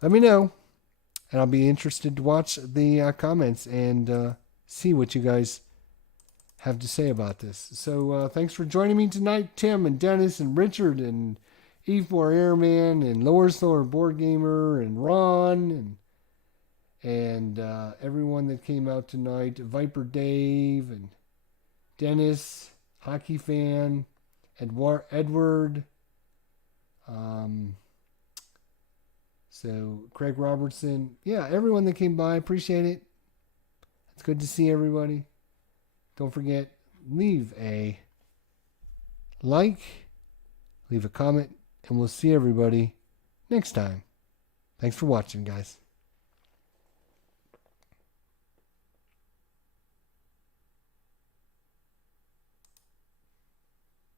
Let me know. And I'll be interested to watch the comments and see what you guys have to say about this. So thanks for joining me tonight, Tim and Dennis and Richard and E4 Airman and Lower Slower Board Gamer and Ron and everyone that came out tonight, Viper Dave and Dennis, Hockey Fan, Edward, so Craig Robertson. Yeah, everyone that came by, appreciate it. It's good to see everybody. Don't forget, leave a like, leave a comment, and we'll see everybody next time. Thanks for watching, guys.